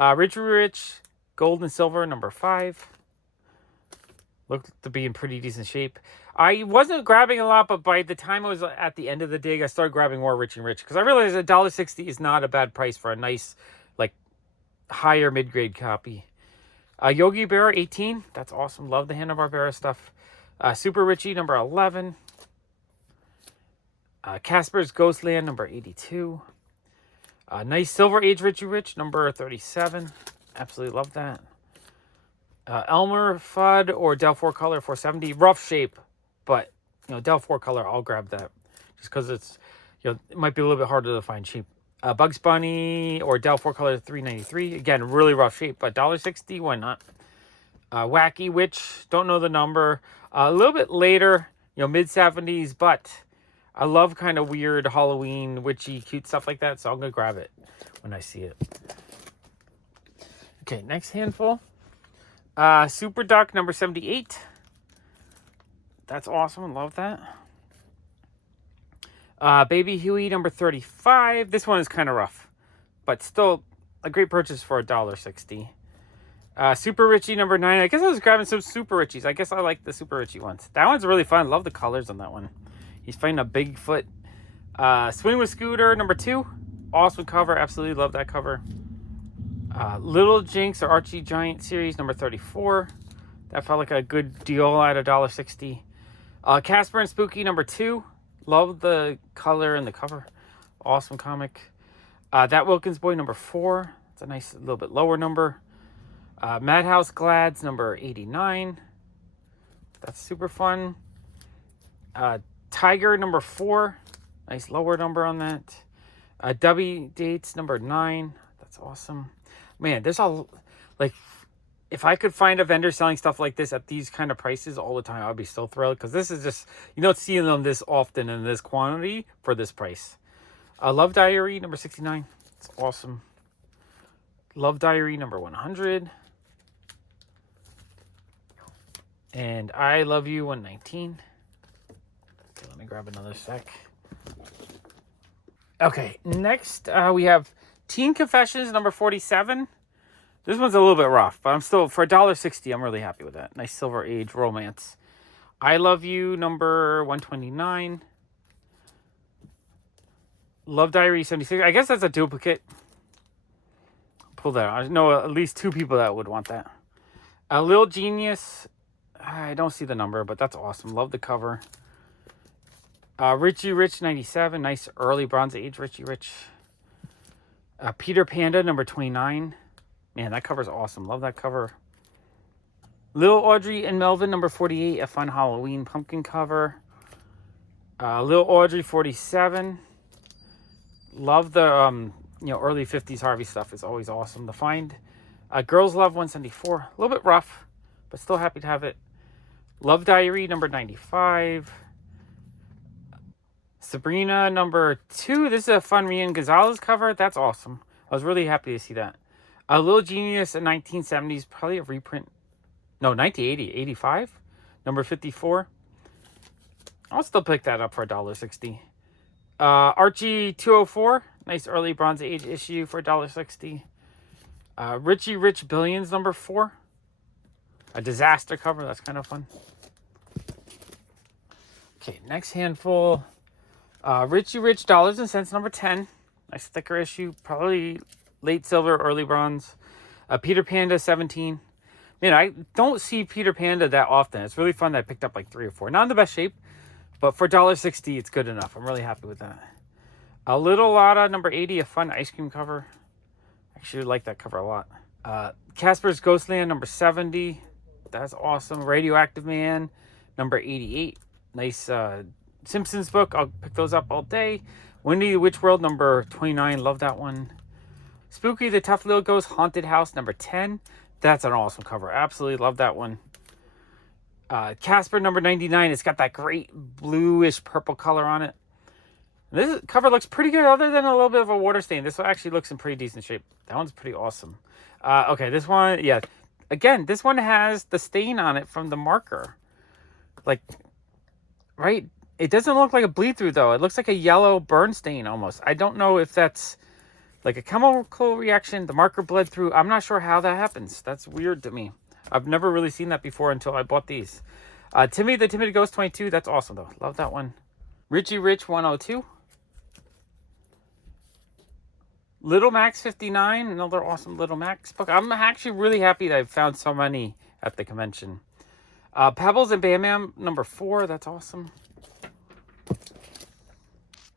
Richie Rich Gold and Silver number 5. Looked to be in pretty decent shape. I wasn't grabbing a lot, but by the time I was at the end of the dig, I started grabbing more Richie Rich because I realized $1.60 is not a bad price for a nice, like, higher mid-grade copy. Yogi Berra 18. That's awesome. Love the Hanna-Barbera stuff. Super Richie number 11. Casper's Ghostland number 82. Nice Silver Age Richie Rich number 37. Absolutely love that. Elmer Fudd or Del 4 Color 470. Rough shape, but Del 4 Color, I'll grab that just because it's it might be a little bit harder to find cheap. Bugs Bunny or Del 4 Color 393. Again, really rough shape, but $1.60, why not? Wacky Witch, don't know the number. A little bit later, mid 70s, but I love kind of weird Halloween, witchy, cute stuff like that, so I'm gonna grab it when I see it. Okay, next handful. Super Duck number 78. That's awesome. Love that. Baby Huey number 35. This one is kind of rough, but still a great purchase for $1.60. Super Richie number 9. I guess I was grabbing some Super Richies. I guess I like the Super Richie ones. That one's really fun. Love the colors on that one. He's fighting a Bigfoot. Swing with Scooter number 2. Awesome cover. Absolutely love that cover. Little Jinx or Archie Giant series number 34. That felt like a good deal at $1.60. Casper and Spooky number 2. Love the color and the cover. Awesome comic. That Wilkins Boy number 4. It's a nice little bit lower number. Madhouse Glads number 89. That's super fun. Tiger number 4. Nice lower number on that. W Dates number 9. That's awesome. Man, there's if I could find a vendor selling stuff like this at these kind of prices all the time, I'd be so thrilled because this is just, you don't see them this often in this quantity for this price. Love Diary number 69. It's awesome. Love Diary number 100. And I Love You 119. Okay, let me grab another sec. Okay, next we have Teen Confessions number 47. This one's a little bit rough, but I'm still, for $1.60, I'm really happy with that. Nice Silver Age romance. I Love You number 129. Love Diary 76. I guess that's a duplicate. Pull that out. I know at least 2 people that would want that. A Little Genius. I don't see the number, but that's awesome. Love the cover. Richie Rich 97. Nice early Bronze Age Richie Rich. Peter Panda number 29. Man, that cover's awesome. Love that cover. Little Audrey and Melvin number 48. A fun Halloween pumpkin cover. Little Audrey 47. Love the early 50s Harvey stuff. Is always awesome to find. Girls Love 174. A little bit rough, but still happy to have it. Love Diary, number 95. Sabrina, number 2. This is a fun Rian Gonzalez cover. That's awesome. I was really happy to see that. A Little Genius in 1970s, probably a reprint. No, 1980, 85, number 54. I'll still pick that up for $1.60. Archie 204, nice early Bronze Age issue for $1.60. Richie Rich Billions, number 4. A disaster cover, that's kind of fun. Okay, next handful. Richie Rich Dollars and Cents, number 10. Nice thicker issue, probably late silver, early bronze. Peter Panda 17. Man, I don't see Peter Panda that often. It's really fun that I picked up like 3 or 4. Not in the best shape, but for $1.60, it's good enough. I'm really happy with that. A Little Lotta, number 80, a fun ice cream cover. Actually like that cover a lot. Casper's Ghostland, number 70. That's awesome. Radioactive Man, number 88. Nice Simpsons book. I'll pick those up all day. Wendy the Witch World, number 29. Love that one. Spooky the Tough Little Ghost, Haunted House, number 10. That's an awesome cover. Absolutely love that one. Casper, number 99. It's got that great bluish purple color on it. This cover looks pretty good other than a little bit of a water stain. This one actually looks in pretty decent shape. That one's pretty awesome. Okay, this one, yeah. Again, this one has the stain on it from the marker. Like, right? It doesn't look like a bleed through, though. It looks like a yellow burn stain almost. I don't know if that's like a chemical reaction. The marker bled through. I'm not sure how that happens. That's weird to me. I've never really seen that before until I bought these. Timmy the Timid Ghost 22. That's awesome, though. Love that one. Richie Rich 102. Little Max 59. Another awesome Little Max book. I'm actually really happy that I found so many at the convention. Pebbles and Bam Bam number 4. That's awesome.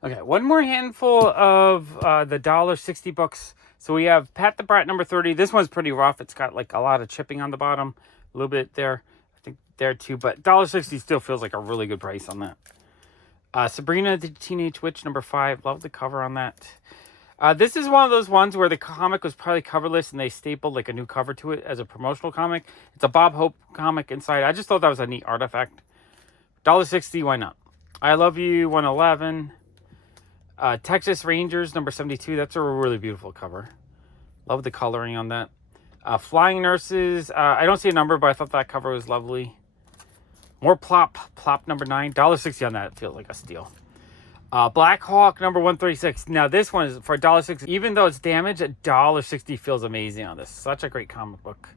Okay, one more handful of the $1.60 books. So we have Pat the Brat number 30. This one's pretty rough. It's got like a lot of chipping on the bottom. A little bit there. I think there too. But $1.60 still feels like a really good price on that. Sabrina the Teenage Witch number 5. Love the cover on that. This is one of those ones where the comic was probably coverless and they stapled like a new cover to it as a promotional comic. It's a Bob Hope comic inside. I just thought that was a neat artifact. $1.60, why not? I Love You 111. Texas Rangers number 72. That's a really beautiful cover. Love the coloring on that. Flying Nurses. I don't see a number, but I thought that cover was lovely. More Plop number 9. $1.60 on that. It feels like a steal. Blackhawk number 136. Now this one is for $1.60. Even though it's damaged, $1.60 feels amazing on this. Such a great comic book.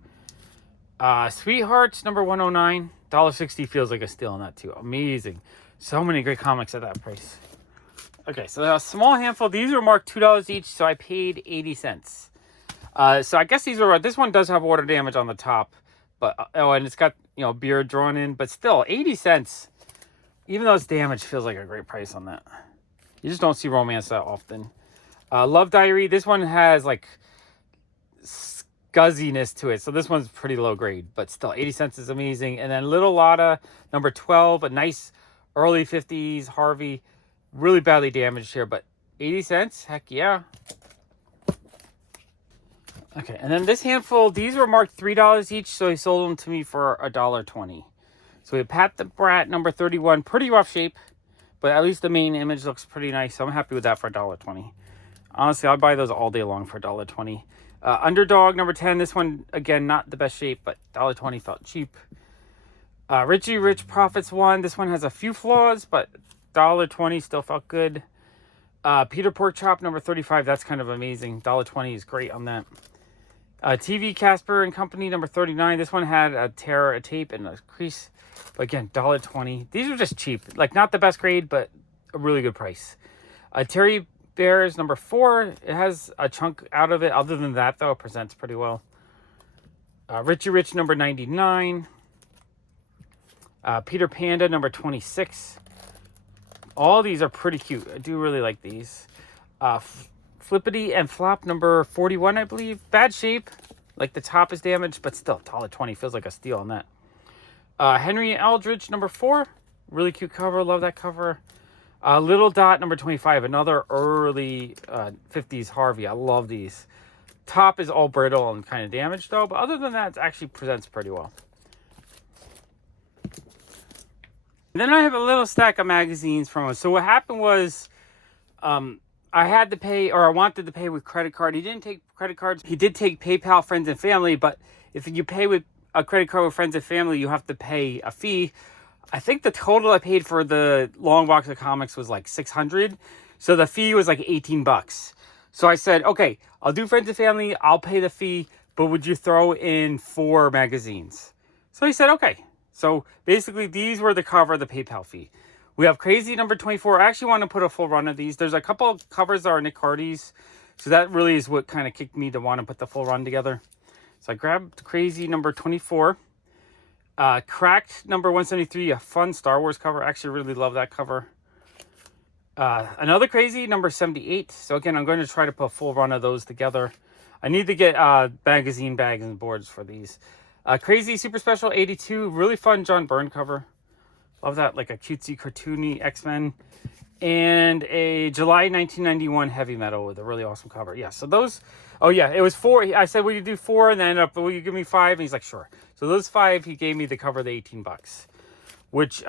Sweethearts number 109. $1.60 feels like a steal on that too. Amazing. So many great comics at that price. Okay, so a small handful. These are marked $2 each, so I paid 80 cents. So I guess these are, this one does have water damage on the top, but, oh, and it's got, you know, beard drawn in, but still, 80 cents, even though it's damaged, feels like a great price on that. You just don't see romance that often. Love Diary, this one has, like, scuzziness to it, so this one's pretty low grade, but still, 80 cents is amazing. And then Little Lotta, number 12, a nice early 50s Harvey. Really badly damaged here, but 80 cents? Heck yeah. Okay, and then this handful, these were marked $3 each, so he sold them to me for $1.20. So we have Pat the Brat, number 31. Pretty rough shape, but at least the main image looks pretty nice, so I'm happy with that for $1.20. Honestly, I'd buy those all day long for $1.20. Underdog, number 10. This one, again, not the best shape, but $1.20 felt cheap. Richie Rich Profits 1. This one has a few flaws, but $1.20 still felt good. Peter Porkchop number 35. That's kind of amazing. $1.20 is great on that. TV Casper and Company number 39. This one had a tear, a tape, and a crease. But again, $1.20. These are just cheap. Like, not the best grade, but a really good price. Terry Bears number 4. It has a chunk out of it. Other than that, though, it presents pretty well. Richie Rich number 99. Peter Panda number 26. All these are pretty cute. I do really like these. Flippity and Flop number 41, I believe. Bad shape. Like the top is damaged, but still $1.20 feels like a steal on that. Henry Eldridge number 4. Really cute cover. Love that cover. Little Dot number 25. Another early 50s Harvey. I love these. Top is all brittle and kind of damaged though, but other than that, it actually presents pretty well. And then I have a little stack of magazines from him. So what happened was, I had to pay, or I wanted to pay with credit card. He didn't take credit cards. He did take PayPal, friends and family, but if you pay with a credit card with friends and family, you have to pay a fee. I think the total I paid for the long box of comics was like $600. So the fee was like $18. So I said, okay, I'll do friends and family. I'll pay the fee, but would you throw in 4 magazines? So he said, okay. So basically these were the cover of the PayPal fee. We have Crazy number 24. I actually want to put a full run of these. There's a couple of covers that are Nick Hardy's. So that really is what kind of kicked me to want to put the full run together. So I grabbed Crazy number 24. Cracked number 173, a fun Star Wars cover. I actually really love that cover. Another Crazy number 78. So again, I'm going to try to put a full run of those together. I need to get magazine bags and boards for these. Crazy Super Special 82. Really fun John Byrne cover. Love that, like a cutesy, cartoony X-Men. And a July 1991 Heavy Metal with a really awesome cover. Yeah, so those... Oh, yeah, it was 4. I said, will you do 4? And then ended up, will you give me 5? And he's like, sure. So those 5, he gave me the cover of the $18. Which,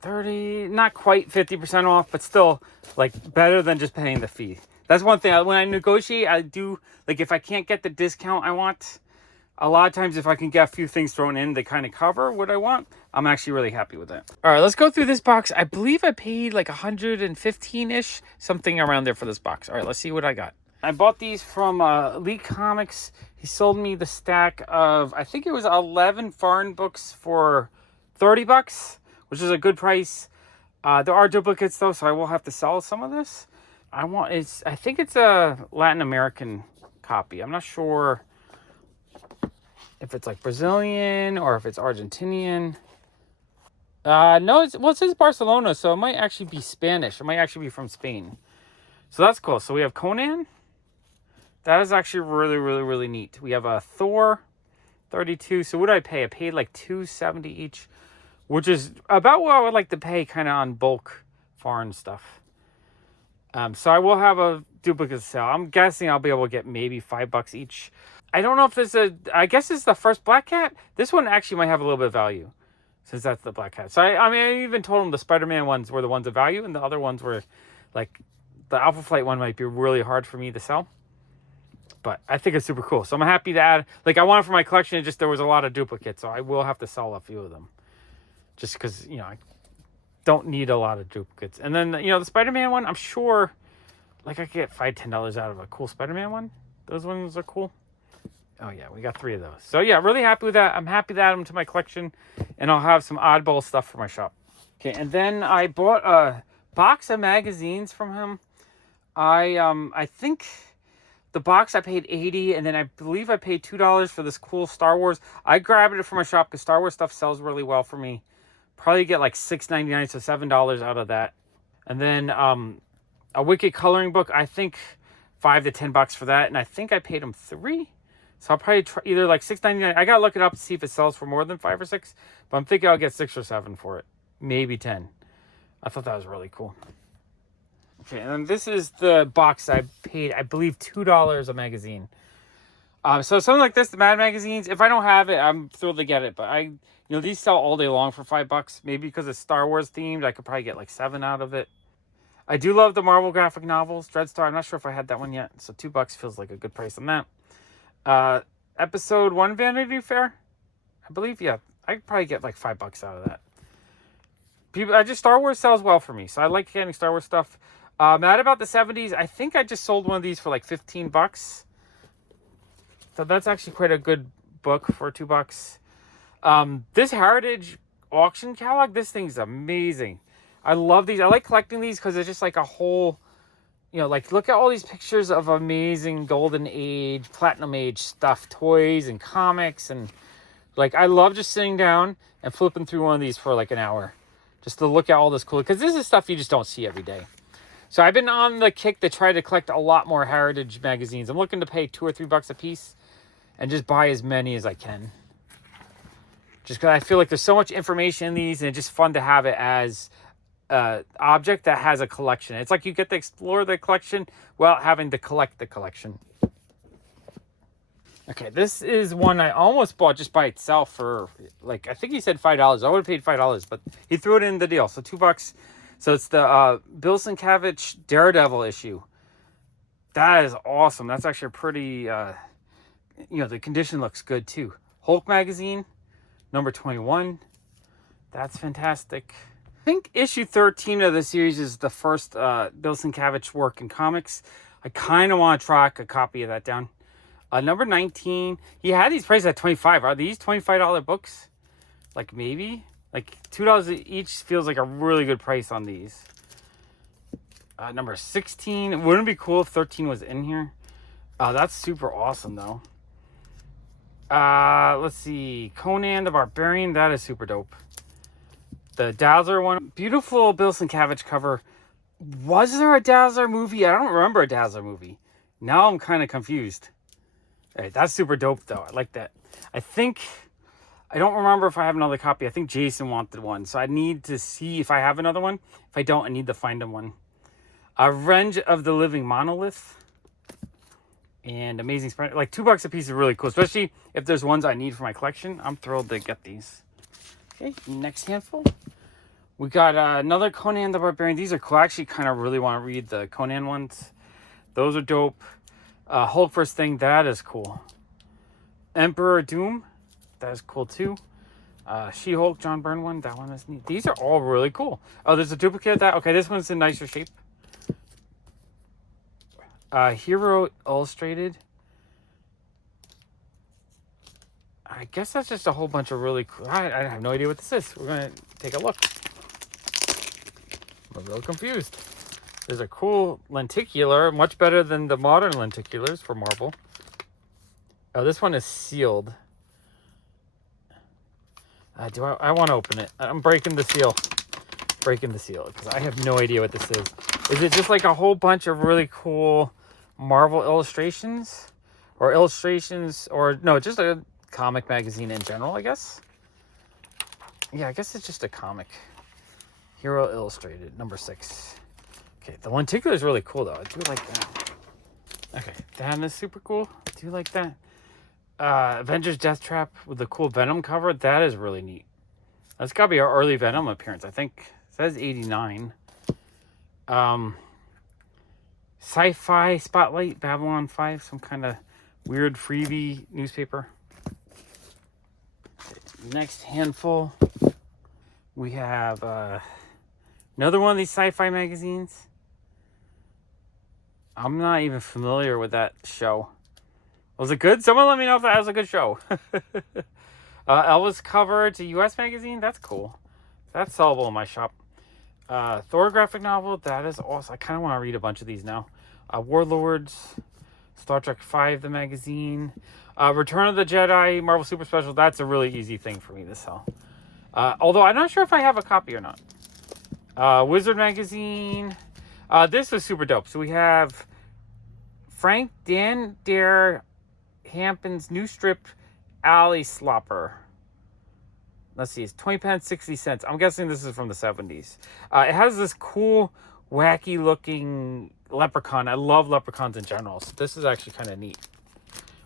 30... Not quite 50% off, but still, like, better than just paying the fee. That's one thing. When I negotiate, I do... Like, if I can't get the discount I want... A lot of times, if I can get a few things thrown in that kind of cover what I want, I'm actually really happy with it. All right, let's go through this box. I believe I paid like 115-ish, something around there for this box. All right, let's see what I got. I bought these from Elite Comics. He sold me the stack of, I think it was 11 foreign books for $30, which is a good price. There are duplicates though, so I will have to sell some of this. I think it's a Latin American copy. I'm not sure if it's like Brazilian or if it's Argentinian. No, it says Barcelona, so it might actually be Spanish. It might actually be from Spain. So that's cool. So we have Conan. That is actually really, really, really neat. We have a Thor 32. So what did I pay? I paid like $270 each, which is about what I would like to pay kind of on bulk foreign stuff. So I will have a duplicate sale. I'm guessing I'll be able to get maybe $5 each. I don't know if this is I guess it's the first Black Cat. This one actually might have a little bit of value since that's the Black Cat. So I even told him the Spider-Man ones were the ones of value and the other ones were like the Alpha Flight one might be really hard for me to sell. But I think it's super cool. So I'm happy to add, like I want it for my collection, just there was a lot of duplicates. So I will have to sell a few of them just because, I don't need a lot of duplicates. And then, the Spider-Man one, I'm sure like I could get $5-10 out of a cool Spider-Man one. Those ones are cool. Oh, yeah, we got 3 of those. So, yeah, really happy with that. I'm happy to add them to my collection, and I'll have some oddball stuff for my shop. Okay, and then I bought a box of magazines from him. I think the box I paid $80, and then I believe I paid $2 for this cool Star Wars. I grabbed it from my shop because Star Wars stuff sells really well for me. Probably get like $6.99, so $7 out of that. And then a Wicked coloring book, I think $5 to $10 for that, and I think I paid him $3. So I'll probably try either like $6.99. I gotta look it up to see if it sells for more than 5 or 6. But I'm thinking I'll get 6 or 7 for it, maybe 10. I thought that was really cool. Okay, and then this is the box I paid, I believe, $2 a magazine. So something like this, the Mad magazines. If I don't have it, I'm thrilled to get it. But these sell all day long for $5. Maybe because it's Star Wars themed, I could probably get like 7 out of it. I do love the Marvel graphic novels, Dreadstar. I'm not sure if I had that one yet, so $2 feels like a good price on that. Episode 1 Vanity Fair, I believe. Yeah, I could probably get like $5 out of that. Star Wars sells well for me, so I like getting Star Wars stuff. Mad About the 70s, I think I just sold one of these for like $15. So that's actually quite a good book for $2. This Heritage auction catalog, this thing's amazing. I love these. I like collecting these because it's just like a whole, like look at all these pictures of amazing golden age, platinum age stuff, toys and comics. And like, I love just sitting down and flipping through one of these for like an hour just to look at all this cool, because this is stuff you just don't see every day. So I've been on the kick to try to collect a lot more Heritage magazines. I'm looking to pay $2 or $3 a piece and just buy as many as I can. Just because I feel like there's so much information in these, and it's just fun to have it as object that has a collection. It's like you get to explore the collection while having to collect the collection. Okay, this is one I almost bought just by itself for, like, I think he said $5. I would have paid $5, but he threw it in the deal. So $2. So it's the Bill Sienkiewicz Daredevil issue. That is awesome. That's actually a pretty, the condition looks good too. Hulk magazine, number 21. That's fantastic. I think issue 13 of the series is the first Bill Sienkiewicz work in comics. I kind of want to track a copy of that down. Number 19. He had these priced at $25. Are these $25 books? Like maybe? Like $2 each feels like a really good price on these. Number 16. Wouldn't it be cool if 13 was in here? That's super awesome though. Let's see. Conan the Barbarian. That is super dope. The Dazzler one. Beautiful Bill Sienkiewicz cover. Was there a Dazzler movie? I don't remember a Dazzler movie. Now I'm kind of confused. All right, that's super dope though. I like that. I don't remember if I have another copy. I think Jason wanted one. So I need to see if I have another one. If I don't, I need to find him one. Revenge of the Living Monolith. And Amazing Spider. Like $2 a piece is really cool. Especially if there's ones I need for my collection. I'm thrilled to get these. Okay, next handful. We got another Conan the Barbarian. These are cool. I actually kind of really want to read the Conan ones. Those are dope. Hulk vs. Thing. That is cool. Emperor Doom. That is cool too. She-Hulk, John Byrne one. That one is neat. These are all really cool. Oh, there's a duplicate of that. Okay, this one's in nicer shape. Hero Illustrated. I guess that's just a whole bunch of really cool... I have no idea what this is. We're going to take a look. I'm a little confused. There's a cool lenticular. Much better than the modern lenticulars for Marvel. Oh, this one is sealed. I want to open it. I'm breaking the seal. Breaking the seal because I have no idea what this is. Is it just like a whole bunch of really cool Marvel illustrations? Or illustrations, or no, just a comic magazine in general, I guess? Yeah, I guess it's just a comic. Hero Illustrated, number 6. Okay, the lenticular is really cool, though. I do like that. Okay, that is super cool. I do like that. Avengers Death Trap with the cool Venom cover. That is really neat. That's got to be our early Venom appearance. I think it says 89. Sci-Fi Spotlight, Babylon 5. Some kind of weird freebie newspaper. Next handful. We have another one of these sci-fi magazines. I'm not even familiar with that show. Was it good? Someone let me know if that was a good show. Elvis cover to US magazine. That's cool. That's sellable in my shop. Thor graphic novel. That is awesome. I kind of want to read a bunch of these now. Warlords. Star Trek 5, the magazine. Return of the Jedi, Marvel Super Special. That's a really easy thing for me to sell. Although I'm not sure if I have a copy or not. Wizard magazine. This is super dope. So we have Frank Dan Dare Hampton's new strip, Alley Slopper. Let's see, it's 20 pence, 60 cents. I'm guessing this is from the 70s. It has this cool, wacky looking leprechaun. I love leprechauns in general, so this is actually kind of neat.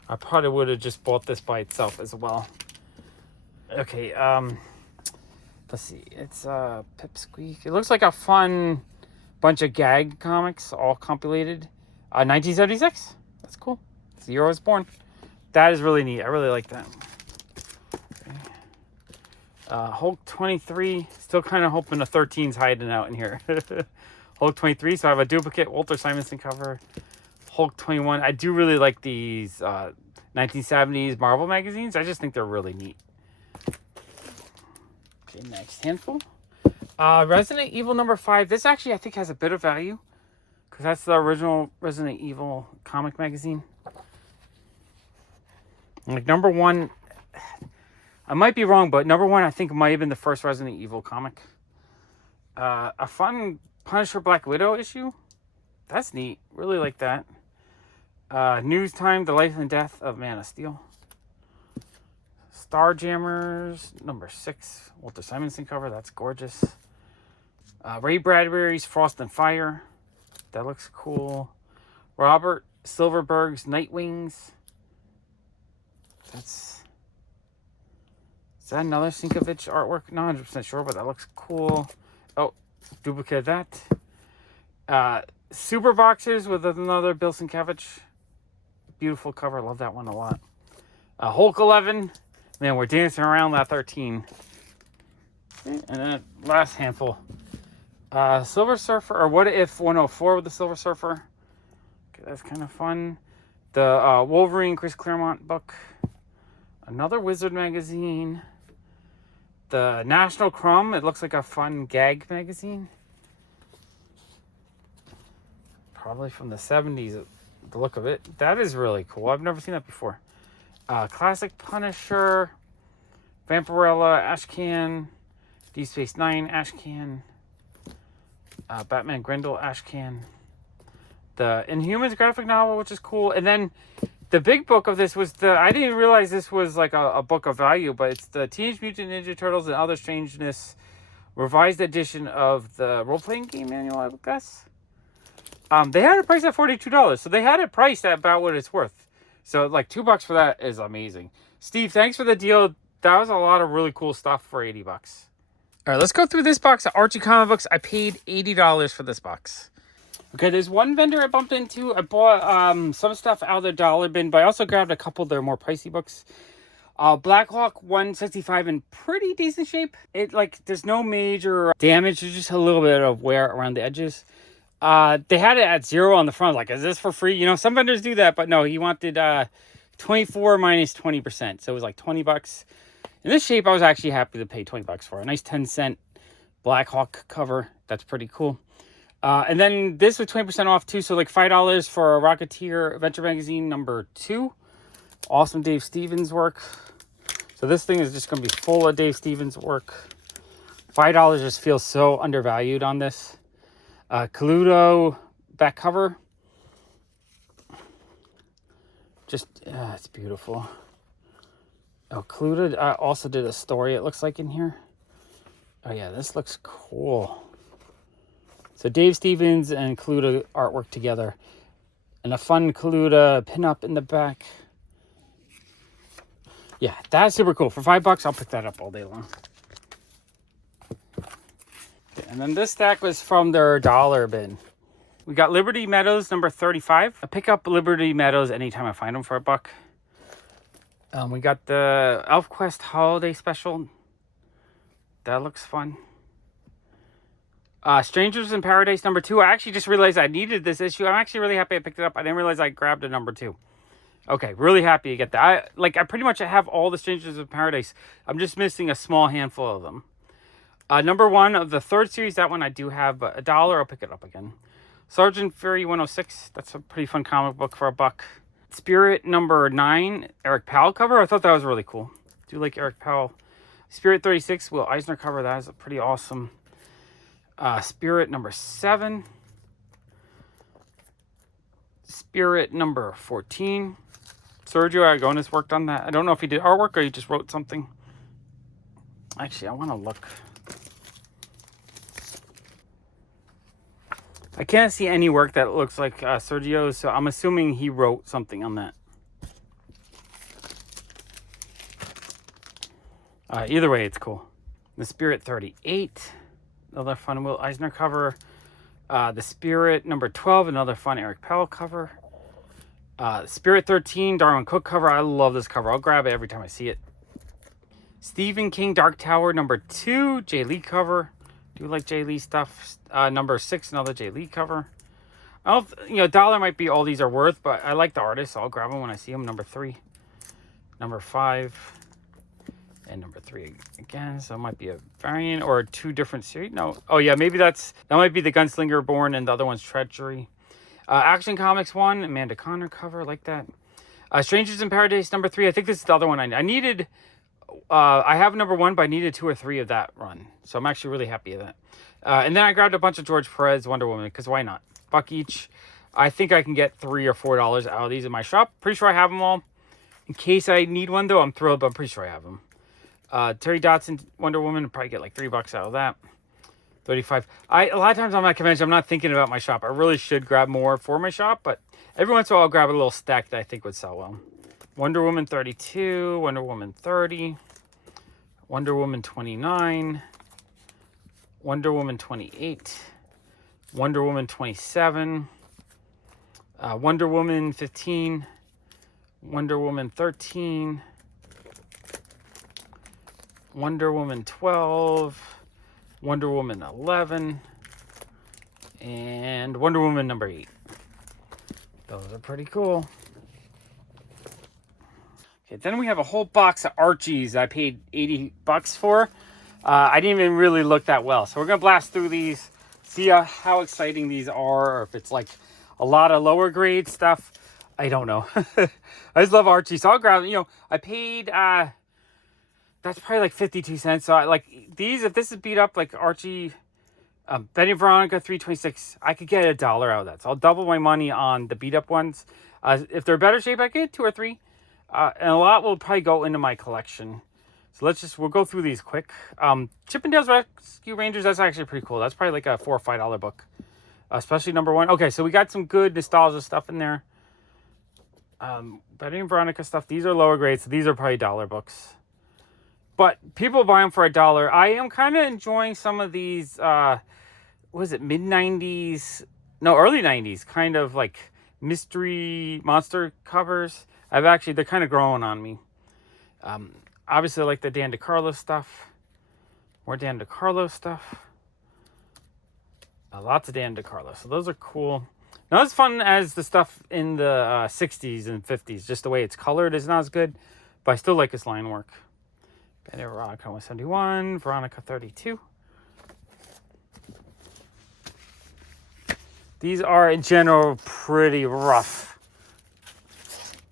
I probably would have just bought this by itself as well. Okay, let's see. It's Pipsqueak. It looks like a fun bunch of gag comics, all compilated. 1976. That's cool. It's the year I was born. That is really neat. I really like that. Okay. Hulk 23. Still kind of hoping the 13's hiding out in here. Hulk 23. So I have a duplicate Walter Simonson cover. Hulk 21. I do really like these 1970s Marvel magazines. I just think they're really neat. Okay, next handful. Resident Evil number 5. This actually I think has a bit of value because that's the original Resident Evil comic magazine. Like number 1, I might be wrong, but number 1 I think might have been the first Resident Evil comic. A fun Punisher Black Widow issue. That's neat. Really like that. News Time, The Life and Death of Man of Steel. Starjammers, number 6. Walter Simonson cover. That's gorgeous. Ray Bradbury's Frost and Fire. That looks cool. Robert Silverberg's Nightwings. Is that another Sienkiewicz artwork? Not 100% sure, but that looks cool. Oh, duplicate of that. Super boxers with another Bill Sienkiewicz. Beautiful cover. Love that one a lot. Hulk 11. Man, we're dancing around that 13. And then last handful. Silver Surfer, or What If 104 with the Silver Surfer. Okay, that's kind of fun. The Wolverine Chris Claremont book. Another Wizard magazine. The National Crumb. It looks like a fun gag magazine. Probably from the 70s, the look of it. That is really cool. I've never seen that before. Classic Punisher. Vampirella, Ashcan. Deep Space Nine, Ashcan. Batman Grendel, Ashcan. The Inhumans graphic novel, which is cool. And then the big book of this was I didn't realize this was like a book of value, but it's the Teenage Mutant Ninja Turtles and Other Strangeness revised edition of the role-playing game manual, I would guess. They had it priced at $42, so they had it priced at about what it's worth. So like $2 for that is amazing. Steve, thanks for the deal. That was a lot of really cool stuff for $80. All right, let's go through this box of Archie comic books. I paid $80 for this box. Okay, there's one vendor I bumped into. I bought some stuff out of the dollar bin, but I also grabbed a couple of their more pricey books. Blackhawk 165 in pretty decent shape. There's no major damage. There's just a little bit of wear around the edges. They had it at 0 on the front. Like, is this for free? You know, some vendors do that, but no, he wanted 24 minus 20%. So it was like $20. In this shape, I was actually happy to pay $20 for a nice 10-cent Blackhawk cover. That's pretty cool. And then this was 20% off too. So like $5 for a Rocketeer Adventure Magazine number 2. Awesome Dave Stevens work. So this thing is just going to be full of Dave Stevens work. $5 just feels so undervalued on this. Cluedo back cover. Just, it's beautiful. Oh, Cluedo also did a story, it looks like, in here. Oh, yeah, this looks cool. So Dave Stevens and Cluedo artwork together. And a fun Cluedo pinup in the back. Yeah, that's super cool. For $5, I'll pick that up all day long. Okay, and then this stack was from their dollar bin. We got Liberty Meadows number 35. I pick up Liberty Meadows anytime I find them for $1. We got the ElfQuest Holiday Special. That looks fun. Strangers in Paradise number 2. I actually just realized I needed this issue. I'm actually really happy I picked it up. I didn't realize I grabbed a number 2. Okay, really happy to get that. I pretty much have all the Strangers in Paradise. I'm just missing a small handful of them. Number 1 of the 3rd series. That one I do have, but $1, I'll pick it up again. Sergeant Fury 106. That's a pretty fun comic book for $1. Spirit number 9, Eric Powell cover. I thought that was really cool. Do like Eric Powell. Spirit 36, Will Eisner cover. That is a pretty awesome. Spirit number 7. Spirit number 14. Sergio Aragonis worked on that. I don't know if he did artwork or he just wrote something. Actually, I want to look. I can't see any work that looks like Sergio's, so I'm assuming he wrote something on that. Either way, it's cool. The Spirit 38, another fun Will Eisner cover. The Spirit number 12, another fun Eric Powell cover. Spirit 13, Darwin Cook cover. I love this cover. I'll grab it every time I see it. Stephen King Dark Tower number 2, Jay Lee cover. Do like Jay Lee stuff. Number 6, another Jay Lee cover. I don't, $1 might be all these are worth, but I like the artist, so I'll grab them when I see them. Number 3, number 5, and number 3 again. So it might be a variant or 2 different series. No, oh yeah, maybe that might be the Gunslinger Born, and the other one's Treachery. Action Comics 1, Amanda Connor cover, like that. Strangers in Paradise number 3. I think this is the other one I needed. I have number 1, but I needed 2 or 3 of that run. So I'm actually really happy with that. And then I grabbed a bunch of George Perez Wonder Woman, because why not? $1 each. I think I can get $3 or $4 out of these in my shop. Pretty sure I have them all. In case I need one, though, I'm thrilled, but I'm pretty sure I have them. Terry Dotson Wonder Woman, I'll probably get like $3 out of that. 35. A lot of times I'm at convention, I'm not thinking about my shop. I really should grab more for my shop, but every once in a while I'll grab a little stack that I think would sell well. Wonder Woman 32, Wonder Woman 30, Wonder Woman 29, Wonder Woman 28, Wonder Woman 27, Wonder Woman 15, Wonder Woman 13, Wonder Woman 12, Wonder Woman 11, and Wonder Woman number 8. Those are pretty cool. Okay, then we have a whole box of Archies I paid $80 for. I didn't even really look that well. So we're going to blast through these, see how exciting these are, or if it's like a lot of lower grade stuff. I don't know. I just love Archie. So I'll grab, I paid, that's probably like 52 cents. So I like these, if this is beat up like Archie, Betty and Veronica 326, I could get $1 out of that. So I'll double my money on the beat up ones. If they're better shape, I could get 2 or 3. And a lot will probably go into my collection. So we'll go through these quick. Chippendales Rescue Rangers, that's actually pretty cool. That's probably like a $4 or $5 book. Especially number 1. Okay, so we got some good nostalgia stuff in there. Betty and Veronica stuff, these are lower grades, so these are probably $1 books. But people buy them for $1. I am kind of enjoying some of these, mid-90s? No, early 90s, kind of like mystery monster covers. They're kind of growing on me. Obviously, I like the Dan DeCarlo stuff. More Dan DeCarlo stuff. Lots of Dan DeCarlo. So those are cool. Not as fun as the stuff in the 60s and 50s. Just the way it's colored is not as good. But I still like his line work. Veronica 171. Veronica 32. These are, in general, pretty rough.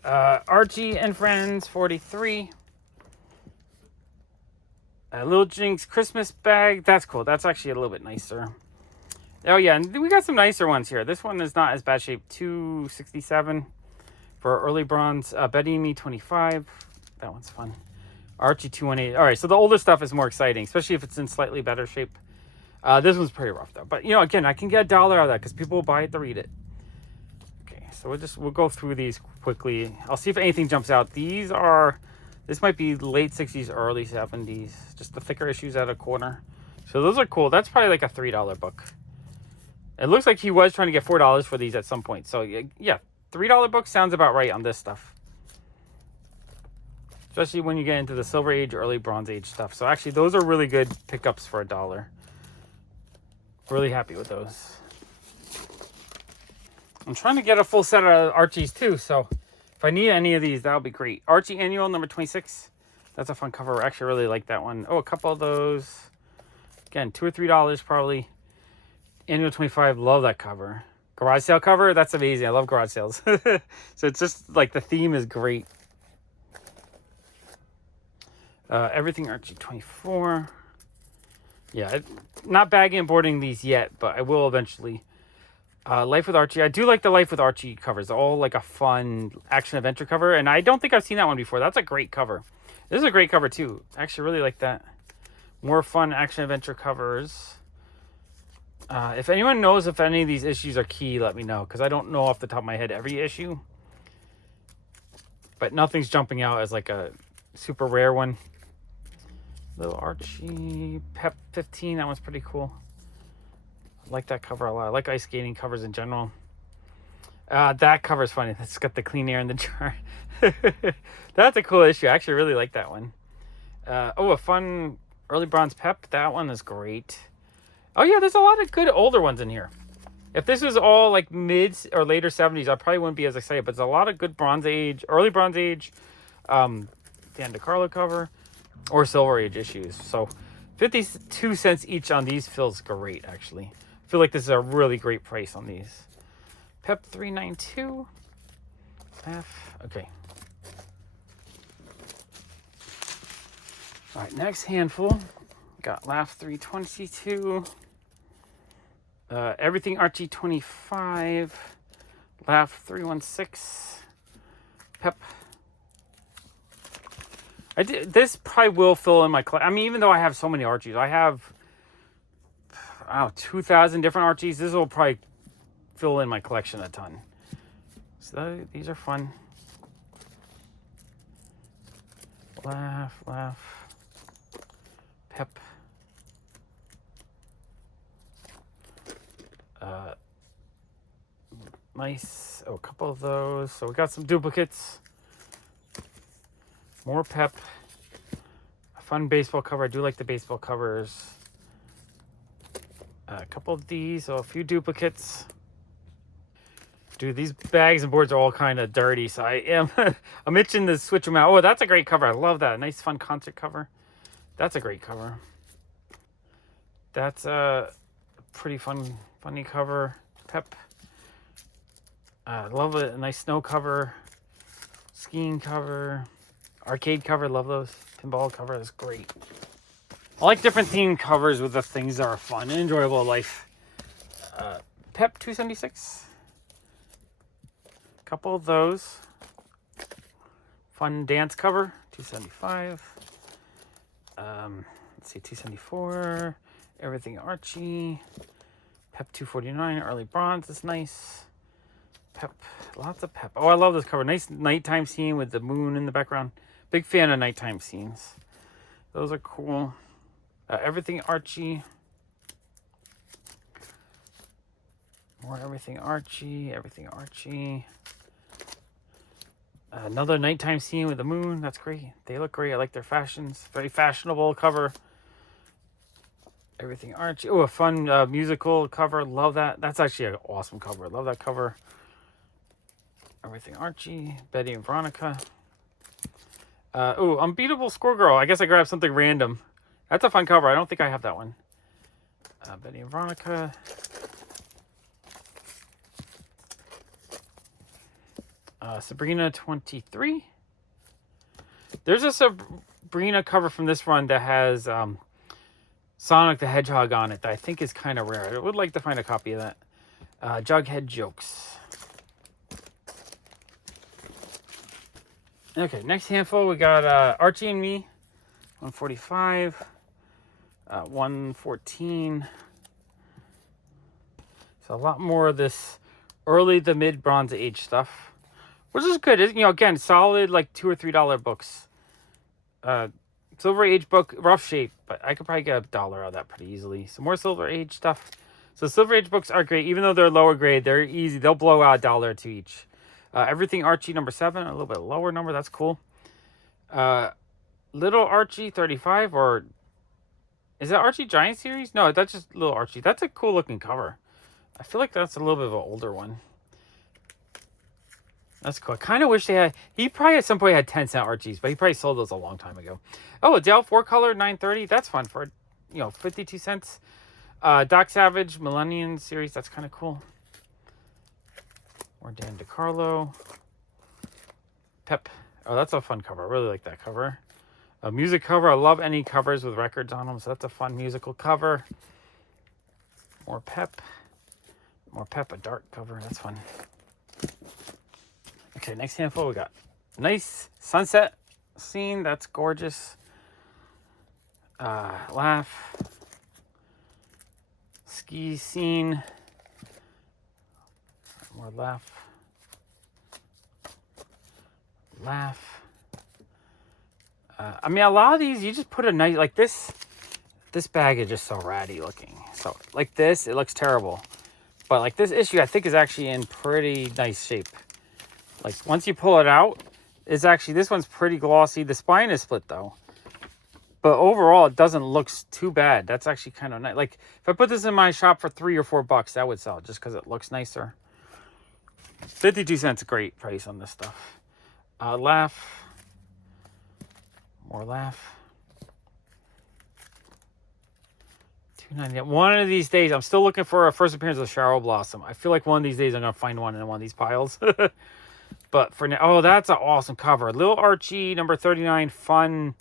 Archie and Friends 43. Little Jinx Christmas bag. That's cool. That's actually a little bit nicer. Oh yeah, and we got some nicer ones here. This one is not as bad shape. 267 for early bronze. Betty and Me 25. That one's fun. Archie 218. All right, so the older stuff is more exciting, especially if it's in slightly better shape. This one's pretty rough though. But again, I can get $1 out of that because people will buy it to read it. So we'll go through these quickly. I'll see if anything jumps out. This might be late 60s, early 70s. Just the thicker issues at a corner. So those are cool. That's probably like a $3 book. It looks like he was trying to get $4 for these at some point. So yeah, $3 book sounds about right on this stuff. Especially when you get into the Silver Age, early Bronze Age stuff. So actually, those are really good pickups for $1. Really happy with those. I'm trying to get a full set of Archies too, so if I need any of these, that would be great. Archie Annual number 26. That's a fun cover. I actually really like that one. Oh, a couple of those. Again, $2 or $3 probably. Annual 25, love that cover. Garage sale cover, that's amazing. I love garage sales. So it's just like the theme is great. Everything Archie 24. Yeah, not bagging and boarding these yet, but I will eventually. Life with Archie. I do like the Life with Archie covers. All like a fun action adventure cover. And I don't think I've seen that one before. That's a great cover. This is a great cover too. I actually really like that. More fun action adventure covers. If anyone knows if any of these issues are key, let me know. Because I don't know off the top of my head every issue. But nothing's jumping out as like a super rare one. Little Archie. Pep 15. That one's pretty cool. I like that cover a lot. I like ice skating covers in general. That cover is funny. It's got the clean air in the jar. That's a cool issue. I actually really like that one. A fun early bronze Pep. That one is great. Oh yeah, there's a lot of good older ones in here. If this was all like mid or later 70s, I probably wouldn't be as excited. But there's a lot of good Bronze Age, early Bronze Age, Dan DeCarlo cover, or Silver Age issues. So 52 cents each on these feels great, actually. I feel like this is a really great price on these. Pep 392. Okay. All right, next handful. Got Laugh 322. Everything Archie 25. Laugh 316. Pep. This probably will fill in my collection. I mean, even though I have so many Archies, I have 2,000 different Archies. This will probably fill in my collection a ton. So these are fun. Laugh. Pep. Nice. Oh, a couple of those. So we got some duplicates. More Pep. A fun baseball cover. I do like the baseball covers. A couple of these. So a few duplicates. Dude, these bags and boards are all kind of dirty, so I'm itching to switch them out. Oh, that's a great cover. I love that. Nice, fun concert cover. That's a great cover. That's a pretty funny cover. Pep. Love it. A nice snow cover. Skiing cover. Arcade cover. Love those. Pinball cover. That's great. I like different theme covers with the things that are fun and enjoyable in life. Pep 276. Couple of those. Fun dance cover, 275. Let's see, 274. Everything Archie. Pep 249. Early bronze is nice. Pep, lots of Pep. Oh, I love this cover. Nice nighttime scene with the moon in the background. Big fan of nighttime scenes. Those are cool. Everything Archie. More Everything Archie. Everything Archie. Another nighttime scene with the moon. That's great. They look great. I like their fashions. Very fashionable cover. Everything Archie. Oh, a fun musical cover. Love that. That's actually an awesome cover. Love that cover. Everything Archie. Betty and Veronica. Oh, Unbeatable Squirrel. I guess I grabbed something random. That's a fun cover. I don't think I have that one. Betty and Veronica. Sabrina 23. There's a Sabrina cover from this run that has Sonic the Hedgehog on it that I think is kind of rare. I would like to find a copy of that. Jughead Jokes. Okay, next handful we got Archie and Me, 145, 114. So a lot more of this early to mid Bronze Age stuff. Which is good. You know, again, solid like $2 or $3 books. Silver Age book, rough shape, but I could probably get $1 out of that pretty easily. Some more Silver Age stuff. So Silver Age books are great. Even though they're lower grade, they're easy. They'll blow out $1 or 2 each. Everything Archie number 7, a little bit lower number. That's cool. Little Archie 35, or is that Archie Giant series? No, that's just Little Archie. That's a cool looking cover. I feel like that's a little bit of an older one. That's cool. I kind of wish they had... He probably at some point had 10-cent Archies, but he probably sold those a long time ago. Oh, Adele 4-color 930. That's fun for, 52 cents. Doc Savage Millennium series. That's kind of cool. More Dan DeCarlo. Pep. Oh, that's a fun cover. I really like that cover. A music cover. I love any covers with records on them, so that's a fun musical cover. More Pep. More Pep, a dark cover. That's fun. Okay, next handful we got nice sunset scene. That's gorgeous. Laugh. Ski scene. More laugh. Laugh. I mean, a lot of these you just put a nice like this. This bag is just so ratty looking. So like this, it looks terrible. But like this issue, I think is actually in pretty nice shape. Like, once you pull it out, it's actually, this one's pretty glossy. The spine is split, though. But overall, it doesn't look too bad. That's actually kind of nice. Like, if I put this in my shop for $3 or $4, that would sell just because it looks nicer. 52 cents, great price on this stuff. Laugh. More Laugh. $2.99. One of these days, I'm still looking for a first appearance of Cheryl Blossom. I feel like one of these days I'm going to find one in one of these piles. But for now, oh, that's an awesome cover. Little Archie, number 39, fun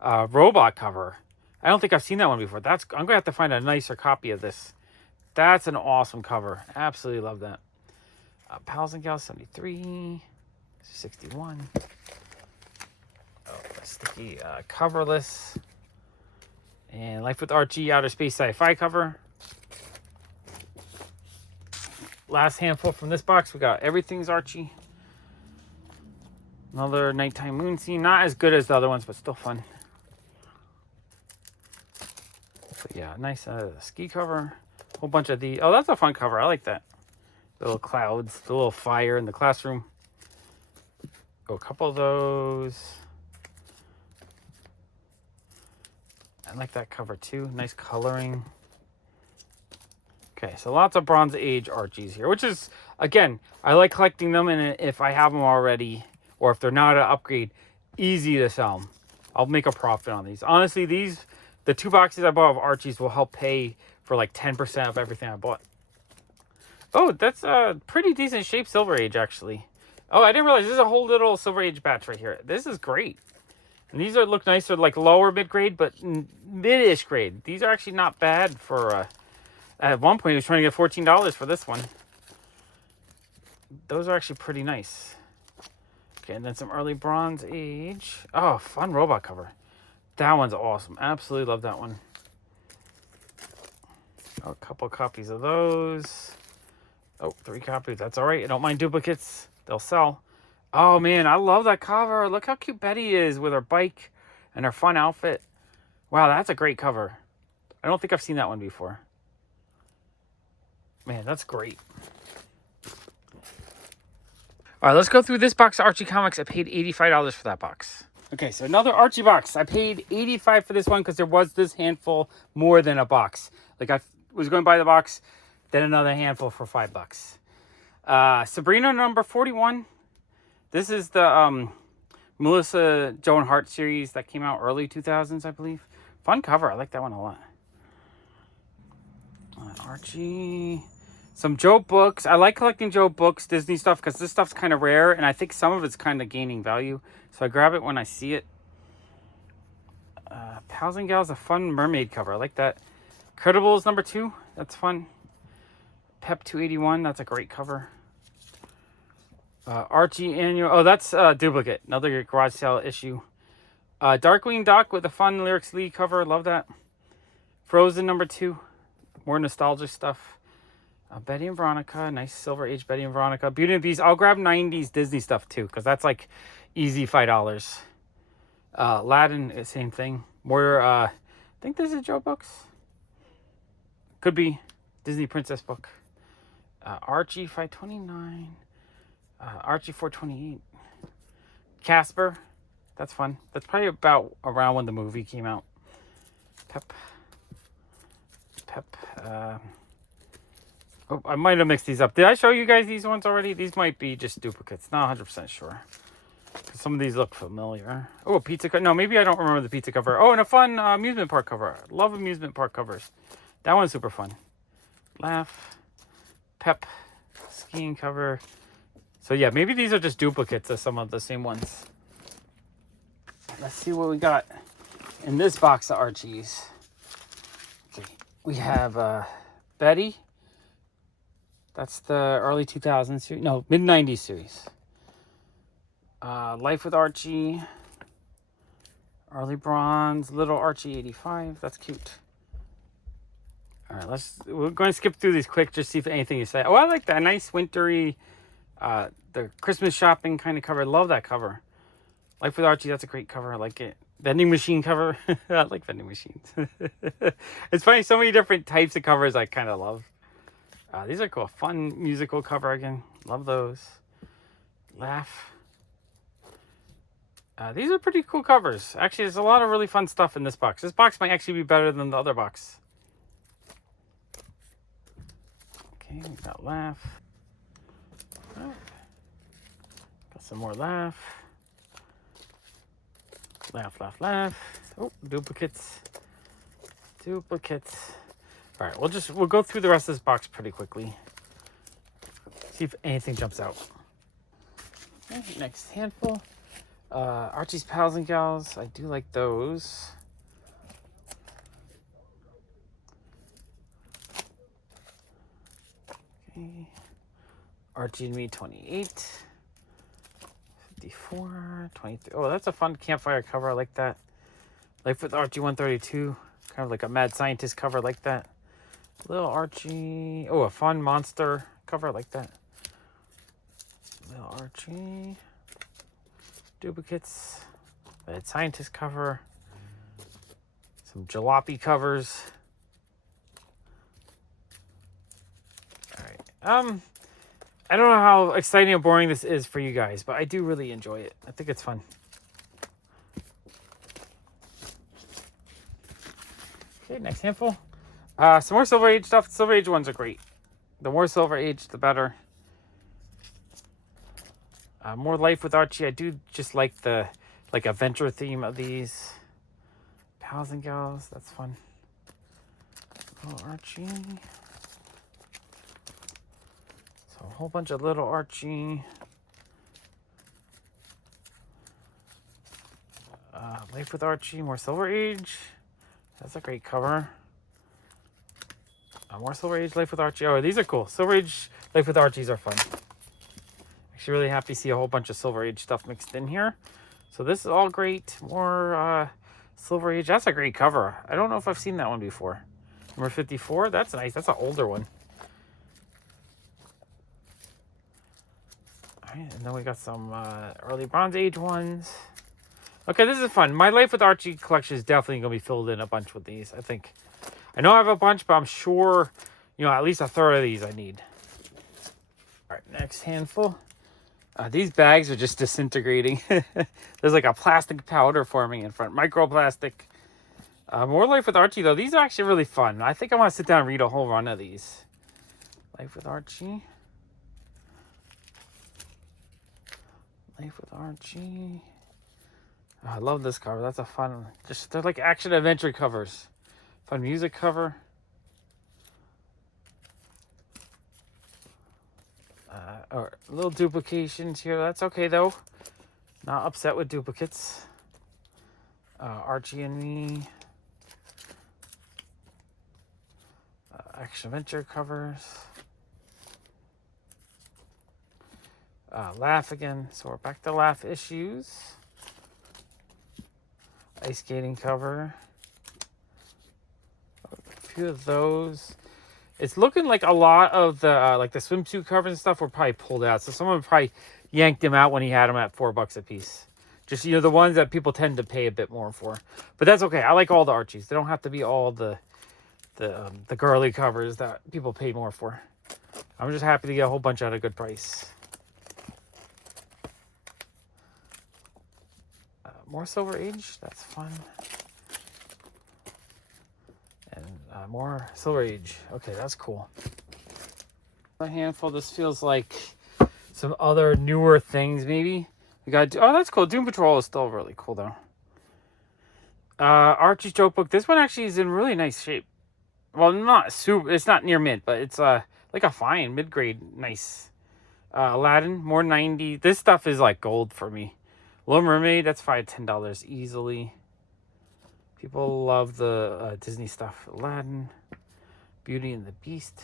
robot cover. I don't think I've seen that one before. I'm going to have to find a nicer copy of this. That's an awesome cover. Absolutely love that. Pals and Gals, 73, 61. Oh, sticky coverless. And Life with Archie, Outer Space Sci-Fi cover. Last handful from this box, we got Everything's Archie. Another nighttime moon scene. Not as good as the other ones, but still fun. But yeah, nice ski cover. Whole bunch of the... Oh, that's a fun cover. I like that. The little clouds, the little fire in the classroom. Oh, a couple of those. I like that cover too. Nice coloring. Okay, so lots of Bronze Age Archies here, which is, again, I like collecting them, and if I have them already, or if they're not an upgrade, easy to sell them. I'll make a profit on these. Honestly, the 2 boxes I bought of Archies will help pay for like 10% of everything I bought. Oh, that's a pretty decent shape Silver Age, actually. Oh, I didn't realize this is a whole little Silver Age batch right here. This is great. And these look nice. They're like lower mid-grade, but mid-ish grade. These are actually not bad for... At one point, he was trying to get $14 for this one. Those are actually pretty nice. Okay, and then some early Bronze Age. Oh, fun robot cover. That one's awesome. Absolutely love that one. Oh, a couple copies of those. Oh, 3 copies. That's all right. I don't mind duplicates. They'll sell. Oh, man, I love that cover. Look how cute Betty is with her bike and her fun outfit. Wow, that's a great cover. I don't think I've seen that one before. Man, that's great. All right, let's go through this box of Archie comics. I paid $85 for that box. Okay, so another Archie box. I paid $85 for this one because there was this handful more than a box. Like I was going to buy the box, then another handful for $5. Sabrina number 41. This is the Melissa Joan Hart series that came out early 2000s, I believe. Fun cover. I like that one a lot. Archie. Some Joe books. I like collecting Joe books, Disney stuff, because this stuff's kind of rare, and I think some of it's kind of gaining value. So I grab it when I see it. Pals and Gals, a fun mermaid cover. I like that. Credibles number 2. That's fun. Pep 281. That's a great cover. Archie annual. Oh, that's duplicate. Another garage sale issue. Darkwing Duck with a fun Lyrics Lee cover. Love that. Frozen number 2. More nostalgic stuff. Betty and Veronica. Nice Silver Age Betty and Veronica. Beauty and the Beast. I'll grab 90s Disney stuff too, because that's like easy $5. Aladdin, same thing. More, I think this is Joe books. Could be Disney Princess book. Archie 529. Archie 428. Casper. That's fun. That's probably about around when the movie came out. Pep. Oh, I might have mixed these up. Did I show you guys these ones already? These might be just duplicates. Not 100% sure. Some of these look familiar. Oh, a pizza cover. No, maybe I don't remember the pizza cover. Oh, and a fun amusement park cover. Love amusement park covers. That one's super fun. Laugh. Pep. Skiing cover. So yeah, maybe these are just duplicates of some of the same ones. Let's see what we got in this box of Archies. Okay, we have Betty. That's the early 2000s series. No, mid-90s series. Life with Archie. Early Bronze. Little Archie 85. That's cute. All right, we're going to skip through these quick, just see if anything you say. Oh, I like that. Nice wintry, the Christmas shopping kind of cover. Love that cover. Life with Archie, that's a great cover. I like it. Vending machine cover. I like vending machines. It's funny, so many different types of covers I kind of love. These are cool. Fun musical cover again. Love those. Laugh. These are pretty cool covers. Actually, there's a lot of really fun stuff in this box. This box might actually be better than the other box. Okay, we got Laugh. Got some more Laugh. Laugh. Oh, duplicates. All right, we'll go through the rest of this box pretty quickly. See if anything jumps out. Okay, next handful. Archie's Pals and Gals. I do like those. Okay. Archie and Me 28. 54. 23. Oh, that's a fun campfire cover. I like that. Life with Archie 132. Kind of like a mad scientist cover. I like that. Little Archie. Oh, a fun monster cover like that. Little Archie. duplicates. Mad Scientist cover. Some jalopy covers. All right. I don't know how exciting or boring this is for you guys, but I do really enjoy it. I think it's fun. Okay, next handful. Some more Silver Age stuff. Silver Age ones are great. The more Silver Age, the better. More Life with Archie. I do just like the adventure theme of these. Pals and Gals. That's fun. Little Archie. So a whole bunch of little Archie. Life with Archie. More Silver Age. That's a great cover. More Silver Age, Life with Archie. Oh, these are cool. Silver Age, Life with Archies are fun. Actually, really happy to see a whole bunch of Silver Age stuff mixed in here. So this is all great. More Silver Age. That's a great cover. I don't know if I've seen that one before. Number 54. That's nice. That's an older one. All right, and then we got some early Bronze Age ones. Okay, this is fun. My Life with Archie collection is definitely going to be filled in a bunch with these, I think. I know I have a bunch, but I'm sure, at least a third of these I need. All right, next handful. These bags are just disintegrating. There's like a plastic powder forming in front. Microplastic. More Life with Archie, though. These are actually really fun. I think I want to sit down and read a whole run of these. Life with Archie. Life with Archie. Oh, I love this cover. That's a fun one. They're like action adventure covers. Fun music cover. Or little duplications here. That's okay though. Not upset with duplicates. Archie and Me. Action adventure covers. Laugh again. So we're back to Laugh issues. Ice skating cover. A few of those. It's looking like a lot of the the swimsuit covers and stuff were probably pulled out. So someone probably yanked them out when he had them at $4 a piece. Just the ones that people tend to pay a bit more for. But that's okay. I like all the Archies. They don't have to be all the girly covers that people pay more for. I'm just happy to get a whole bunch at a good price. More Silver Age. That's fun. And more Silver Age. Okay, that's cool. A handful. This feels like some other newer things, maybe. We got. Oh, that's cool. Doom Patrol is still really cool, though. Archie's joke book. This one actually is in really nice shape. Well, not super. It's not near mint, but it's like a fine mid-grade, nice. Aladdin, more 90. This stuff is like gold for me. Little Mermaid, that's $5-10 easily. People love the Disney stuff. Aladdin, Beauty and the Beast.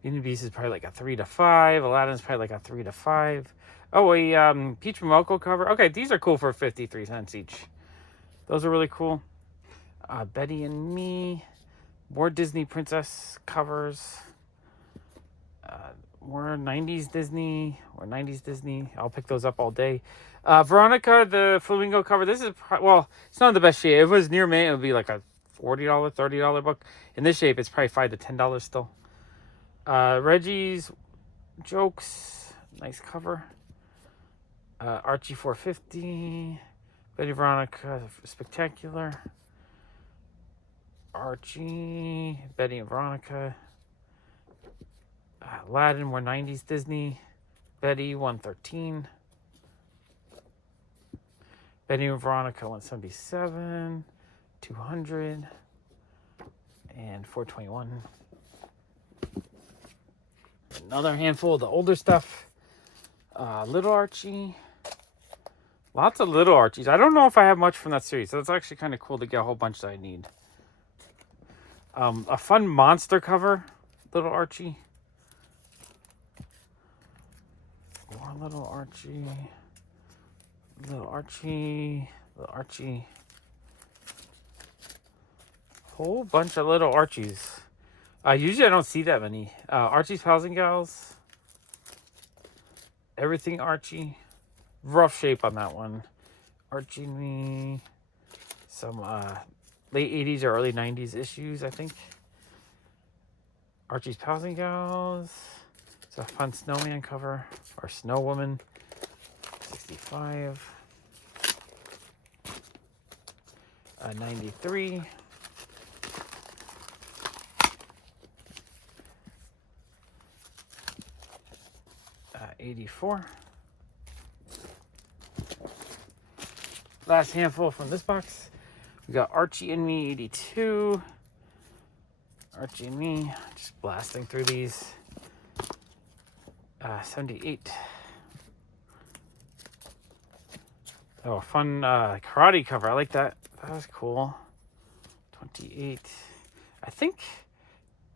Beauty and the Beast is probably like a 3 to 5. Aladdin's probably like a 3 to 5. Oh, a Peach Momoko cover. Okay, these are cool for 53 cents each. Those are really cool. Betty and Me. More Disney princess covers. More 90s Disney. More 90s Disney. I'll pick those up all day. Veronica, the Flamingo cover. This is, it's not in the best shape. If it was near May, it would be like a $40, $30 book. In this shape, it's probably $5 to $10 still. Reggie's Jokes. Nice cover. Archie 450. Betty Veronica Spectacular. Archie. Betty and Veronica. Aladdin, more 90s Disney. Betty 113. Betty and Veronica 177. 200. And 421. Another handful of the older stuff. Little Archie. Lots of Little Archies. I don't know if I have much from that series, so it's actually kind of cool to get a whole bunch that I need. A fun monster cover. Little Archie. More Little Archie. Little Archie. Little Archie. Whole bunch of Little Archies. Usually I don't see that many. Archie's Pals and Gals. Everything Archie. rough shape on that one. Archie and Me, some late 80s or early 90s issues, I think. Archie's Pals and Gals. It's a fun snowman cover, or snow woman. 65. 93. 84. Last handful from this box. We got Archie and Me 82. Archie and Me, just blasting through these. 78. Oh, a fun karate cover. I like that. That was cool. 28. I think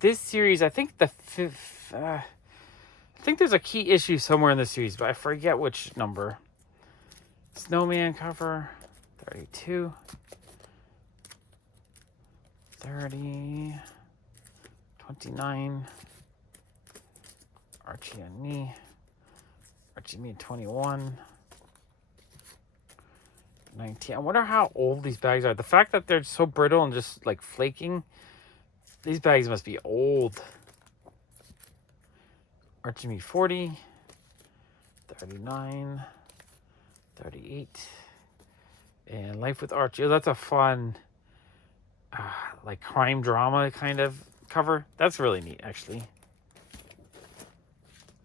this series, I think the fifth, I think there's a key issue somewhere in the series, but I forget which number. Snowman cover. 32. 30. 29. Archie and Me. Archie and Me 21. 19. I wonder how old these bags are. The fact that they're so brittle and just like flaking, these bags must be old. Archie and Me 40. 39. 38. And Life with Archie. Oh, that's a fun like crime drama kind of cover. That's really neat, actually.